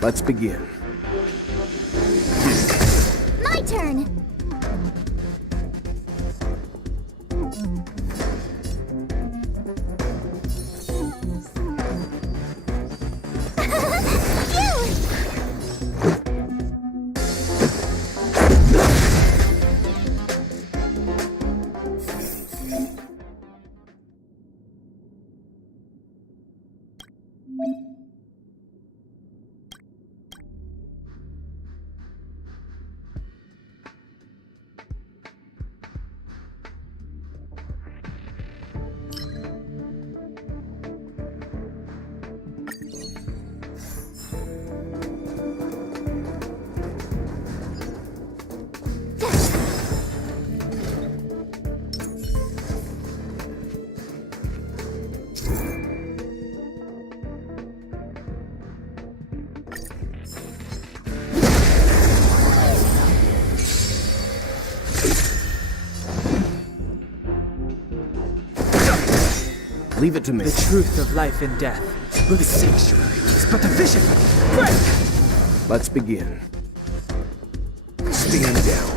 Let's begin. My turn! Leave it to me. The truth of life and death. Will the sanctuary is but a vision. Break! Let's begin. Stand down.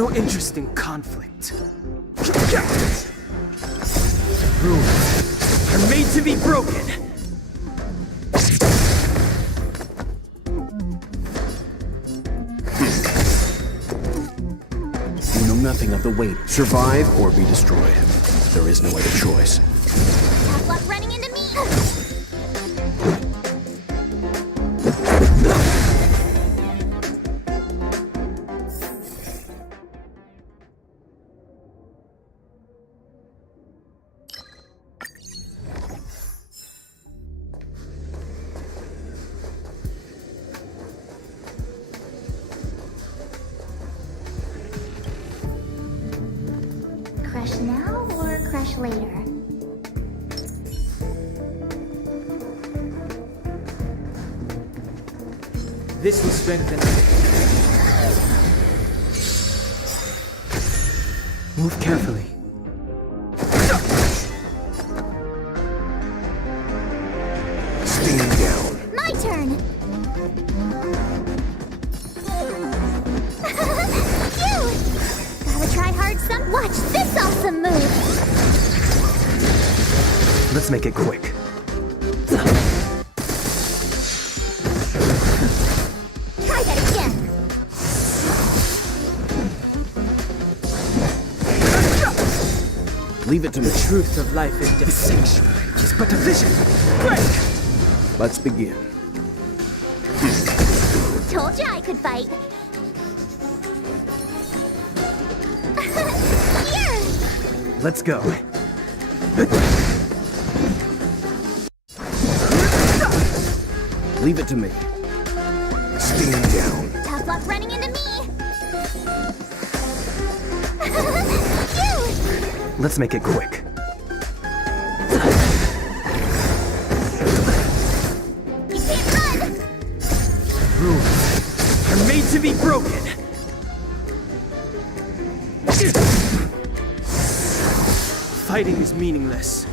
no interest in conflict. Rules are made to be broken. You know nothing of the weight. Survive or be destroyed. There is no other choice. Tough luck running into me! Crush now or crush later? This will strengthen. Move carefully. Stand down. My turn! You! Gotta try hard some. Watch this awesome move! Let's make it quick. Try that again! Leave it to me. The truth of life and death. The sanctuary is but a vision. Break! Let's begin. Told you I could fight. Here! Let's go. Leave it to me. Stand down. Tough luck running into me! You! Let's make it quick. You can't run! Rules are made to be broken. Fighting is meaningless.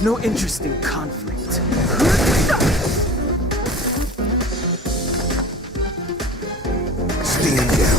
No interest in conflict. Stand down.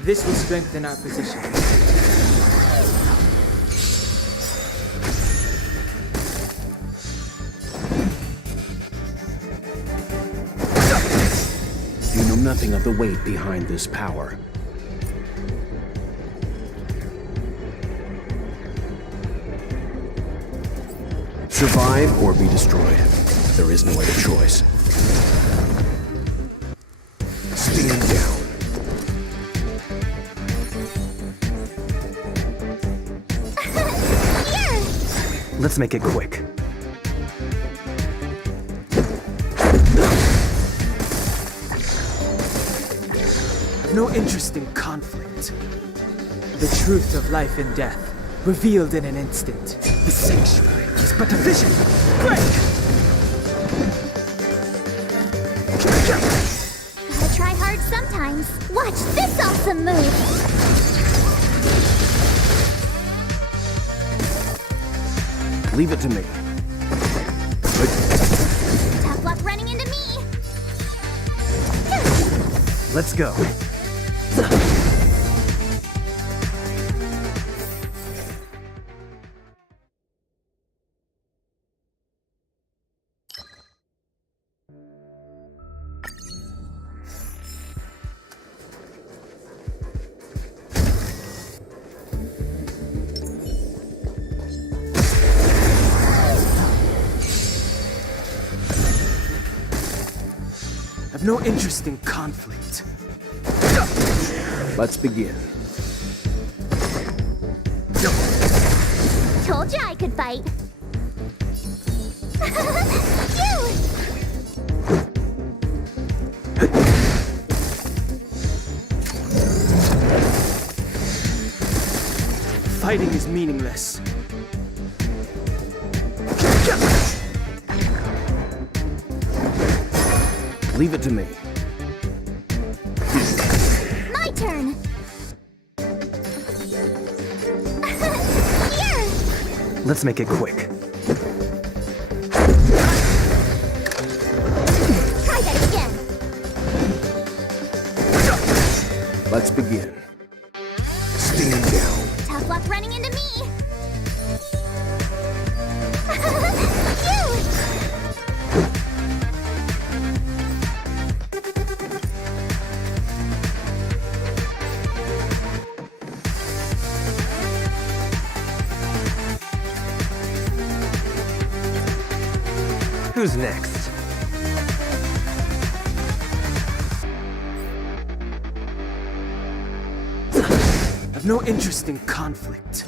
This will strengthen our position. You know nothing of the weight behind this power. Survive or be destroyed. There is no other choice. Stand down. Let's make it quick. I've no interest in conflict. The truth of life and death, revealed in an instant. The sanctuary is but a vision. Break! Gotta try hard sometimes. Watch this awesome move! Leave it to me. Tough luck running into me! Let's go. I've no interest in conflict. Let's begin. Told you I could fight. Fighting is meaningless. Leave it to me. My turn! Let's make it quick. Try that again! Let's begin. Stand down. Tough luck running into me! Who's next? I've no interest in conflict.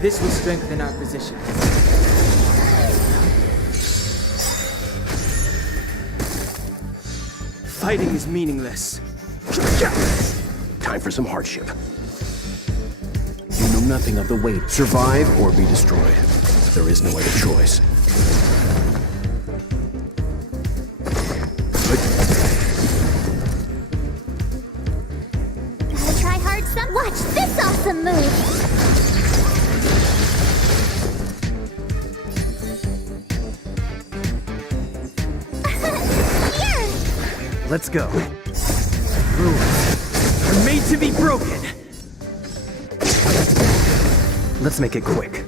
This will strengthen our position. Fighting is meaningless. Time for some hardship. You know nothing of the weight. Survive or be destroyed. There is no other choice. Gotta try hard some. Watch this awesome move! Let's go. Rules are made to be broken. Let's make it quick.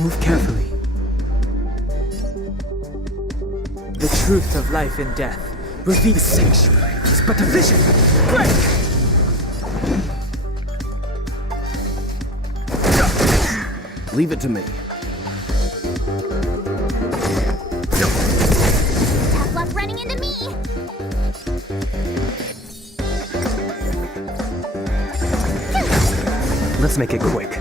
Move carefully. The truth of life and death. Reveal the sanctuary is but a vision. Break! Leave it to me. Tough luck running into me. Let's make it quick.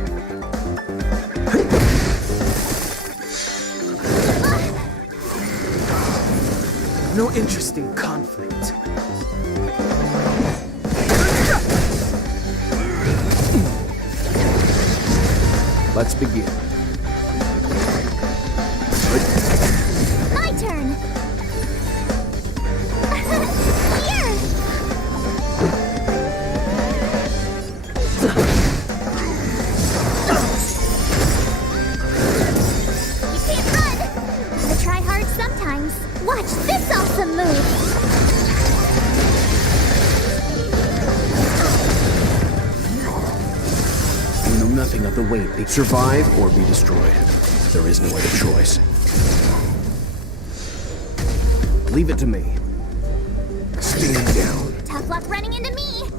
No interest in conflict. Let's begin. My turn. Here. You can't run. Gotta try hard sometimes. Watch this awesome move. You know nothing of the weight. Survive or be destroyed. There is no other choice. Leave it to me. Stand down. Tough luck running into me.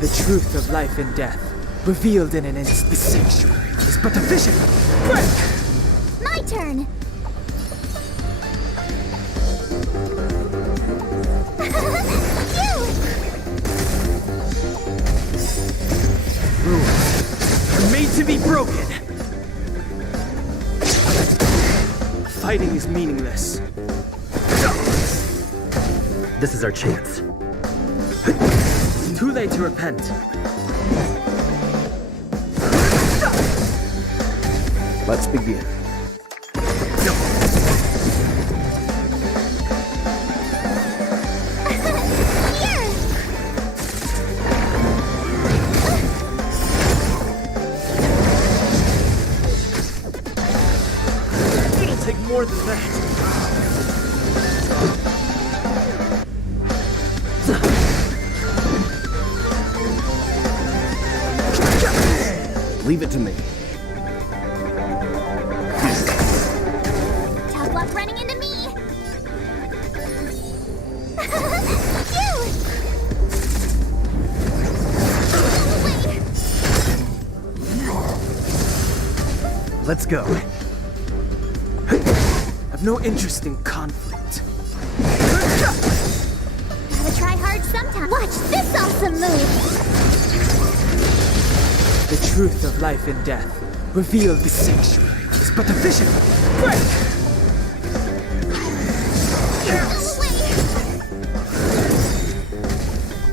The truth of life and death. Revealed in an instant. The sanctuary is but a vision. Break! My turn. Rules are made to be broken. Fighting is meaningless. This is our chance. Too late to repent. Let's begin. It'll take more than that. Leave it to me. Tough luck running into me. Let's go. I've no interest in conflict. Gotta try hard sometime. Watch this awesome move. The truth of life and death. Revealed the sanctuary is but a vision. Break!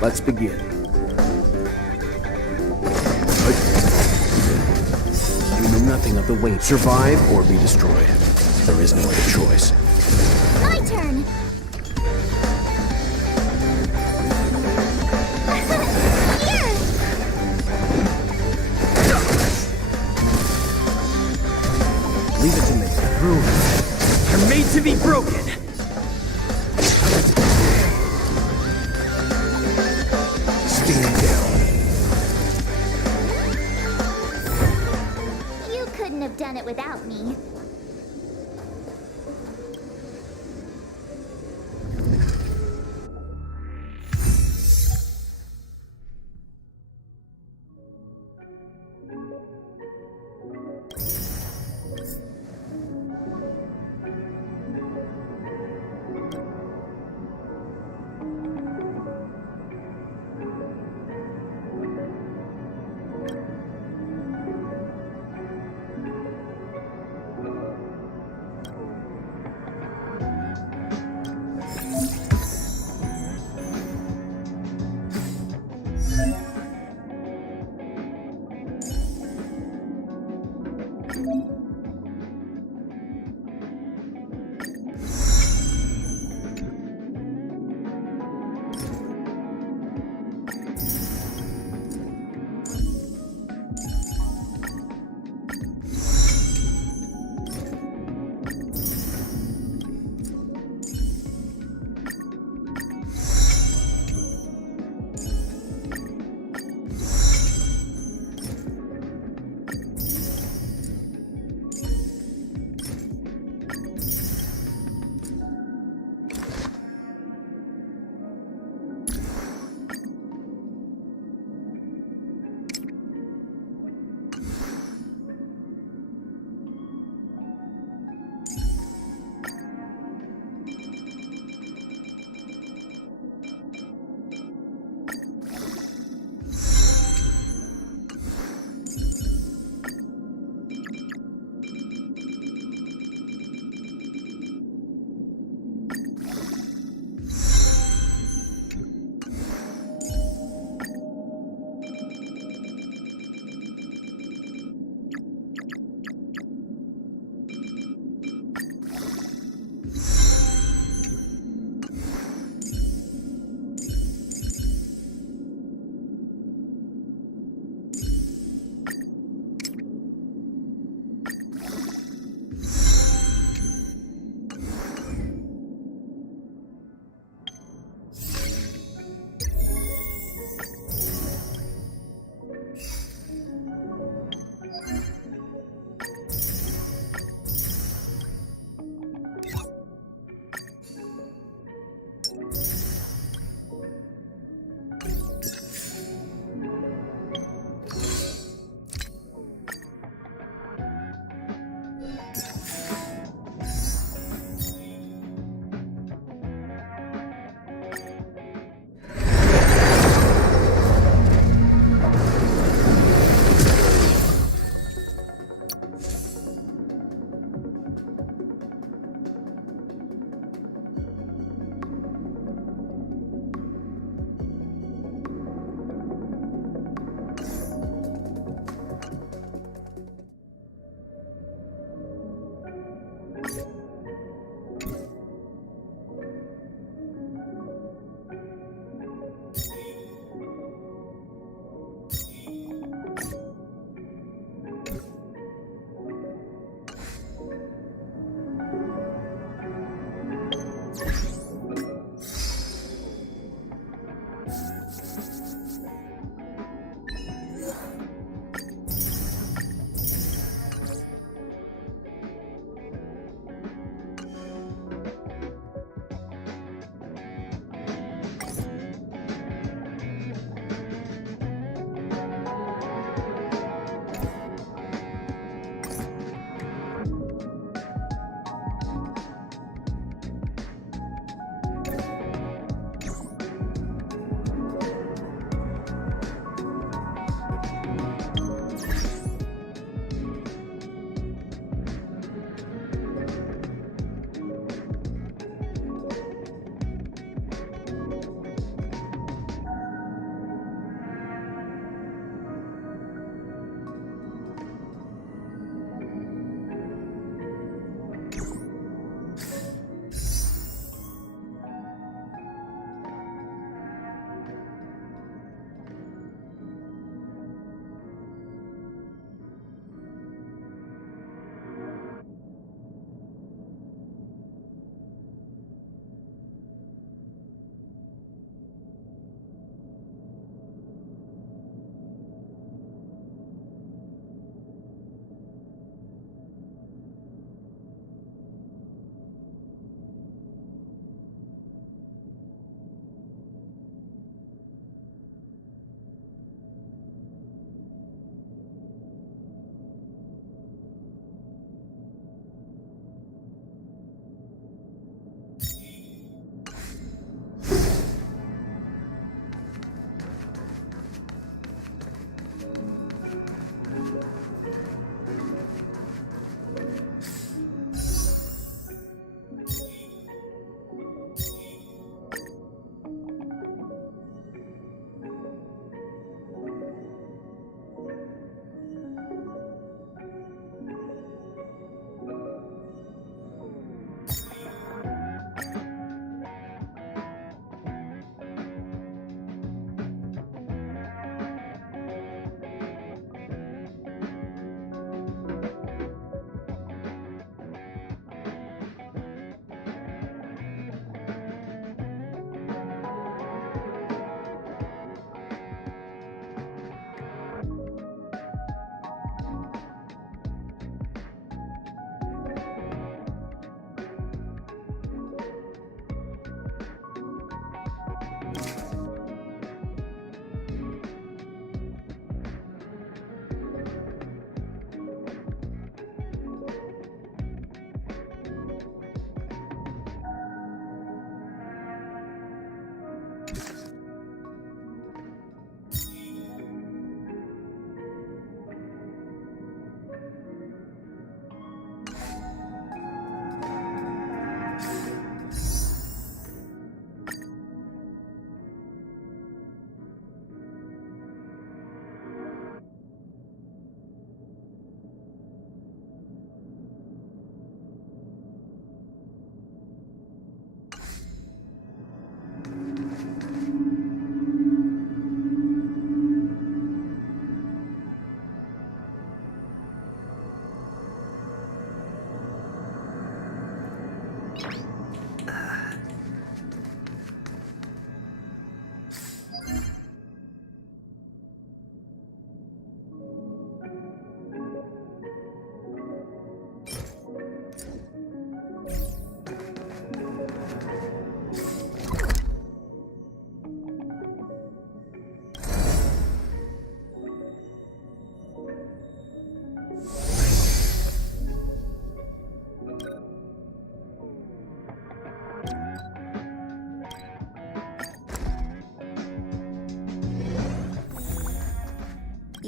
Let's begin. You know nothing of the weight. Survive or be destroyed. There is no other choice. My turn. Here. Leave it to me. Rules are made to be broken. Stand down. You couldn't have done it without me.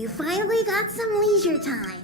You finally got some leisure time.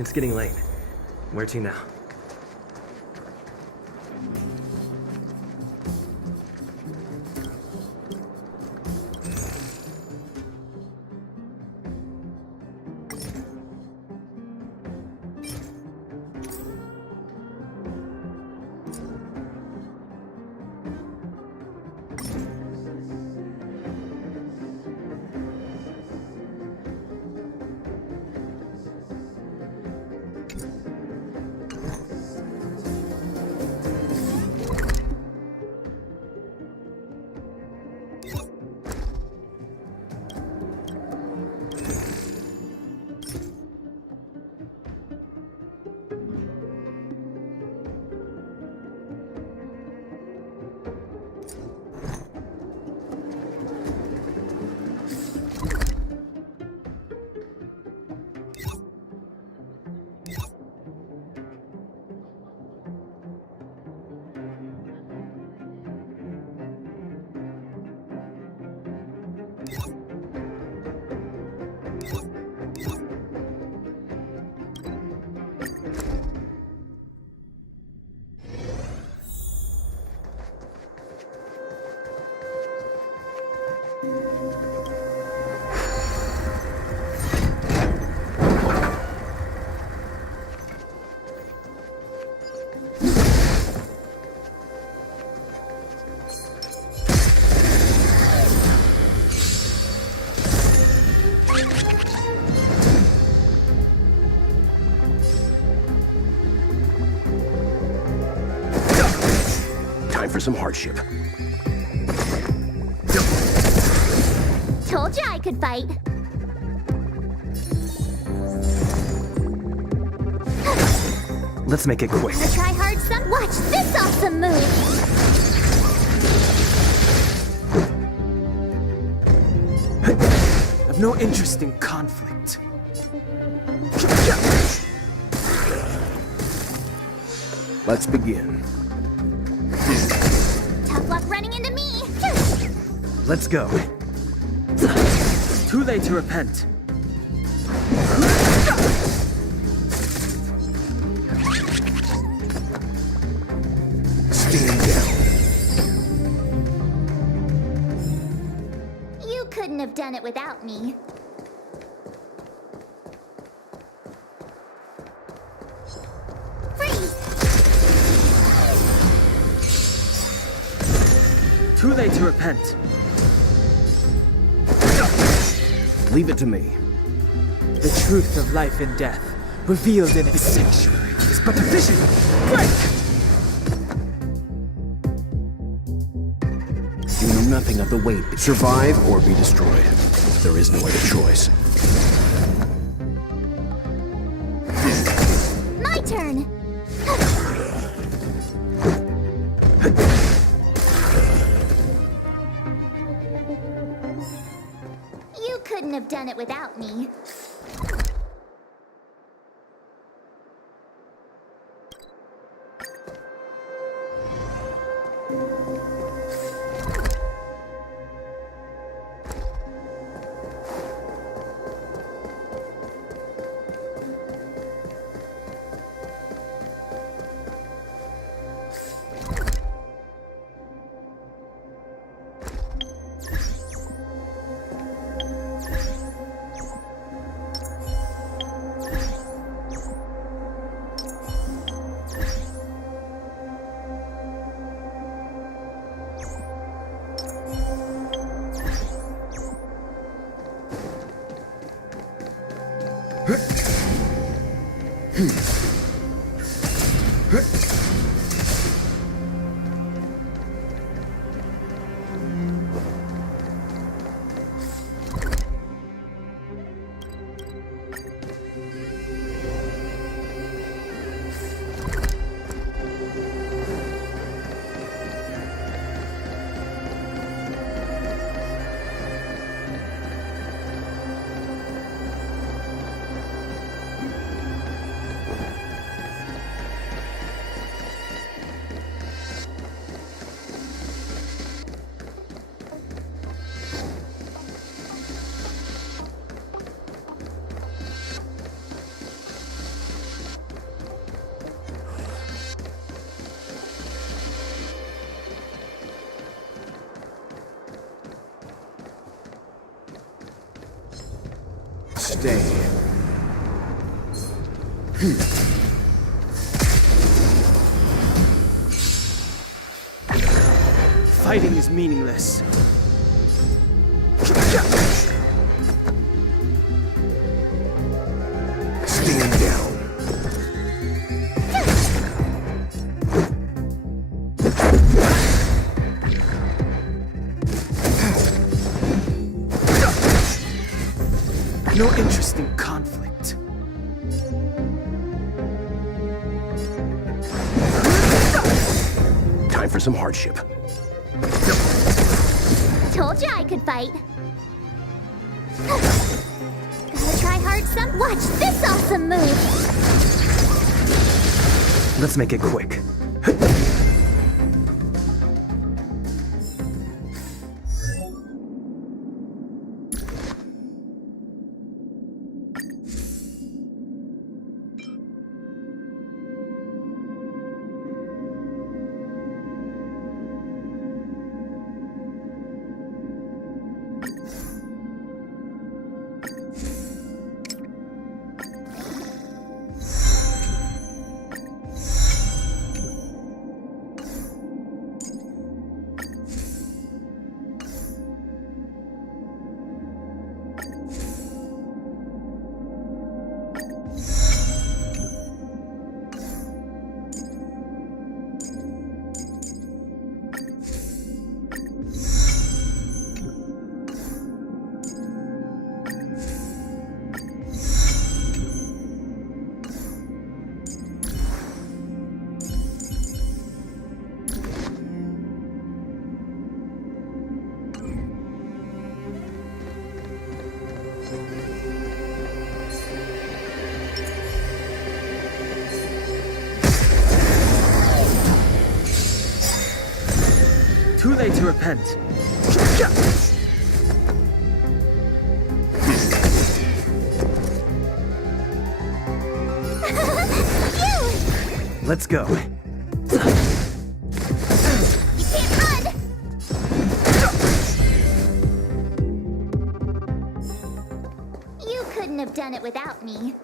It's getting late. Where to now? for some hardship. Told you I could fight. Let's make it quick. Wanna try hard some? Watch this awesome move! I've no interest in conflict. Let's begin. Tough luck running into me! Let's go. Too late to repent. Stand down. You couldn't have done it without me. Freeze! Too late to repent. Leave it to me. The truth of life and death, revealed in its sanctuary, is but a vision. Break! You know nothing of the weight. Survive or be destroyed. There is no other choice. My turn! You couldn't have done it without me. Stay. Fighting is meaningless. Stand down. No interest in conflict. Time for some hardship. Told you I could fight. Gotta try hard some. Watch this awesome move! Let's make it quick. late to repent. Let's go. You can't run! You couldn't have done it without me.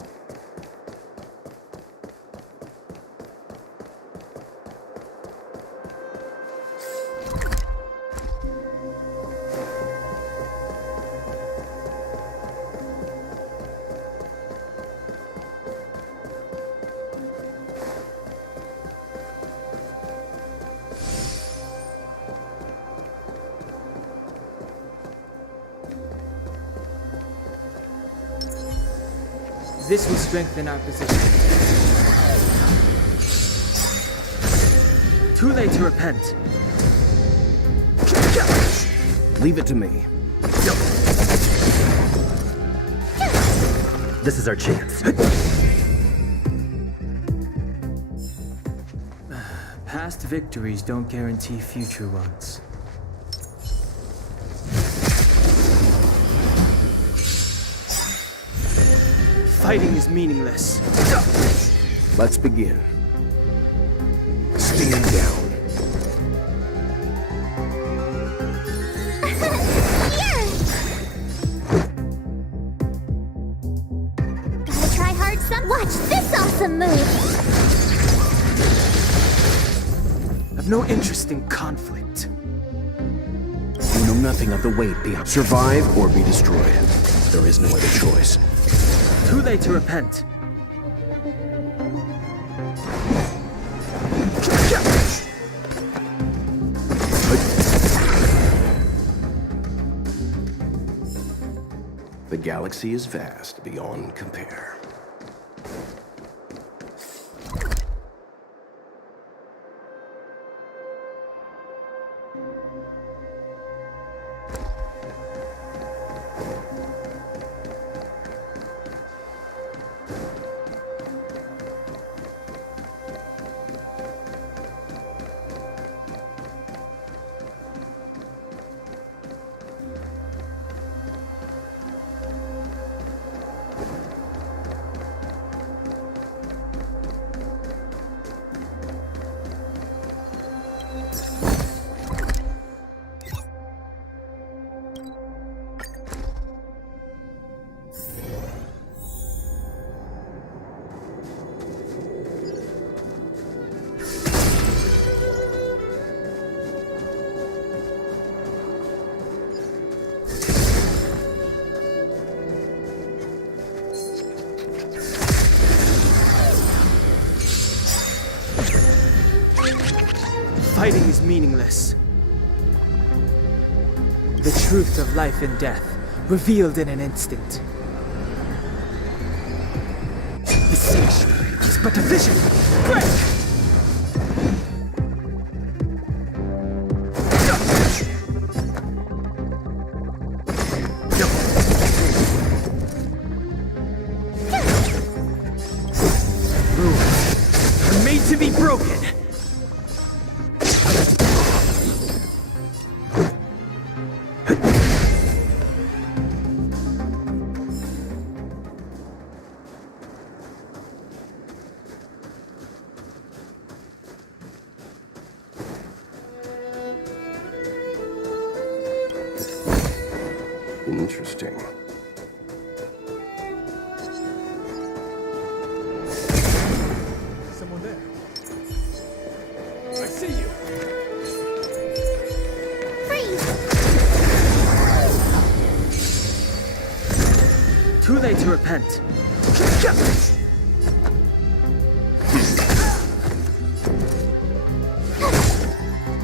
This will strengthen our position. Too late to repent. Leave it to me. This is our chance. Past victories don't guarantee future ones. Fighting is meaningless. Let's begin. Stand down. Gotta try hard some. Watch this awesome move! I've no interest in conflict. You know nothing of the weight beyond. Survive or be destroyed. There is no other choice. Too late to repent. The galaxy is vast beyond compare. Fighting is meaningless. The truth of life and death, revealed in an instant. The sanctuary is but a vision. Break! Rules are made to be broken. Interesting. Someone there. I see you. Too late to repent.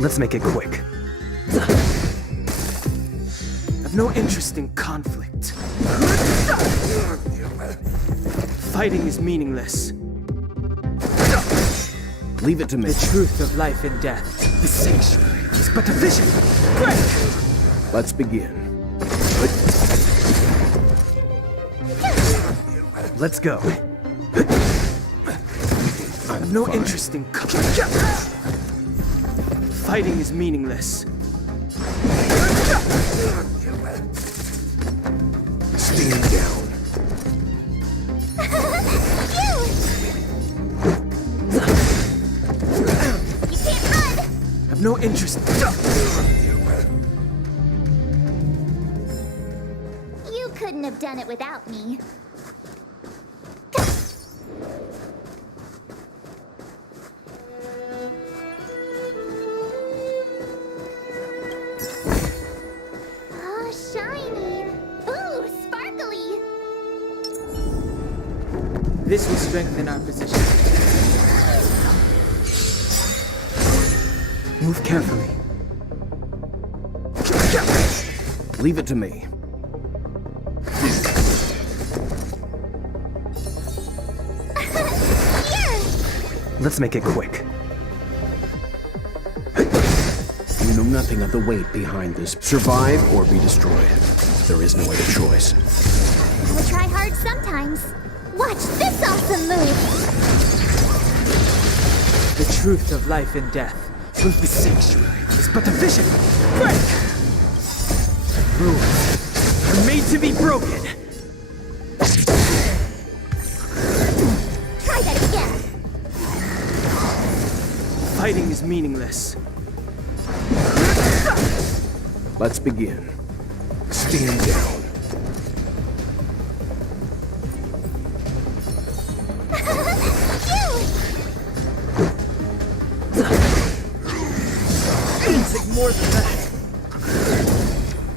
Let's make it quick. I've no interest in conflict. Fighting is meaningless. Leave it to me. The truth of life and death. The sanctuary is but a vision. Break! Let's begin. Let's go. I've no interest in conflict. Fighting is meaningless. Stand down. You can't run! I've no interest. You couldn't have done it without me. Oh, shiny! Ooh, sparkly! This will strengthen our position. Move carefully. Leave it to me. Let's make it quick. You know nothing of the weight behind this. Survive or be destroyed. There is no other choice. Gotta try hard sometimes. Watch this awesome move! The truth of life and death. Proof the sanctuary is but a vision. Break! Rules are made to be broken. Try that again! Fighting is meaningless. Let's begin. Stand down. Take more than that.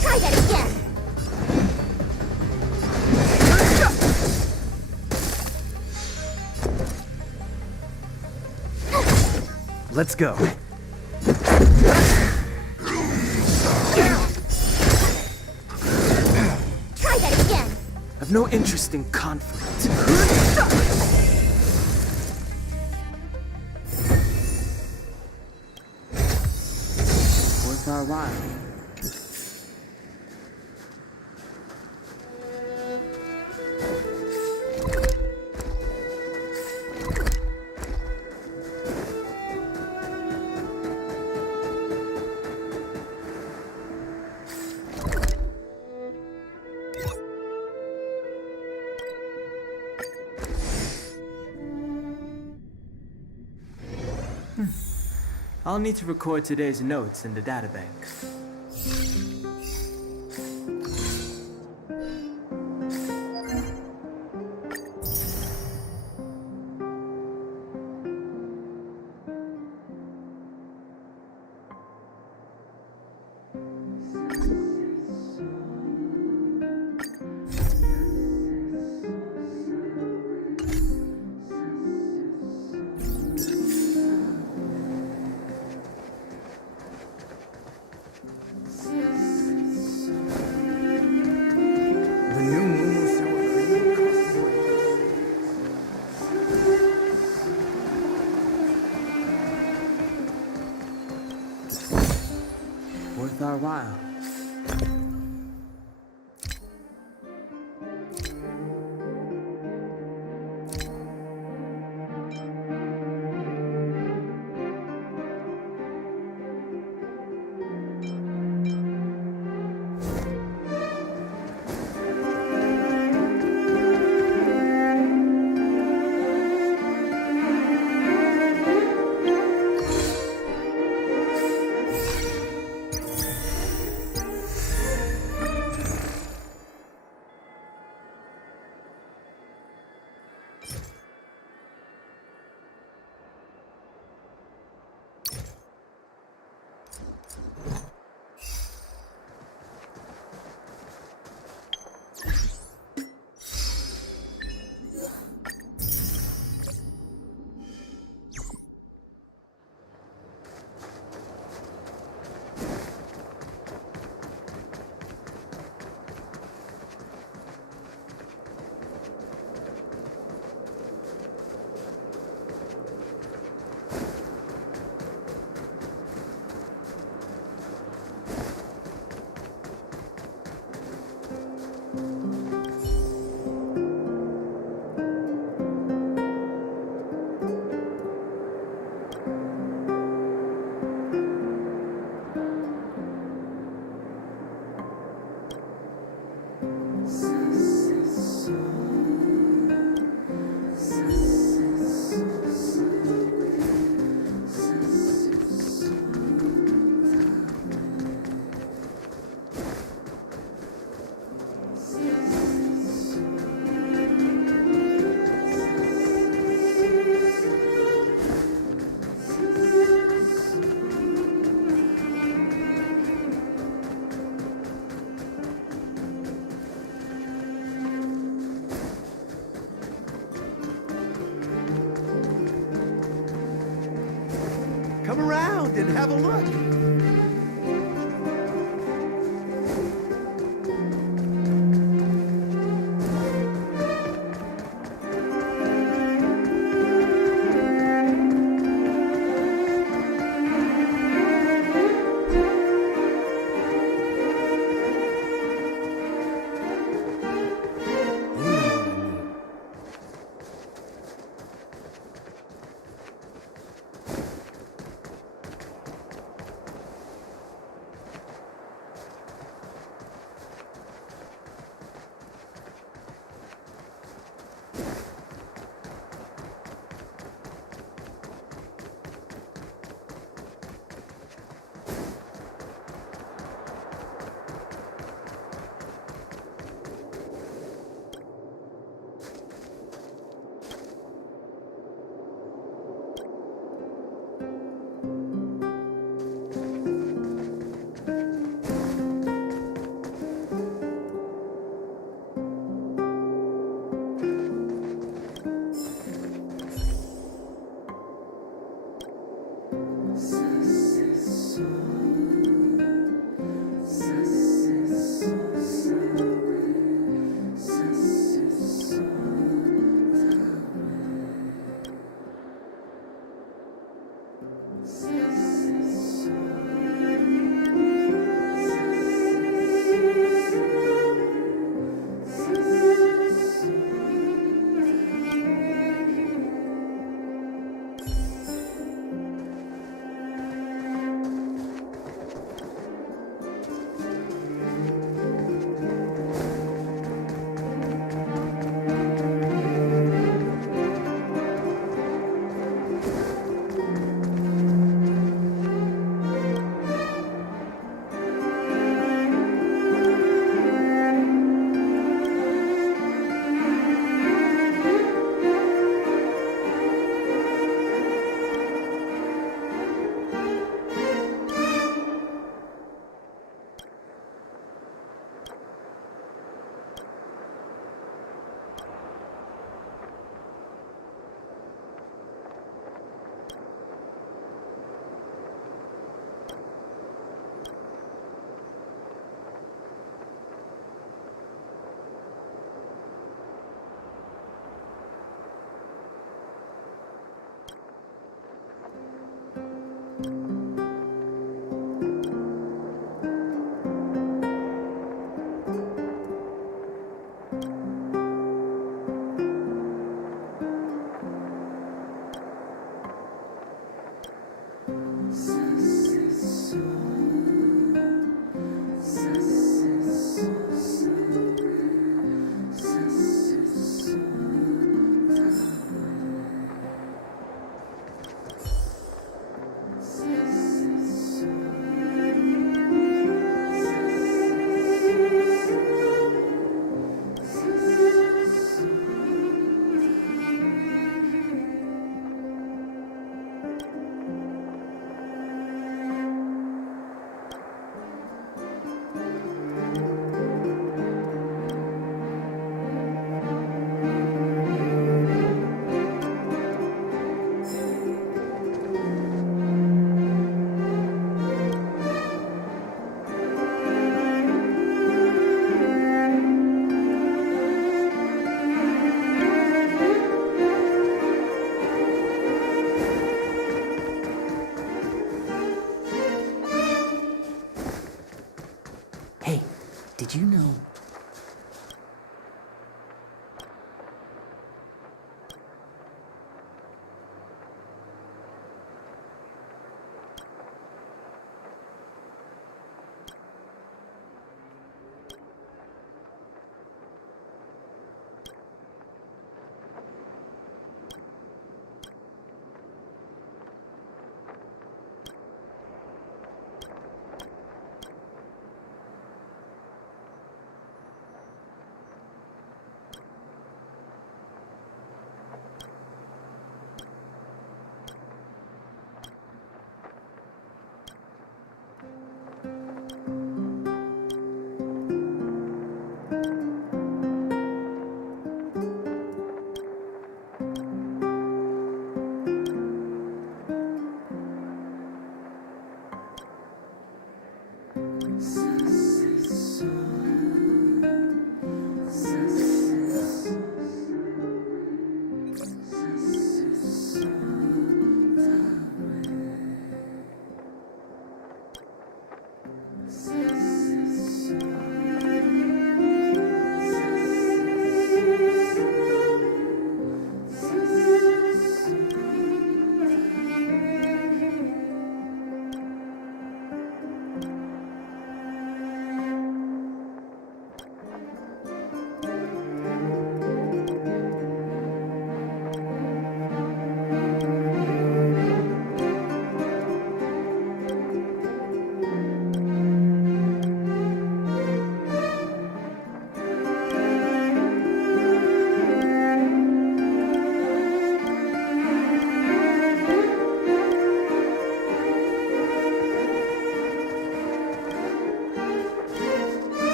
Try that again! Let's go. Try that again! I've no interest in conflict. Worth our while. I'll need to record today's notes in the databank. The new Momo sour cream costs more. Worth our while. Come around and have a look.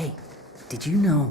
Hey, did you know?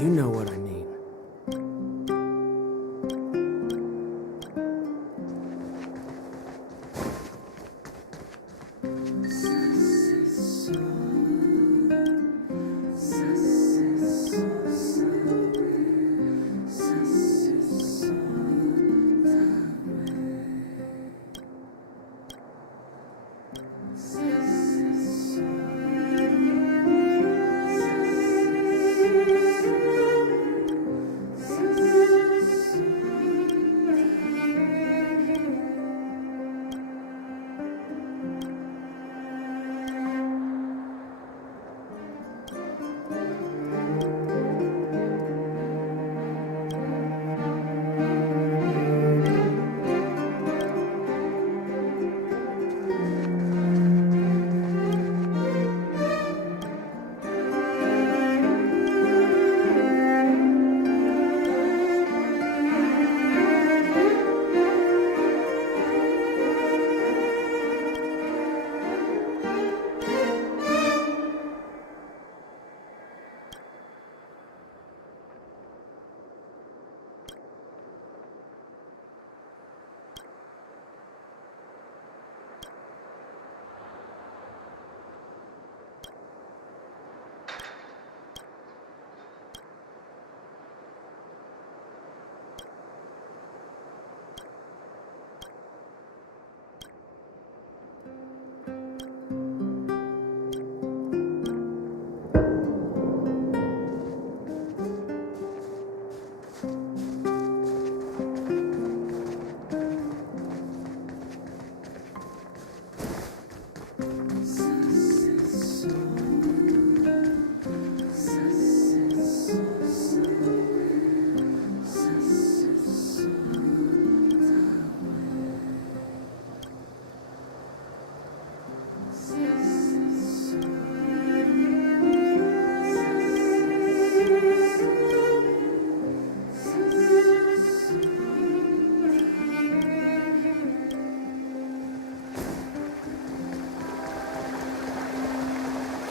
You know what I mean.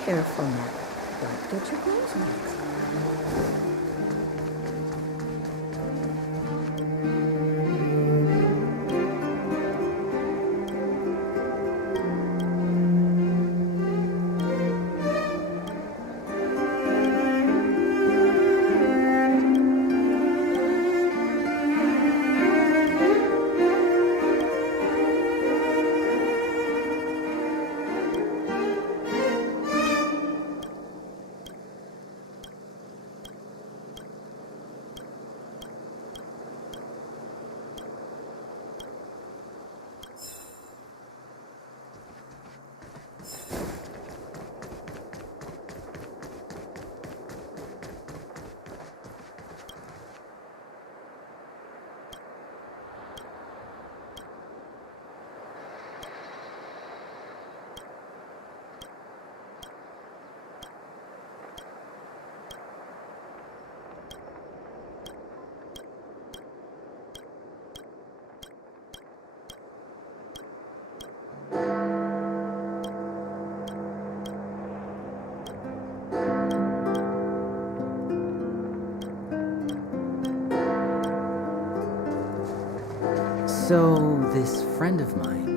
Careful now. Don't get your clothes wet. So, this friend of mine.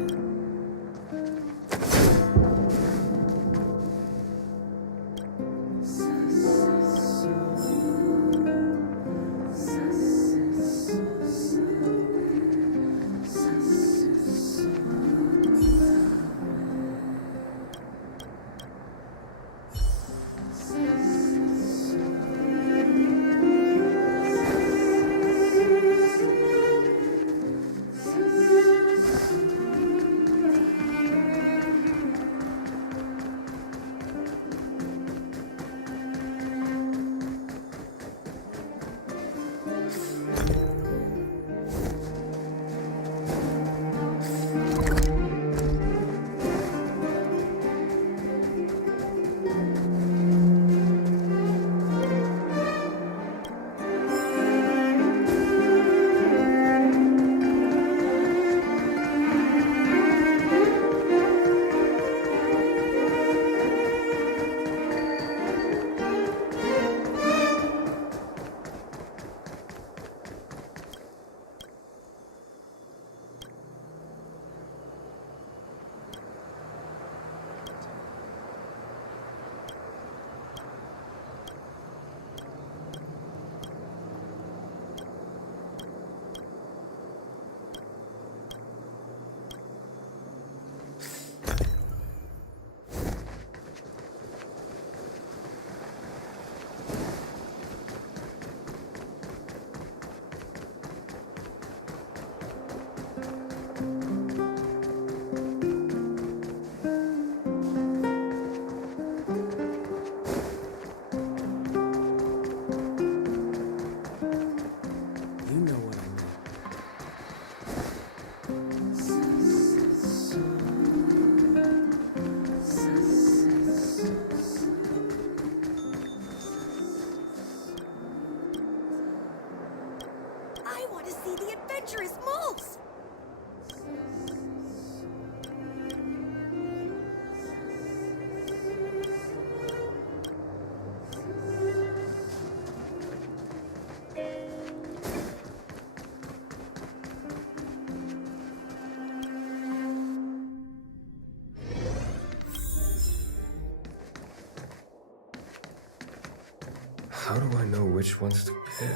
How do I know which ones to pick?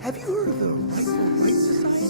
Have you heard of the Right Society?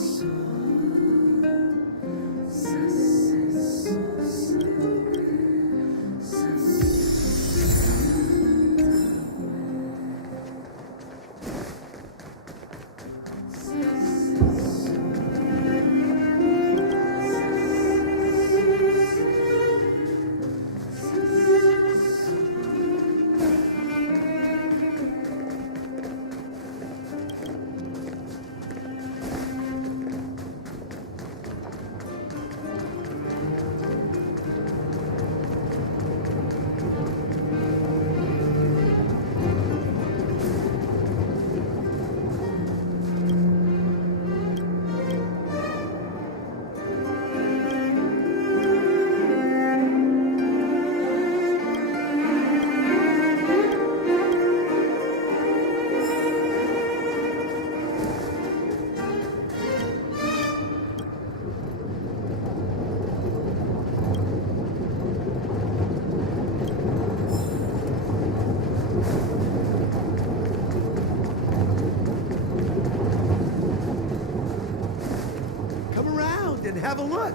And have a look.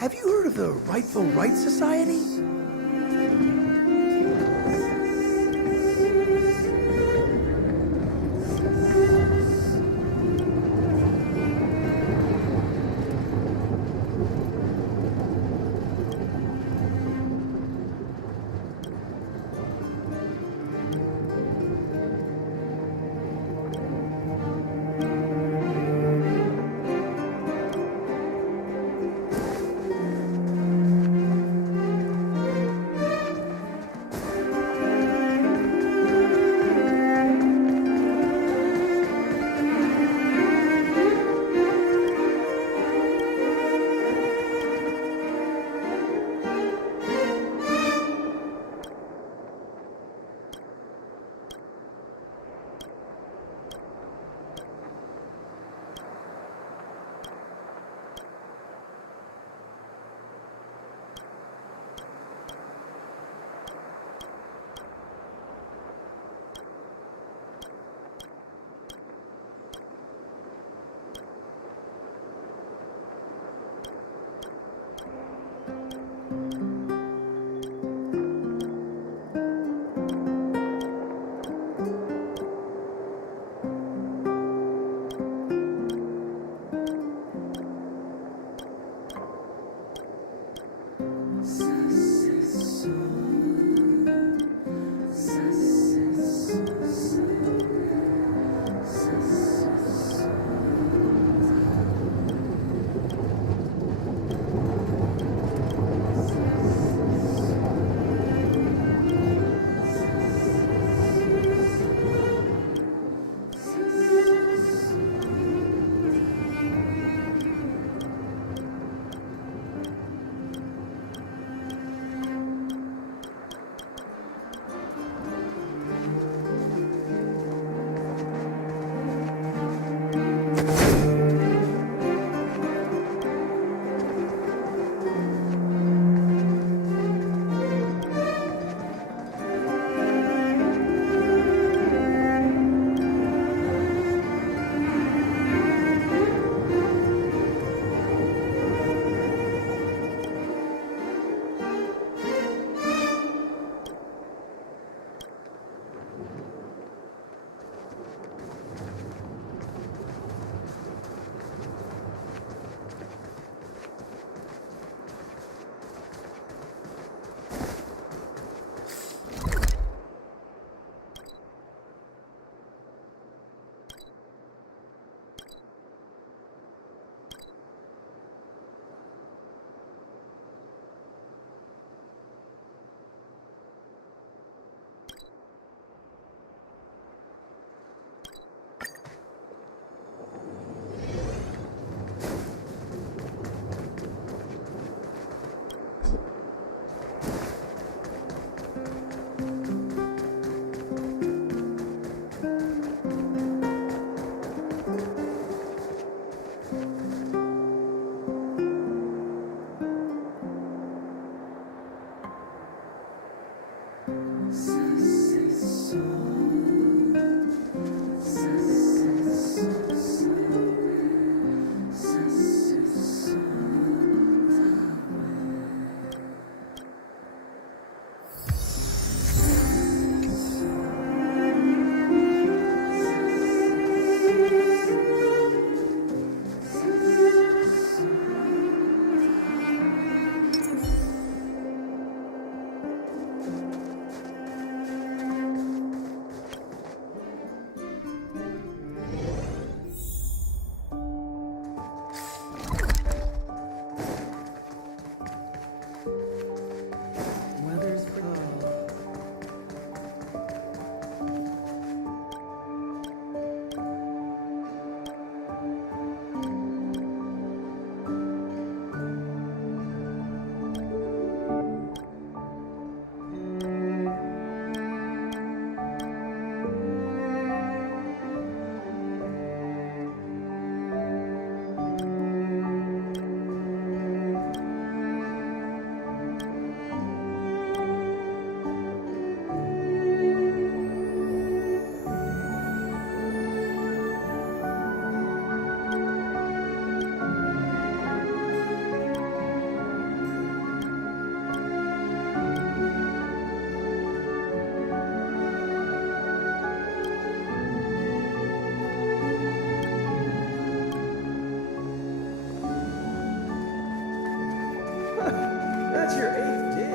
Have you heard of the Rightful Rights Society? That's your 8th dish.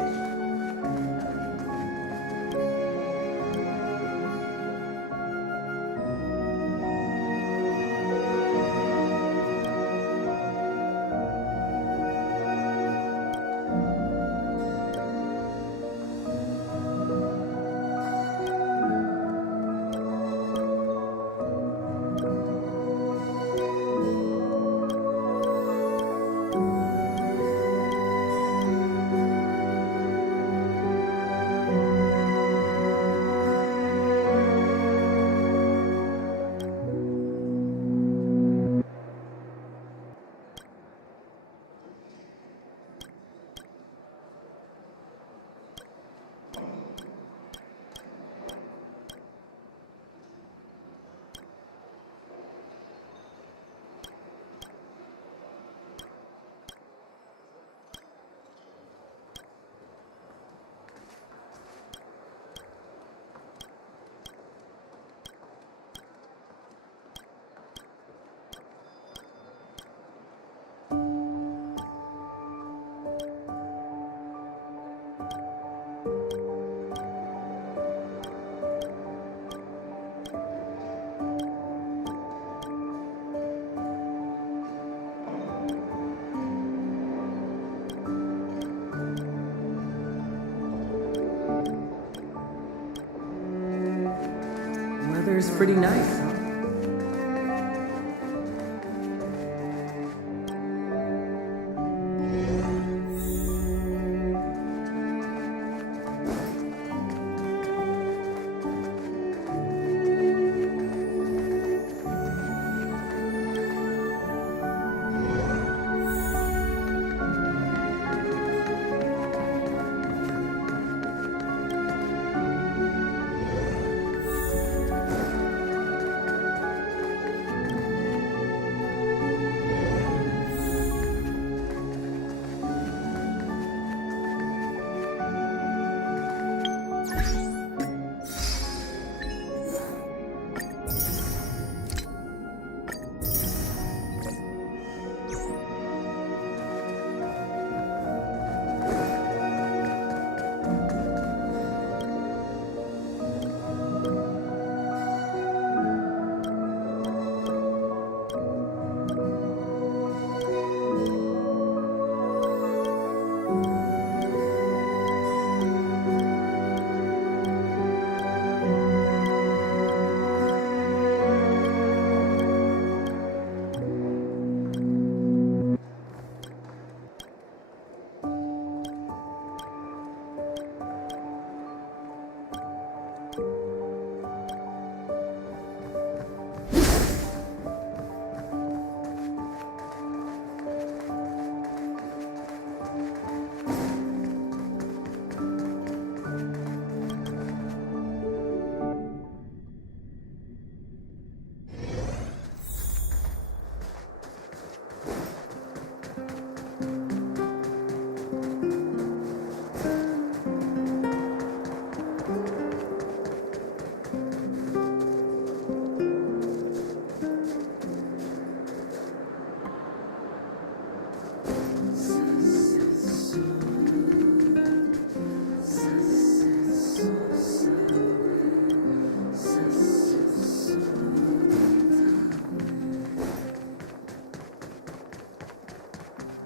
Weather's pretty nice, huh?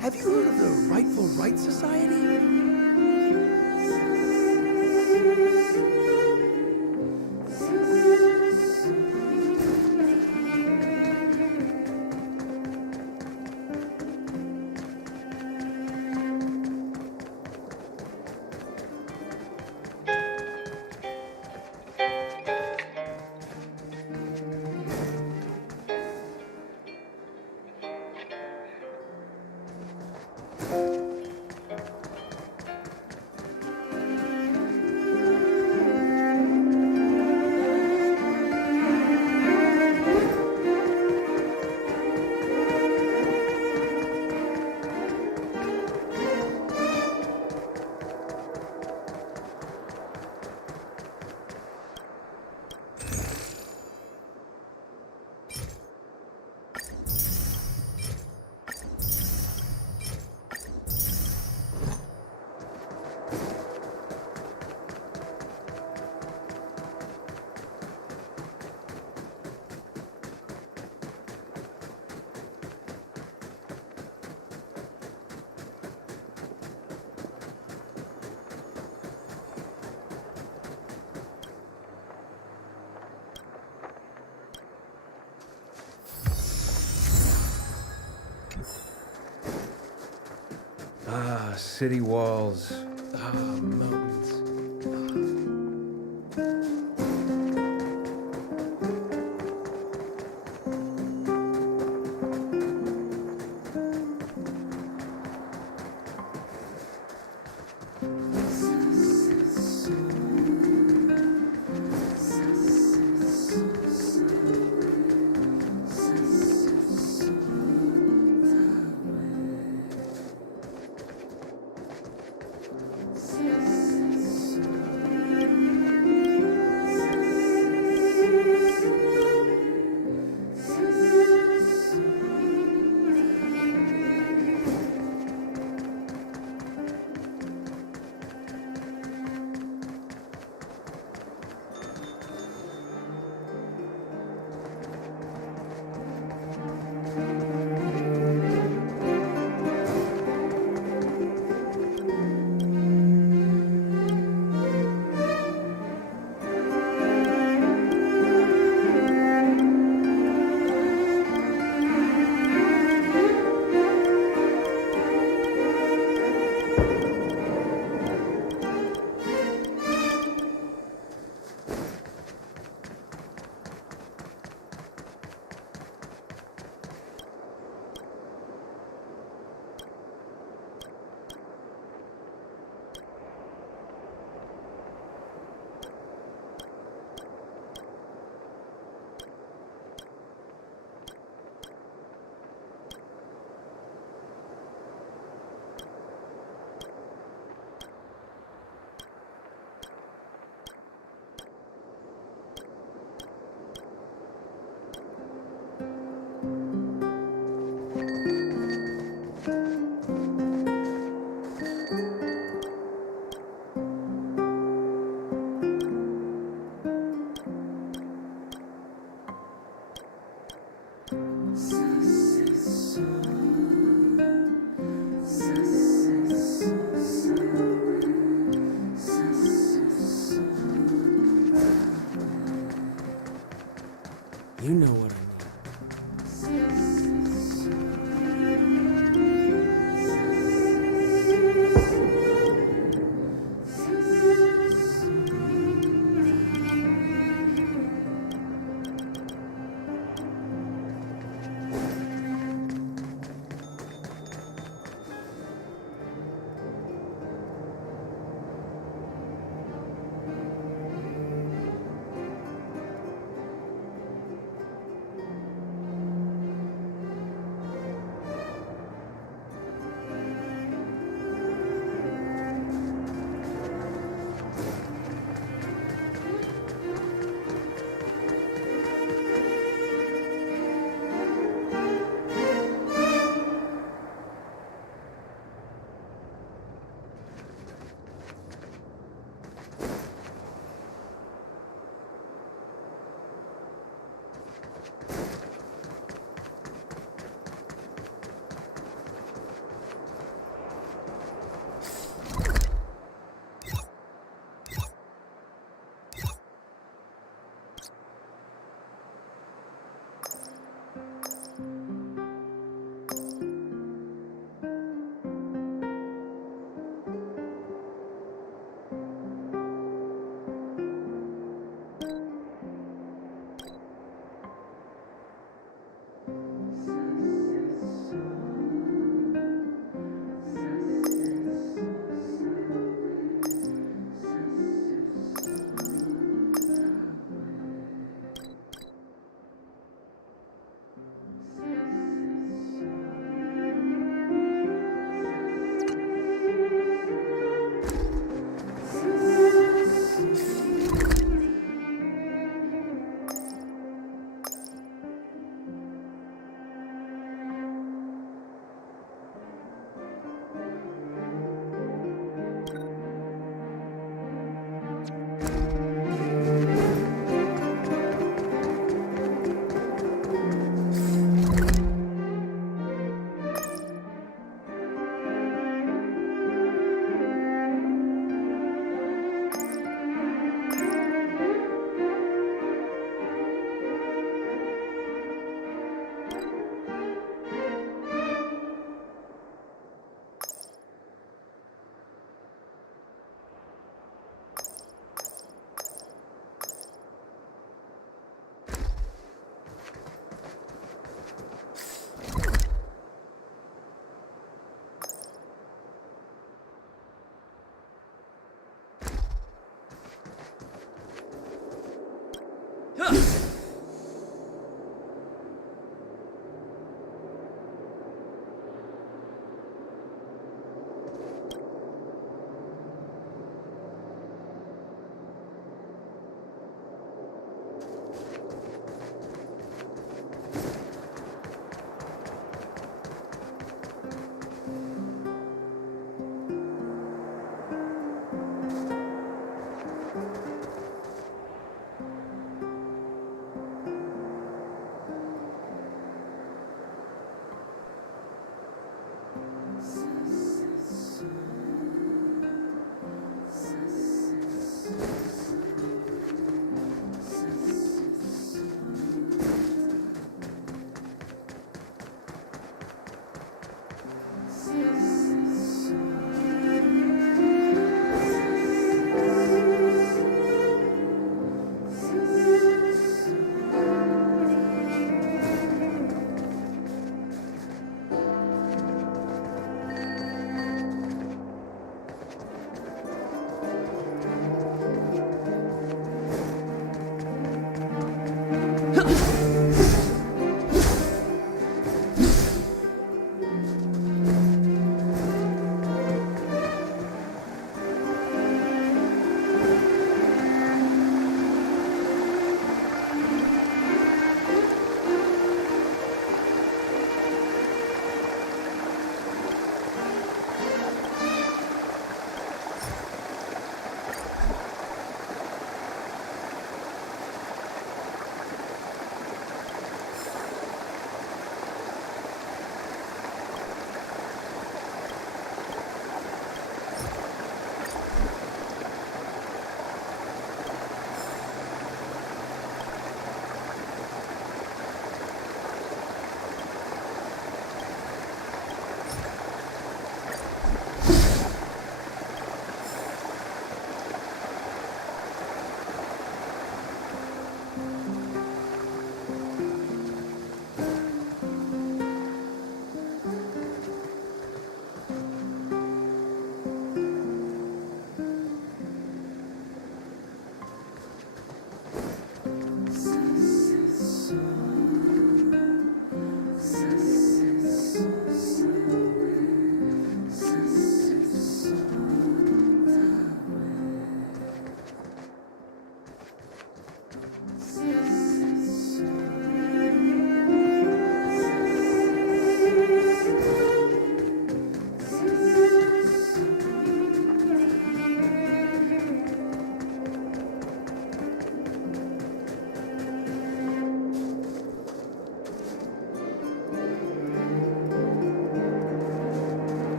Have you heard of the Rightful Right Society? City walls. Mountains.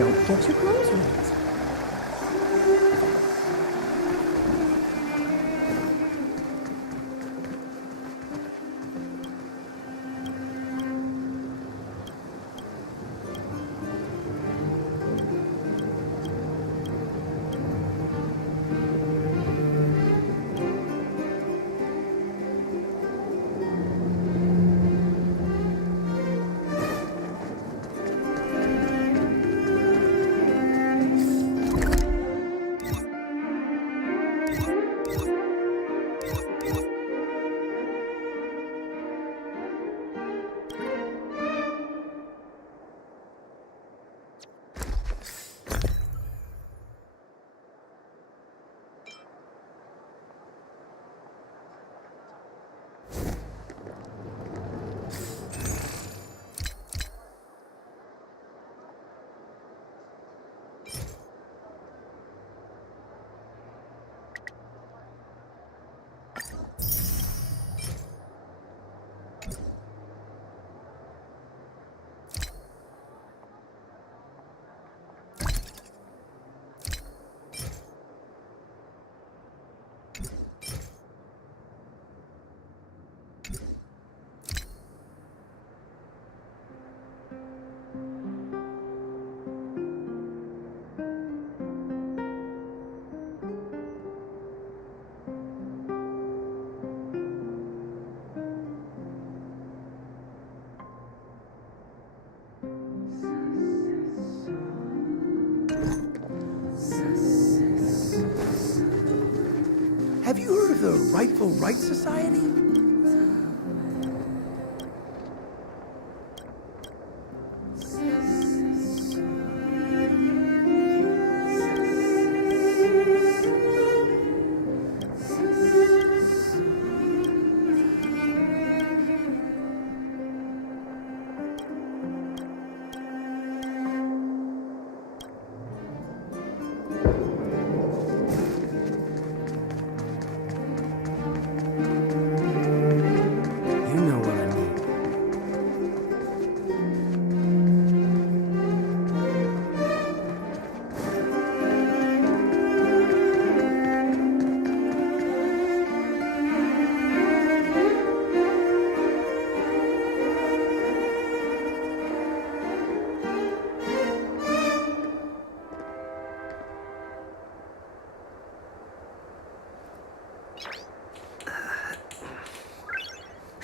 Don't get your clothes wet. Have you heard of the Rightful Rights Society?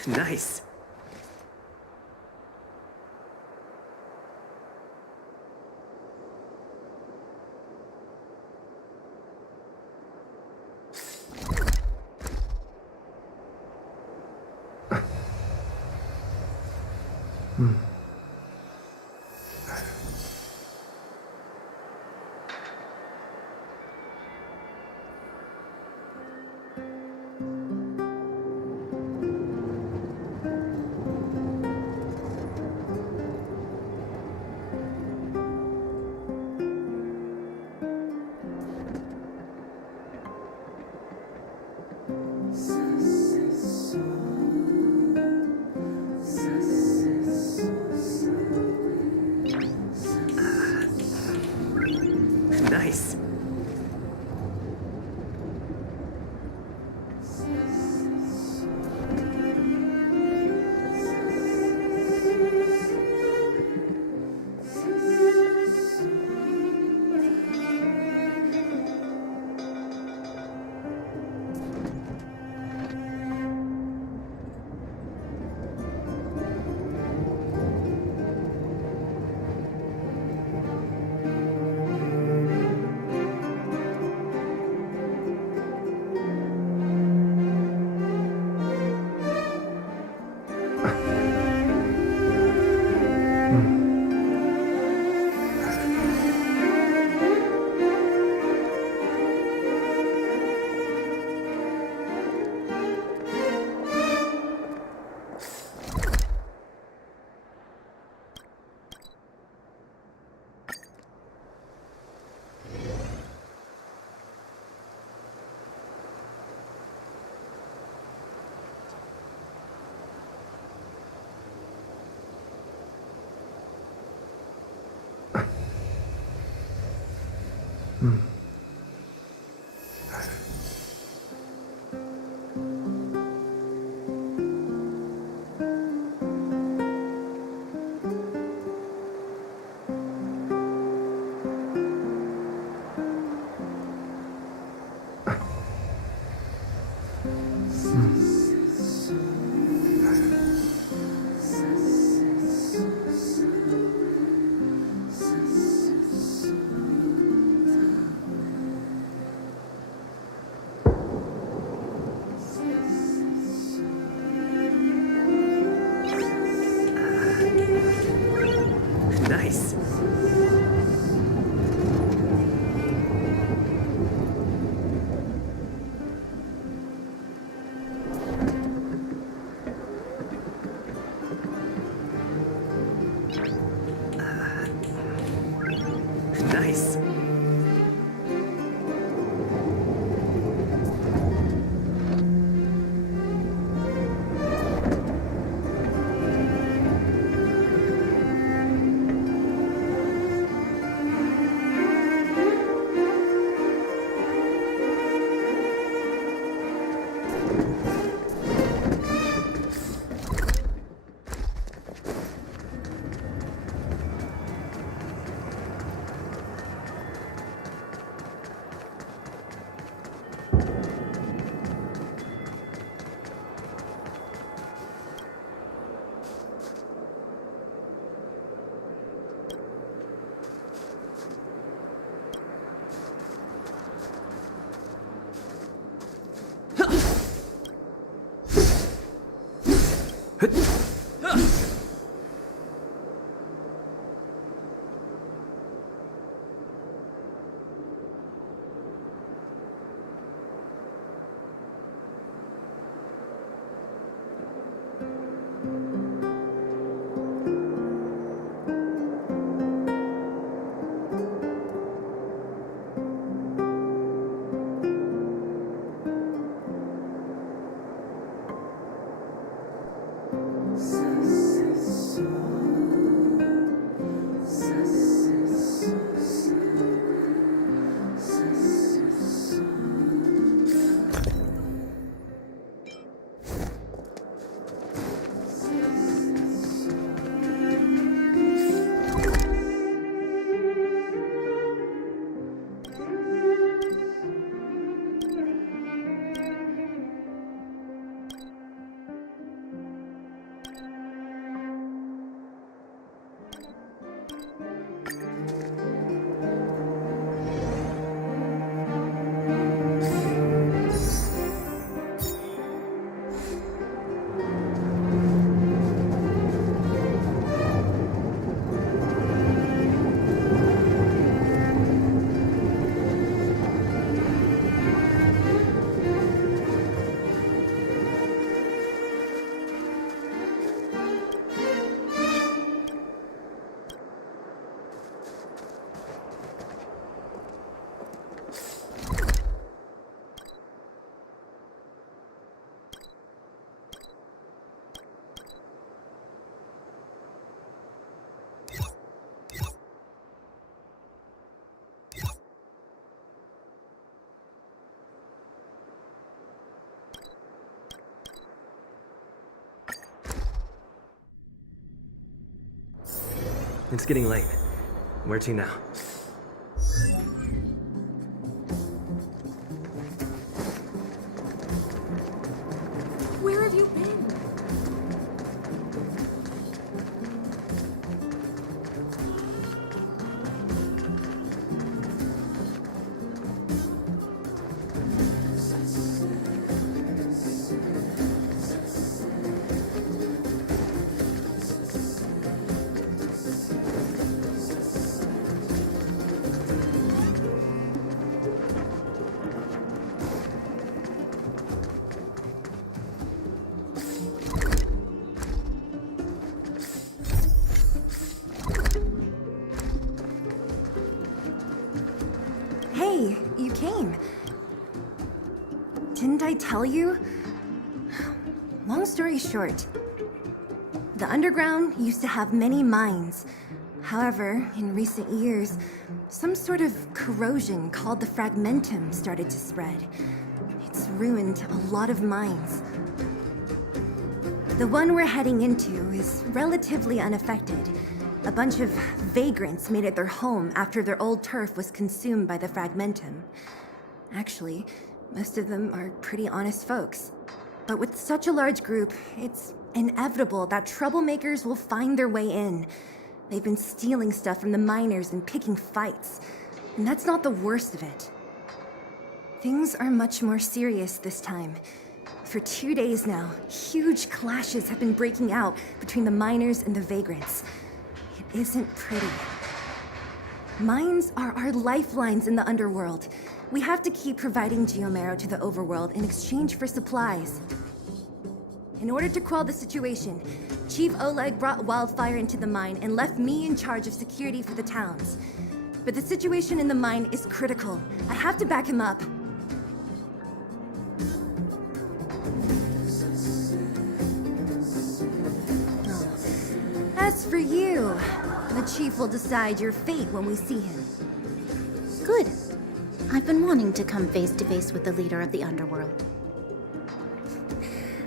Nice. Nice. Nice. It's getting late. Where to now? Where have you been? Hey, you came. Didn't I tell you? Long story short, the underground used to have many mines. However, in recent years, some sort of corrosion called the fragmentum started to spread. It's ruined a lot of mines. The one we're heading into is relatively unaffected. A bunch of vagrants made it their home after their old turf was consumed by the fragmentum. Actually, most of them are pretty honest folks. But with such a large group, it's inevitable that troublemakers will find their way in. They've been stealing stuff from the miners and picking fights. And that's not the worst of it. Things are much more serious this time. For 2 days now, huge clashes have been breaking out between the miners and the vagrants. It isn't pretty. Mines are our lifelines in the underworld. We have to keep providing geomarrow to the overworld in exchange for supplies. In order to quell the situation, Chief Oleg brought wildfire into the mine and left me in charge of security for the towns. But the situation in the mine is critical. I have to back him up. As for you, the Chief will decide your fate when we see him. Good. I've been wanting to come face to face with the leader of the underworld.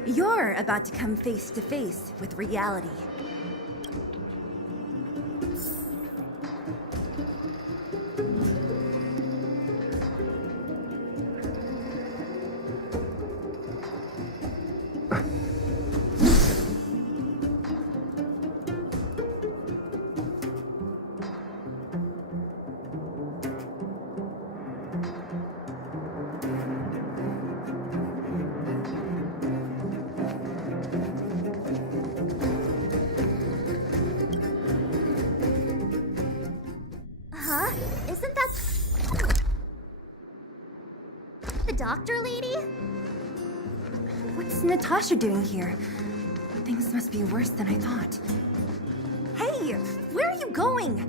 You're about to come face to face with reality. Huh? Isn't that the doctor lady? What's Natasha doing here? Things must be worse than I thought. Hey, where are you going?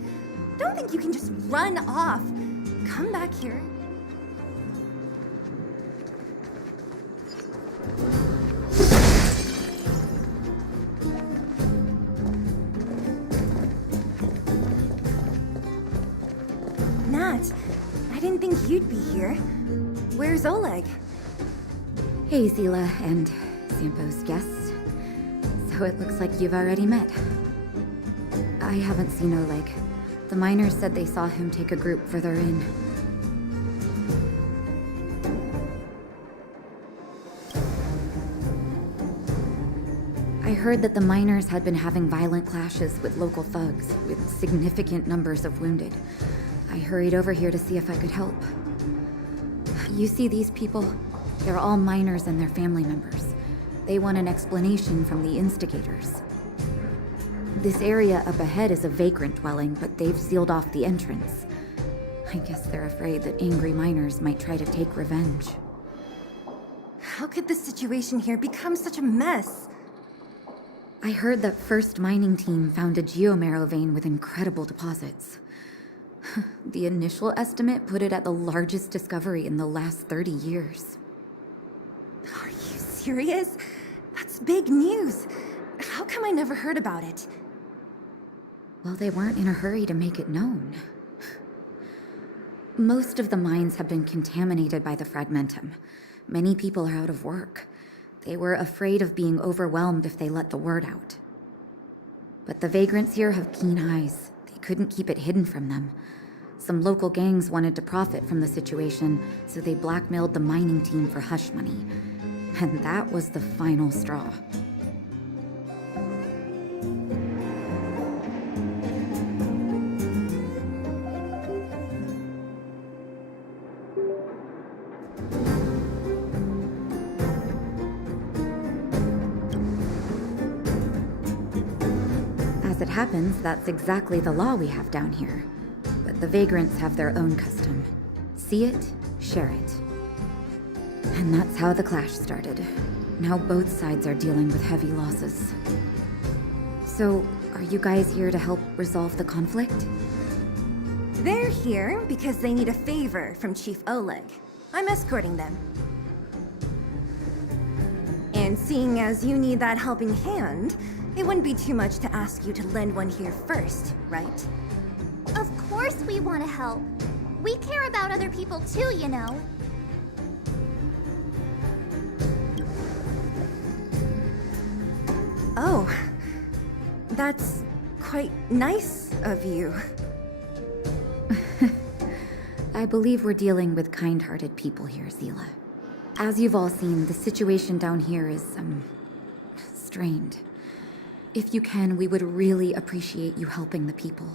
Don't think you can just run off. Come back here. Nat, I didn't think you'd be here. Where's Oleg? Hey, Zila and Sampo's guests. So it looks like you've already met. I haven't seen Oleg. The miners said they saw him take a group further in. I heard that the miners had been having violent clashes with local thugs, with significant numbers of wounded. I hurried over here to see if I could help. You see these people? They're all miners and their family members. They want an explanation from the instigators. This area up ahead is a vagrant dwelling, but they've sealed off the entrance. I guess they're afraid that angry miners might try to take revenge. How could the situation here become such a mess? I heard that First Mining Team found a geomarrow vein with incredible deposits. The initial estimate put it at the largest discovery in the last 30 years. Are you serious? That's big news. How come I never heard about it? Well, they weren't in a hurry to make it known. Most of the mines have been contaminated by the fragmentum. Many people are out of work. They were afraid of being overwhelmed if they let the word out. But the vagrants here have keen eyes. They couldn't keep it hidden from them. Some local gangs wanted to profit from the situation, so they blackmailed the mining team for hush money. And that was the final straw. As it happens, that's exactly the law we have down here. But the vagrants have their own custom. See it, share it. And that's how the clash started. Now both sides are dealing with heavy losses. So, are you guys here to help resolve the conflict? They're here because they need a favor from Chief Oleg. I'm escorting them. And seeing as you need that helping hand, It wouldn't be too much to ask you to lend one here first, right? Of course we want to help. We care about other people too, you know. Oh, that's quite nice of you. I believe we're dealing with kind-hearted people here, Zila. As you've all seen, the situation down here is, strained. If you can, we would really appreciate you helping the people.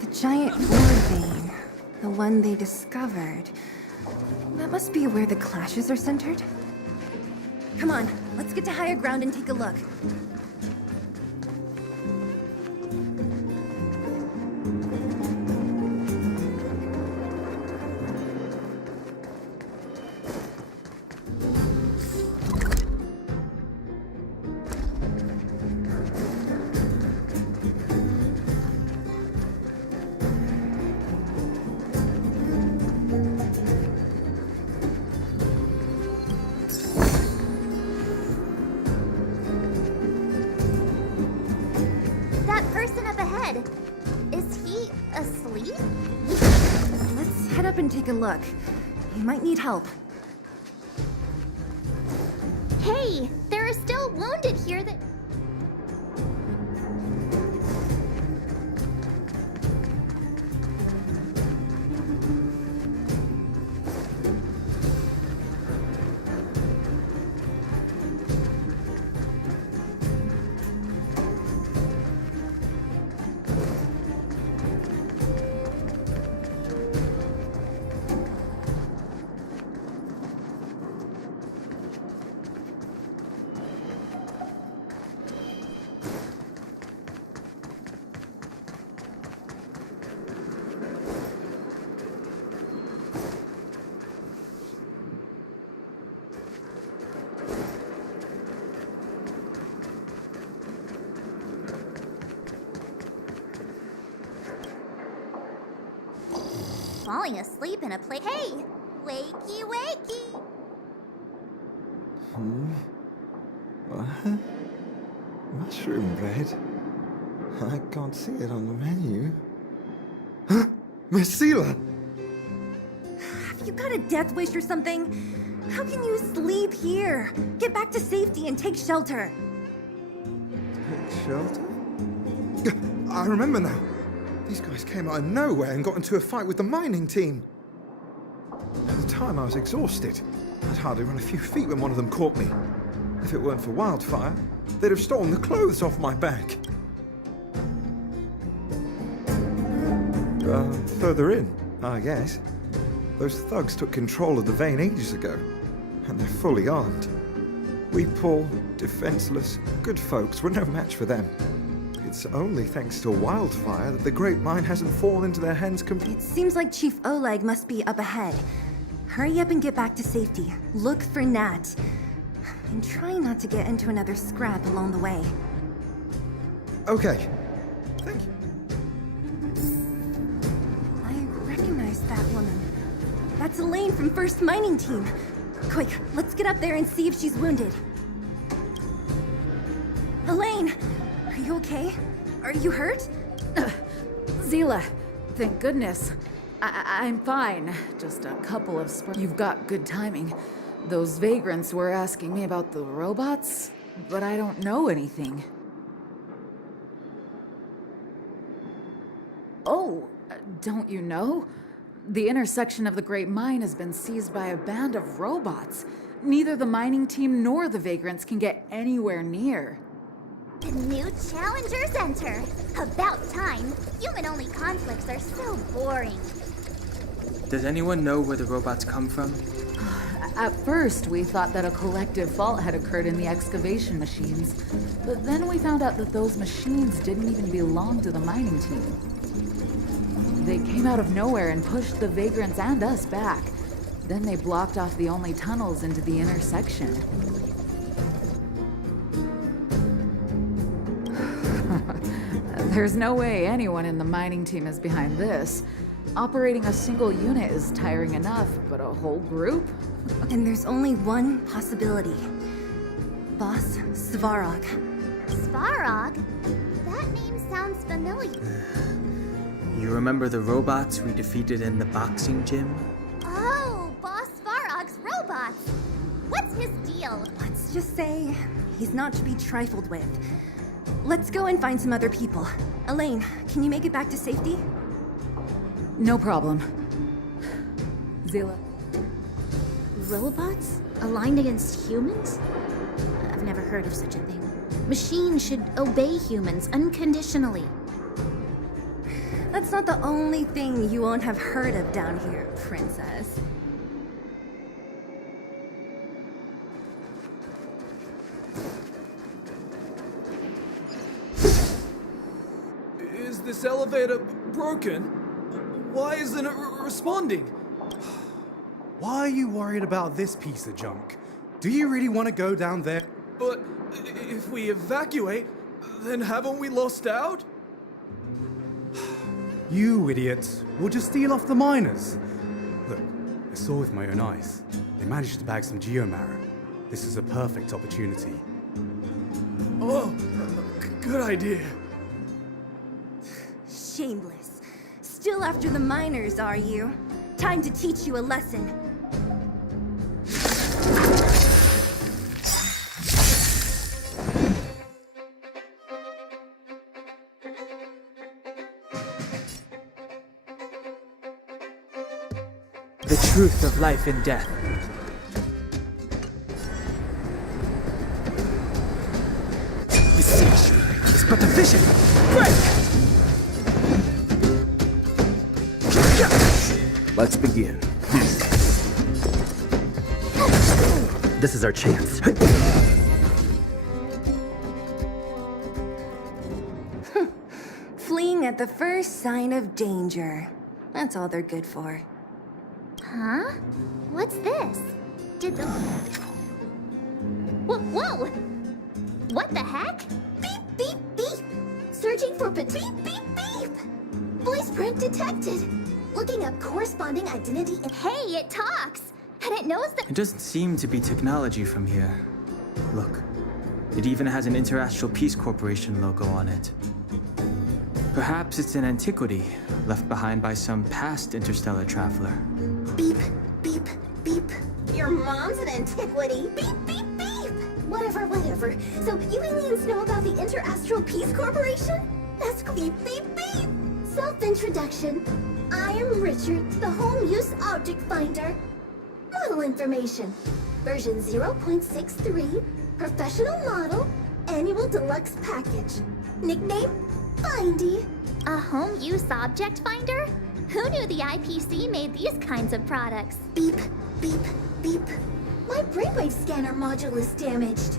The giant ore vein, the one they discovered. That must be where the clashes are centered. Come on, let's get to higher ground and take a look. Take a look. You might need help. Hey, there are still wounded here that... Falling asleep in a place. Hey! Wakey, wakey! What? Mushroom bread? I can't see it on the menu. Huh? Marcela! Have you got a death wish or something? How can you sleep here? Get back to safety and take shelter. Take shelter? I remember now. These guys came out of nowhere and got into a fight with the mining team. At the time, I was exhausted. I'd hardly run a few feet when one of them caught me. If it weren't for Wildfire, they'd have stolen the clothes off my back. Further in, I guess. Those thugs took control of the vein ages ago, and they're fully armed. We poor, defenseless, good folks were no match for them. It's only thanks to Wildfire that the Great Mine hasn't fallen into their hands completely. It seems like Chief Oleg must be up ahead. Hurry up and get back to safety. Look for Nat. And try not to get into another scrap along the way. Okay. Thank you. I recognize that woman. That's Elaine from First Mining Team. Quick, let's get up there and see if she's wounded. Elaine! Are you okay? Are you hurt? Zila, thank goodness. I'm fine. Just a couple of You've got good timing. Those vagrants were asking me about the robots, but I don't know anything. Oh, don't you know? The intersection of the Great Mine has been seized by a band of robots. Neither the mining team nor the vagrants can get anywhere near. New challengers enter. About time. Human-only conflicts are so boring. Does anyone know where the robots come from? At first, we thought that a collective fault had occurred in the excavation machines. But then we found out that those machines didn't even belong to the mining team. They came out of nowhere and pushed the vagrants and us back. Then they blocked off the only tunnels into the intersection. There's no way anyone in the mining team is behind this. Operating a single unit is tiring enough, but a whole group? And there's only one possibility. Boss Svarog. Svarog? That name sounds familiar. You remember the robots we defeated in the boxing gym? Oh, Boss Svarog's robots! What's his deal? Let's just say he's not to be trifled with. Let's go and find some other people. Elaine, can you make it back to safety? No problem. Zila. Robots? Aligned against humans? I've never heard of such a thing. Machines should obey humans unconditionally. That's not the only thing you won't have heard of down here, princess. Is this elevator broken? Why isn't it responding? Why are you worried about this piece of junk? Do you really want to go down there? But if we evacuate, then haven't we lost out? You idiots! We'll just steal off the miners. Look, I saw with my own eyes. They managed to bag some geomarrow. This is a perfect opportunity. Oh, good idea. Shameless. Still after the miners, are you? Time to teach you a lesson. The truth of life and death. The sanctuary is but a vision. Break! Let's begin. This is our chance. Fleeing at the first sign of danger. That's all they're good for. Huh? What's this? Did the... Whoa! What the heck? Beep, beep, beep! Searching for beep, beep, beep! Voice print detected! Looking up corresponding identity and... Hey, it talks! And it knows that... It doesn't seem to be technology from here. Look, it even has an Interastral Peace Corporation logo on it. Perhaps it's an antiquity, left behind by some past interstellar traveler. Beep, beep, beep. Your mom's an antiquity. Beep, beep, beep! Whatever. So you aliens know about the Interastral Peace Corporation? That's beep, beep, beep! Self-introduction. I am Richard, the Home Use Object Finder. Model information. Version 0.63, professional model, annual deluxe package. Nickname, Findy. A home use object finder? Who knew the IPC made these kinds of products? Beep, beep, beep. My brainwave scanner module is damaged.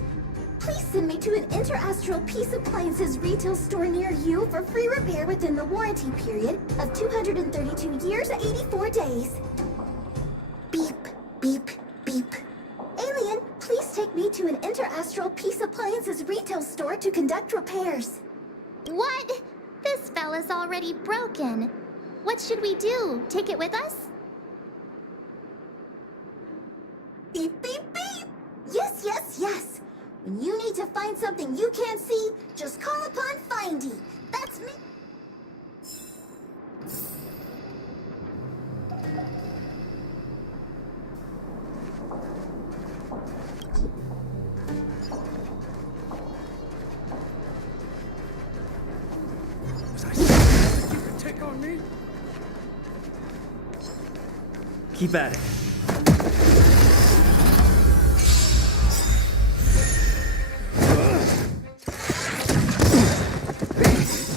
Please send me to an interastral Peace Appliances retail store near you for free repair within the warranty period of 232 years, 84 days. Beep, beep, beep. Alien, please take me to an interastral Peace Appliances retail store to conduct repairs. What? This fella's already broken. What should we do? Take it with us? Beep, beep, beep! Yes, yes, yes! When you need to find something you can't see, just call upon Findy. That's me. Take on me? Keep at it.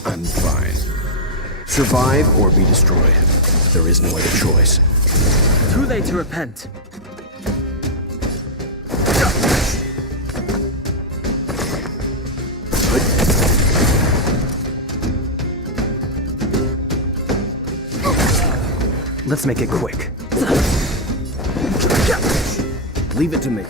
I'm fine. Survive or be destroyed. There is no other choice. Too late to repent. Let's make it quick. Leave it to me.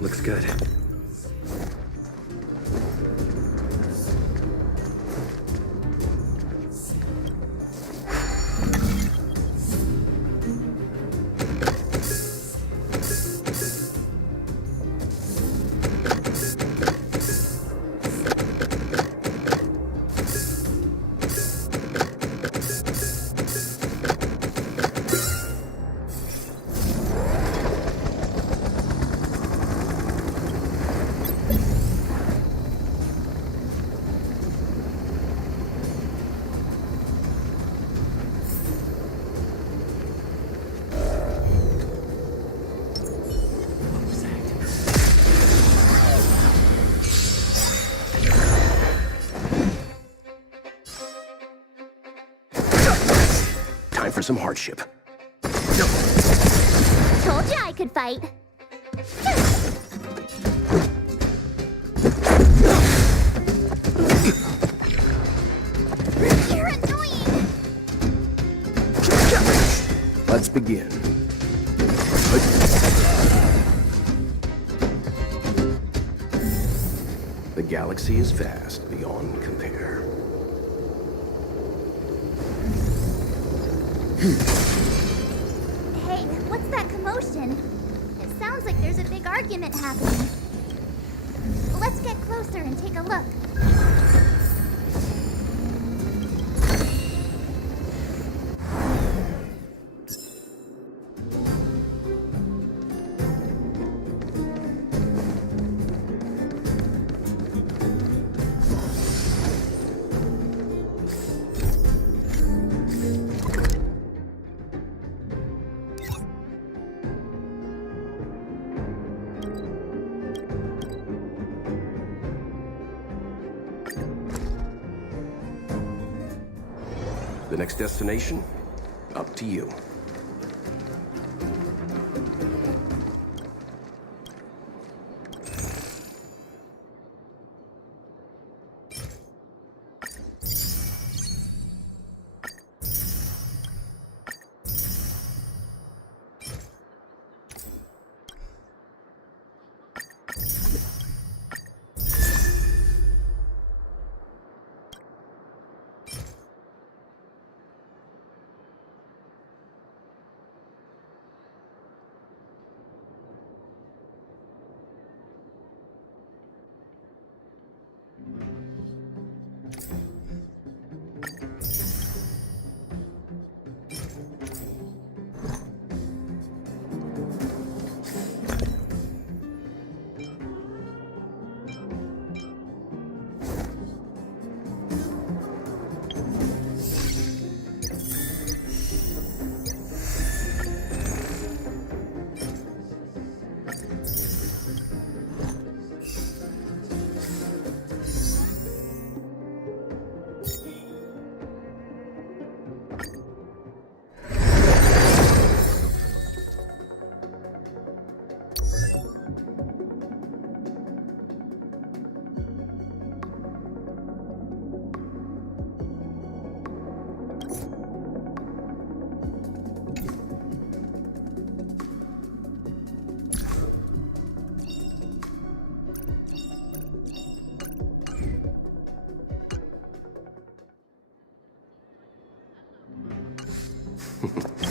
Looks good. Time for some hardship. Told you I could fight. You're annoying. Let's begin. The galaxy is vast beyond compare. Hey, what's that commotion? It sounds like there's a big argument happening. Let's get closer and take a look. The next destination? Up to you. you